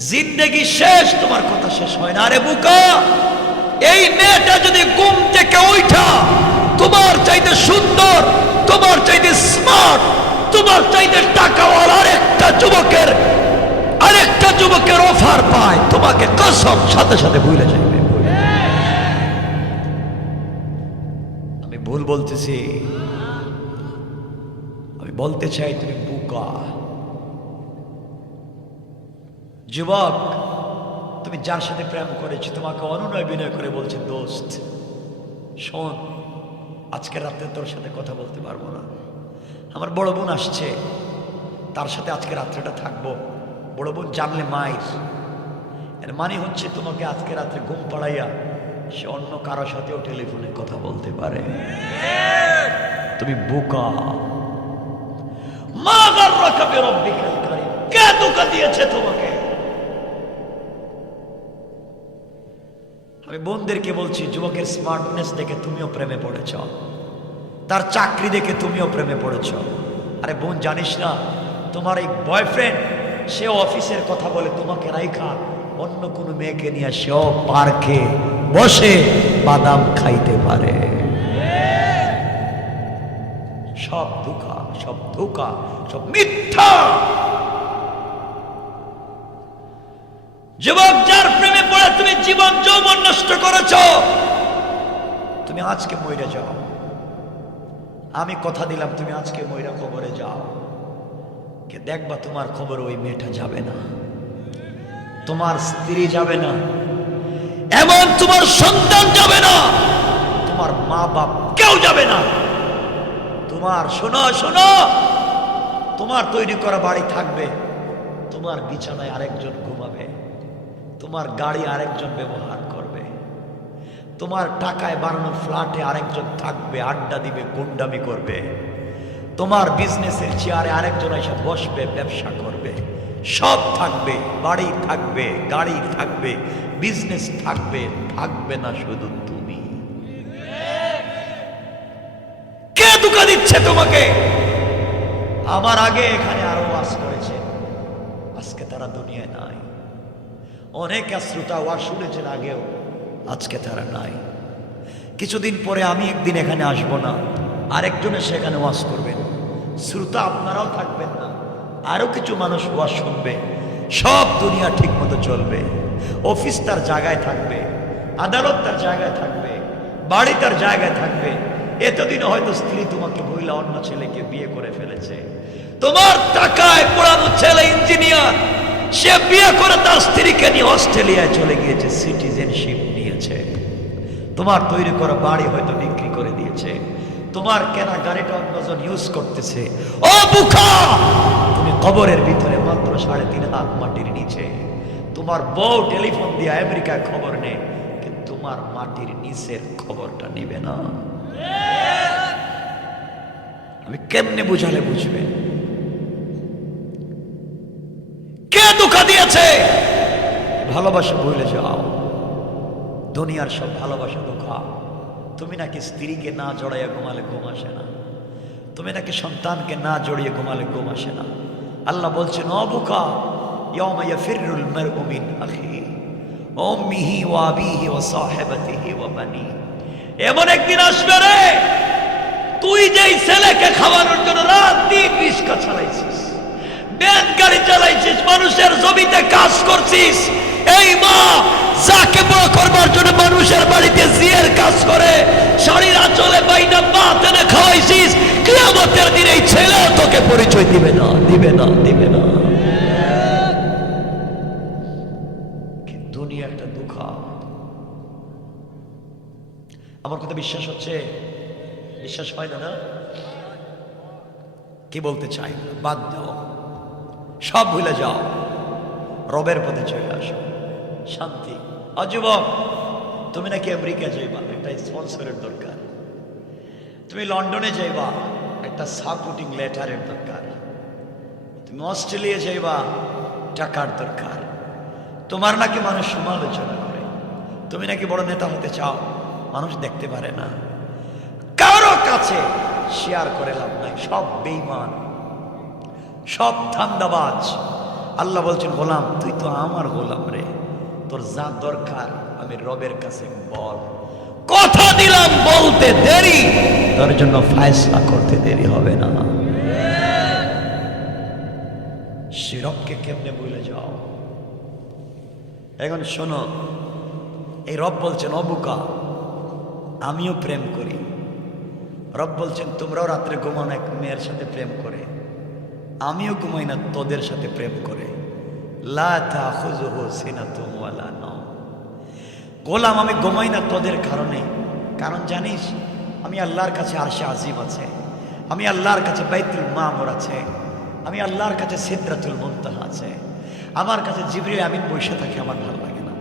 জিন্দেগি শেষ, তোমার কথা শেষ হয় না। আরে বুকা, এই মেয়েটা যদি ঘুম থেকে উঠা তোমার চাইতে সুন্দর, তোমার চাইতে স্মার্ট, তোমার চাইতে টাকাওয়ালা আরেকটা যুবকের অফার পায়, তোমাকে কসম সাথে সাথে ভুলে যাবে। আমি ভুল বলতেছি? আমি বলতে চাই তুমি বুকা। যুবক, তুমি যার সাথে প্রেম করেছো, তোমাকে অনুনয় বিনয় করে বলছে, দোস্ত শোন, আজকে রাতে তোর সাথে কথা বলতে পারবো না, আমার বড় বোন আসছে, তার সাথে আজকে রাত্রেটা থাকবো। বড় বোন জানলে মায়ের, এর মানে হচ্ছে তোমাকে আজকে রাত্রে ঘুম পাড়াইয়া সে অন্য কারোর সাথেও টেলিফোনে কথা বলতে পারে। তুমি বোকা। মা গাররাকা বিরাব্বিকাল কারীম, কে ধোঁকা দিয়েছে তোমাকে? আমি বোনদেরকে বলছি, যুবকের স্মার্টনেস দেখে তুমিও প্রেমে পড়েছ, তার চাকরি দেখে তুমিও প্রেমে পড়েছ। আরে বোন, জানিস না তোমার এই বয়ফ্রেন্ড, সে অফিসের কথা বলে তোমাকে রাইখা অন্য কোনো মেয়েকে নিয়ে সেও পার্কে বসে বাদাম খাইতে পারে। সব ধোঁকা, সব ধোঁকা, সব মিথ্যা। যুবক, যার প্রেমে পড়ে তুমি জীবন যৌবন নষ্ট করেছ, তুমি আজকে মইরা যাও। আমি কথা দিলাম, তুমি আজকে মইরা কবরে যাও, কে দেখবা তোমার খবর ওই মেয়েটা যাবে না, তোমার স্ত্রী যাবে না, এমন তোমার সন্তান যাবে না, তোমার মা বাপ কেউ যাবে না। তোমার শোনো শোনো, তোমার তৈরি করা বাড়ি থাকবে, তোমার বিছানায় আরেকজন ঘুমাবে, তোমার গাড়ি আরেকজন ব্যবহার করবে, তোমার টাকায় বানানো ফ্ল্যাটে আরেকজন থাকবে, আড্ডা দিবে, গুন্ডামি করবে, তোমার বিজনেসের চেয়ারে আরেকজন এসে বসবে, ব্যবসা করবে। সব থাকবে, বাড়ি থাকবে, গাড়ি থাকবে, বিজনেস থাকবে, থাকবে না শুধু তুমি। কে ধোঁকা দিচ্ছে তোমাকে? আমার আগে এখানে আরো ওয়াজ করেছে, আজকে তারা দুনিয়ায় নাই। অনেক শ্রোতা ওয়াজ শুনেছেন আগেও, আজকে তারা নাই। কিছুদিন পরে আমি একদিন এখানে আসবো না, আরেকজনে সেখানে ওয়াজ করবেন, শ্রোতা আপনারাও থাকবেন না, আরো কিছু মানুষ ওয়াজ শুনবে। সব দুনিয়া ঠিক মতো চলবে, অফিস তার জায়গায় থাকবে, আদালত তার জায়গায় থাকবে, বাড়ি তার জায়গায় থাকবে। এতদিন হয়তো স্ত্রী তোমাকে ভুইলা অন্য ছেলেকে বিয়ে করে ফেলেছে, তোমার টাকায় পড়ানো ছেলে ইঞ্জিনিয়ার, সে বিয়ে করে তার স্ত্রীকে নিয়ে অস্ট্রেলিয়ায় চলে গিয়েছে, সিটিজেনশিপ নিয়েছে। তোমার তৈরি করা বাড়ি হয়তো বিক্রি করে দিয়েছে, তোমার কেনা গাড়িটা অন্যজন ইউজ করতেছে। ও বুকা, তুমি কবরের ভিতরে মাত্র 3.5 হাত মাটির নিচে। তোমার বউ টেলিফোন দিয়ে আমেরিকায় খবর নেয়, কিন্তু তোমার মাটির নিচের খবরটা নিবে না। আমি কেমনে বুঝালে বুঝবে? কে ধোঁকা দিয়েছে? ভালোবাসা ভুলে যাও, দুনিয়ার সব ভালোবাসা ধোঁকা। তুমি নাকি স্ত্রীকে না জড়াইয়া ঘুমালে ঘুম আসে না, তুমি নাকি সন্তানকে না জড়িয়ে ঘুমালে ঘুম আসে না। আল্লাহ বলছেন, ও বুকা, ইয়াউমা ইয়াফিরুল মারউ মিন আখিহি ওয়া উম্মিহি ওয়া আবিহি ওয়া সাহিবাতিহি ওয়া বানি। এমন একদিন আসবে রে, তুই যেই ছেলেকে খাওয়ানোর জন্য রাত দিন রিস্কা চালাইছিস, ব্যান গাড়ি চালাইছিস, মানুষের জমিতে কাজ করছিস। এই মা যাকে বড় করবার জন্য মানুষের বাড়িতে জিয়ের কাজ করে, শাড়ির আঁচলে বাইনা পা টেনে খাওয়াইছিস, কিয়ামতের দিন এই ছেলেও তোকে পরিচয় দিবে না, দিবে না, দিবে না। দুনিয়া একটা দুঃখ। আমার কথা বিশ্বাস হচ্ছে? বিশ্বাস হয় না? না কি বলতে চাই? বাদ দাও, সব ভুলে যাও, রবের পথে চলে আসো, শান্তি। অযুবক, তুমি নাকি আমেরিকা যাইবা, একটা স্পন্সরের দরকার। তুমি লন্ডনে যাইবা, একটা সাপোর্টিং লেটারের দরকার। তুমি অস্ট্রেলিয়া যাইবা, টাকার দরকার। তোমার নাকি মানুষ সমালোচনা করে, তুমি নাকি বড় নেতা হতে চাও, মানুষ দেখতে পারে না, কারো কাছে শেয়ার করে লাভ নাই। সব বেঈমান, সব ধান্দাবাজ। আল্লাহ বলছেন, গোলাম তুই তো আমার গোলাম রে, তোর যা দরকার আমি রবের কাছে বল। কথা দিলাম বলতে দেরি, তোর জন্য ফায়সালা করতে দেরি হবে না। সে রবকে কেমনে ভুলে যাও? এখন শোনো, এই রব বলছেন, অবুকা আমিও প্রেম করি। রব বলছেন, তোমরাও রাত্রে ঘুমাও না এক মেয়ের সাথে প্রেম করে, আমিও ঘুমাই না তোদের সাথে প্রেম করে। লা তাখুযুহু সিনাতুন ওয়ালা নাওম। গোলাম আমি ঘুমাই না তোদের কারণে, কারণ জানিস আমি আল্লাহর কাছে আরশে আজিম আছে, আমি আল্লাহর কাছে বাইতুল মামুর আছে, আমি আল্লাহর কাছে সিদরাতুল মুনতাহা আছে, আমার কাছে জিবরিল আমিন বসে থাকে। আমার ভালো লাগে না,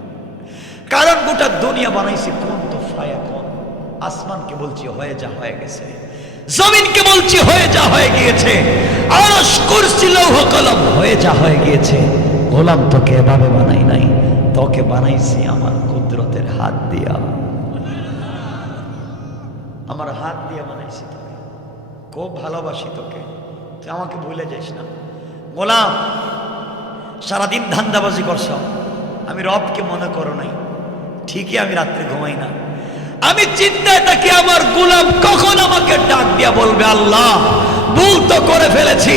কারণ গোটা দুনিয়া বানাইছি কোন তো ফায়াকুন। আসমানকে বলছি হয়ে যা, হয়ে গেছে। জমিনকে বলছি হয়ে যা, হয়ে গিয়েছে। আরশ কুরসি লৌহ কলম হয়ে যা, হয়ে গিয়েছে। গোলাম তোকে এভাবে বানাই নাই, তোকে বানাইছি আমার কুদরতের হাত দিয়া, আমার হাত দিয়ে বানাইছি তোকে। খুব ভালোবাসি তোকে, তুই আমাকে ভুলে যাইস না। গোলাম সারাদিন ধান্দাবাজি করছ, আমি রবকে মনে করো নাই। ঠিকই আমি রাত্রে ঘুমাই না, আমি চিন্তায় থাকি আমার গোলাম কখন আমাকে ডাক দিয়া বলবে, আল্লাহ ভুল তো করে ফেলেছি,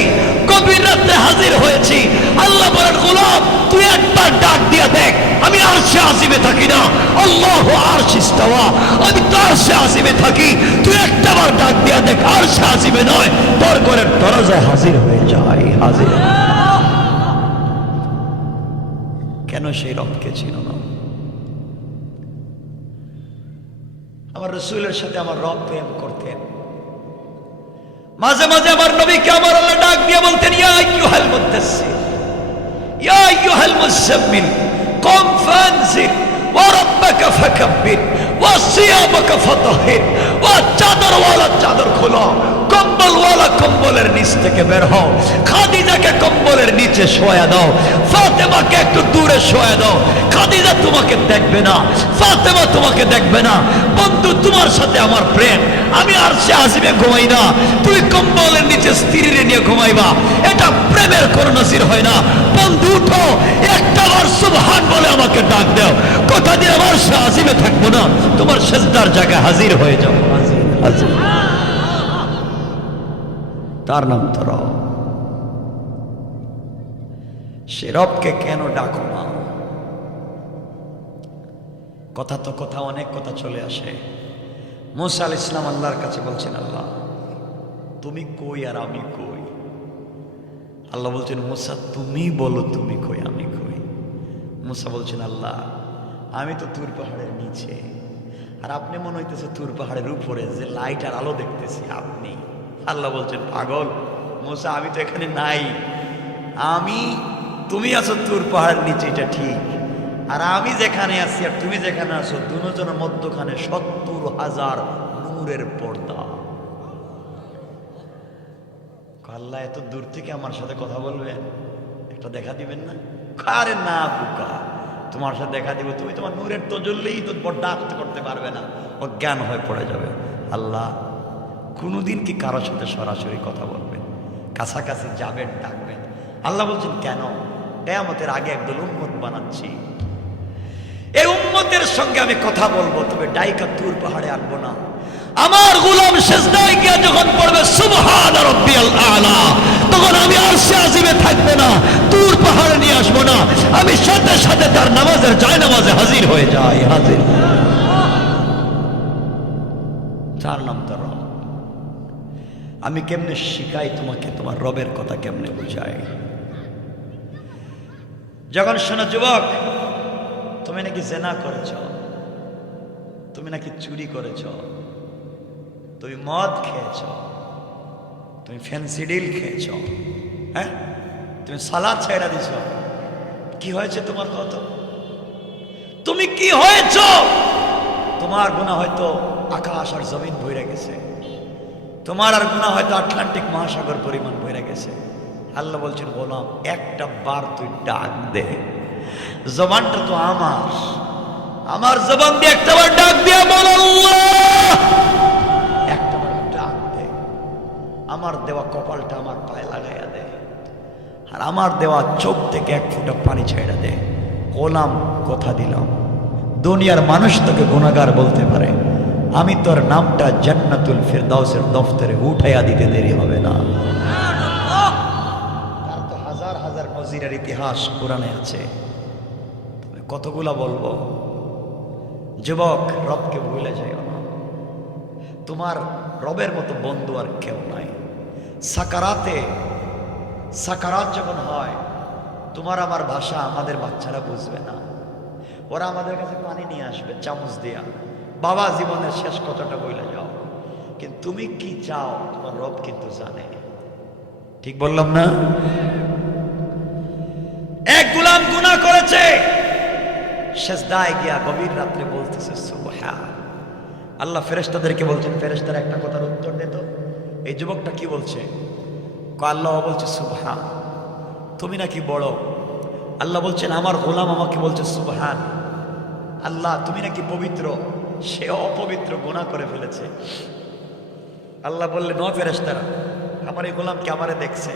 গভীর রাতে হাজির হয়েছি। আল্লাহ বলেন, গোলাম তুই একবার ডাক দিয়া দেখ, আমি আরশে আজিমে থাকি না, আল্লাহু আরশ ইস্তাওয়া, আমি তো আরশে আজিমে থাকি। তুই একটাবার ডাক দিয়া দেখ, আরশে আজিমে নয়, তোর ঘরের দরজায় হাজির হয়ে যায়, হাজির। কেন সেই রবকে চিনো না? আমার রাসূলের সাথে আমার রব প্রেম করতেন। মাঝে মাঝে আমার নবীকে আমার আল্লাহ ডাক দিয়ে বলতেন, ইয়া আইয়ুহাল মুদ্দাসসির, ইয়া আইয়ুহাল মুযাম্মিল, কুম ফানজির, ওয়া রাব্বাকা ফাকাব্বির, ওয়া সিয়াবাকা ফাতাহির, ওয়া চাদরওয়ালা চাদর খোলো, কম্বলওয়ালা কম্বলের নিচ থেকে বের হও, খাদিজাকে কম্বলের নিচে শোয়া দাও, ফাতেমাকে একটু দূরে শোয়া দাও। খাদিজা তোমাকে দেখবে না, ফাতেমা তোমাকে দেখবে না। বন্ধু তোমার সাথে আমার প্রেম, আমি আরশে আজিমে ঘুমাই না, তুই কম্বলের নিচে স্ত্রীরে নিয়ে ঘুমাইবা, এটা প্রেমের কোনো নজির হয় না। বন্ধু উঠো, একটাবার সুবহান বলে আমাকে ডাক দাও, কথা দিয়ে আমার আরশে আজিমে থাকবো না, তোমার সেজদার জায়গায় হাজির হয়ে যাও, হাজির হাজির। তার নাম তো রব। সে রবকে কেন ডাকো না? কথা তো কথা, অনেক কথা চলে আসে। মুসা আলাইহিস সালাম আল্লাহর কাছে বলছেন, আল্লাহ তুমি কই আর আমি কই? আল্লাহ বলছেন, মুসা তুমি বলো তুমি কই, আমি কই। মুসা বলছেন, আল্লাহ আমি তো তুর পাহাড়ের নিচে, আর আপনি মনে হইতেছে তুর পাহাড়ের উপরে, যে লাইট আর আলো দেখতেছি আপনি। আল্লাহ বলছেন, পাগল মুসা, আমি তো এখানে নাই। তুমি আছো তুর পাহাড়ের নিচে, এটা ঠিক, আর আমি যেখানে আছি আর তুমি যেখানে আছো, দুজনের মধ্যখানে ৭০,০০০ নূরের পর্দা। আল্লাহ এত দূর থেকে আমার সাথে কথা বলবেন, একটা দেখা দিবেন না? আরে না বুকা, তোমার সাথে দেখা দিব, তুমি তোমার নূরের তজল্লেই তো বরদাস্ত করতে পারবে না, অজ্ঞান হয়ে পড়ে যাবে। আল্লাহ কোনোদিন কি কারোর সাথে সরাসরি কথা বলবেন, কাছাকাছি যাবেন, ডাকবেন? আল্লাহ বলছেন, কেন? কিয়ামতের আগে একদল উম্মত বানাচ্ছি, এই উম্মতের সঙ্গে আমি কথা বলবো, তবে ডাইকা তুর পাহাড়ে আনবো না। আমার গোলাম সিজদায় গিয়ে যখন পড়বে সুবহান রাব্বিয়াল আলা, ততক্ষণ আমি আরশে আজিমে থাকবো না, তুর পাহাড়ে নিয়ে আসবো না, আমি সাথে সাথে তার নামাজের জায়নামাজে হাজির হয়ে যাই। হাজির, তার নাম তার রব। আমি কেমনে শিখাই তোমাকে তোমার রবের কথা কেমনে বুঝাই? যখন শোনো যুবক, তুমি নাকি জেনা করেছ, তুমি নাকি চুরি করেছ, তুমি মদ খেয়েছ, তুমি ফেন্সিডিল খেয়েছ, হ্যাঁ, তুমি সালাদ ছেড়ে দিছ, কি হয়েছে তোমার? কত তুমি কি হয়েছ? তোমার গুনাহ হয়তো আকাশ আর জমিন বইরে গেছে, তোমার আর গুনাহ হয়তো আটলান্টিক মহাসাগর পরিমাণ বইরে গেছে। আল্লাহ বলছেন, গোলাম একটা বার তুই ডাক দে, জবানটা তো আমার জবান দিয়ে একটা বার ডাক দিয়ে বল আল্লাহ, একটা বার ডাক দে, আমার দেওয়া কপালটা আমার পায়ে লাগাইয়া দে, আর আমার দেওয়া চোখ থেকে এক ফোঁটা পানি ছেড়ে দে। গোলাম কথা দিলাম, দুনিয়ার মানুষ তোকে গুনাহগার বলতে পারে, আমি তোর নামটা জান্নাতুল ফিরদাউসের দফতরে উঠাইয়া দিতে দেরি হবে না। তার তো হাজার হাজার নজিরের ইতিহাস কোরআনে আছে, কতগুলা বলবো। যুবক, রবকে ভুলে যাইও না, তোমার রবের মতো বন্ধু আর কেউ নাই। সাকারাত যখন হয়, তোমার আমার ভাষা আমাদের বাচ্চারা বুঝবে না, ওরা আমাদের কাছে পানি নিয়ে আসবে চামচ দিয়া, বাবা জীবনের শেষ কথাটা বলে যাও, কিন্তু তুমি কি চাও তোমার রব কিন্তু জানে। ঠিক বললাম না? এক গোলাম গুনাহ করেছে, সেজদায় গিয়া গভীর রাত্রে বলতেছে সুবহান আল্লাহ। ফেরেশতাদেরকে বলছেন, ফেরেশতারা একটা কথার উত্তর দিত, এই যুবকটা কি বলছে? আল্লাহ বলছে সুবহান, তুমি নাকি বড়। আল্লাহ বলছেন, আমার গোলাম আমাকে বলছে সুবহান আল্লাহ, তুমি নাকি পবিত্র, সে অপবিত্র, গুনাহ করে ফেলেছে। আল্লাহ বললেন, ও ফেরেশতারা, আমার এই গোলাম কি আমারে দেখছে?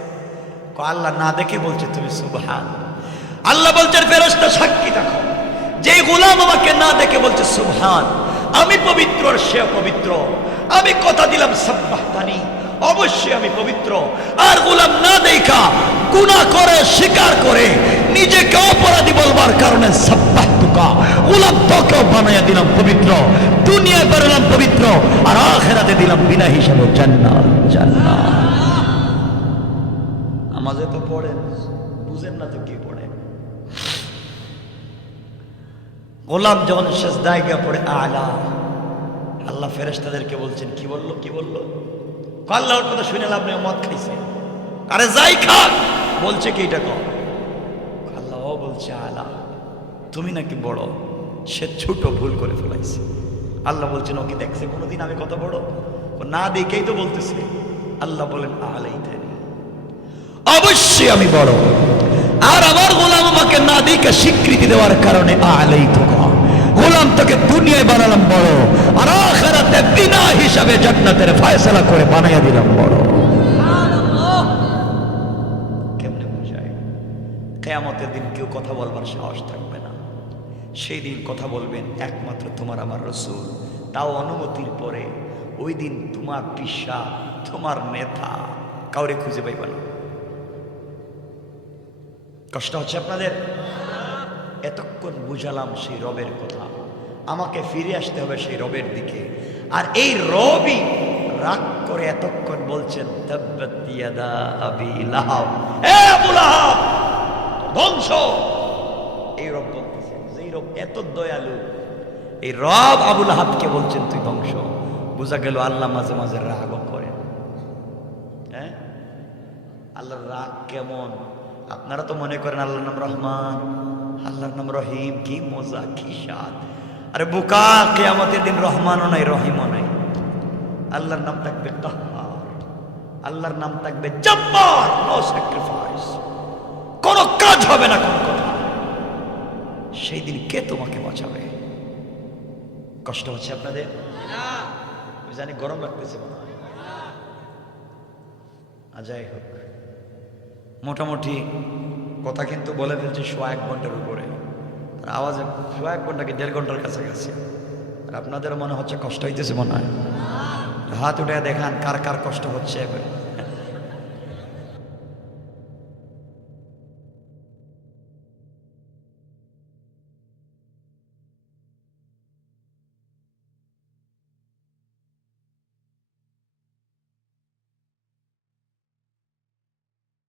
আল্লাহ না দেখে বলছে তুমি সুবহান। আল্লাহ বলছেন, ফেরেশতা সাক্ষী রাখো, যে গোলাম আমাকে না দেখে বলছে সুবহান, আমি পবিত্র আর সে অপবিত্র, আমি কথা দিলাম সাব্বাহতানি, অবশ্যই আমি পবিত্র। আর গোলাম না দেখা গুনাহ করে স্বীকার করে নিজেকে অপরাধী বলবার কারণে সাব্বাহতুকা, গোলাম তোকেও বানাইয়া দিলাম পবিত্র, দুনিয়ায় বানালাম পবিত্র, আর আখিরাতে দিলাম বিনা হিসাবে জান্নাত। জান্নাত আমাদের তো পড়েন, বুঝেন না তো কি পড়ে। গোলাম যখন সেজদায় গিয়ে পড়ে আলা, আল্লাহ ফেরেশতাদেরকে বলছেন, কি বললো? কি বললো? আল্লাহর কথা শুনে লাভ নেই, মদ খাইছে। আরে যাই খাক, বলছে কি এটা কর? আল্লাহ বলছে আলা, তুমি নাকি বড়, সে ছোট, ভুল করে ফেলাইছে। আল্লাহ বলছেন, ও কি দেখছে কোনোদিন আমি কত বড়? ও না দেখেই তো বলতেছে। আল্লাহ বলেন, আলাইতানি, অবশ্যই আমি বড়, আর আমার গোলাম আমাকে না দেখে স্বীকৃতি দেওয়ার কারণে আলাইতুকা, গোলাম তোকে দুনিয়ায় বানালাম বড়, আর আখিরাতে বিনা হিসাবে জান্নাতের ফয়সালা করে বানাইয়া দিলাম বড়। কেমনে বুঝায়? কিয়ামতের দিন কেউ কথা বলবার সাহস থাকবে না, সেই দিন কথা বলবেন একমাত্র তোমার আমার রাসূল, তাও অনুমতির পরে। ওই দিন তোমার পিসা, তোমার নেতা কাউরে খুঁজে পাইবা না। কষ্ট হচ্ছে আপনাদের? এতক্ষণ বুঝালাম সেই রবের কথা, আমাকে ফিরে আসতে হবে সেই রবের দিকে। আর এই রবই রাগ করে এতক্ষণ বলছেন, তাব্বাত ইয়াদা আবি লাহাব, এ আবু লাহাব ধ্বংস। এই রব বলতেছেন, যেই রব এত দয়ালু, এই রব আবু লাহাবকে বলছেন তুই ধ্বংস। বোঝা গেল আল্লাহ মাঝে মাঝে রাগও করেন। হ্যাঁ, আল্লাহর রাগ কেমন? আপনারা তো মনে করেন আল্লাহর নাম রহমান, আল্লাহর নাম রহিম, কি মজা, কি স্বাদ। আরে বোকা, কিয়ামতের দিন রহমানও নাই, রহিমও নাই। আল্লাহর নাম থাকবে কাহ্হার, আল্লাহর নাম থাকবে জব্বার, নো স্যাক্রিফাইস, কোনো কাজ হবে না, কোন কথা। সেই দিন কে তোমাকে বাঁচাবে? কষ্ট হচ্ছে আপনাদের? জানি গরম লাগতেছে মনে হয়। যাই হোক, মোটামুটি কথা কিন্তু বলে ফেলছে 1 ঘন্টার উপরে, আর আওয়াজে 1 ঘন্টা কি 1.5 ঘন্টার কাছাকাছি। আর আপনাদের মনে হচ্ছে কষ্ট হইতেছে মনে হয়? হাত উঠে দেখান কার কার কষ্ট হচ্ছে।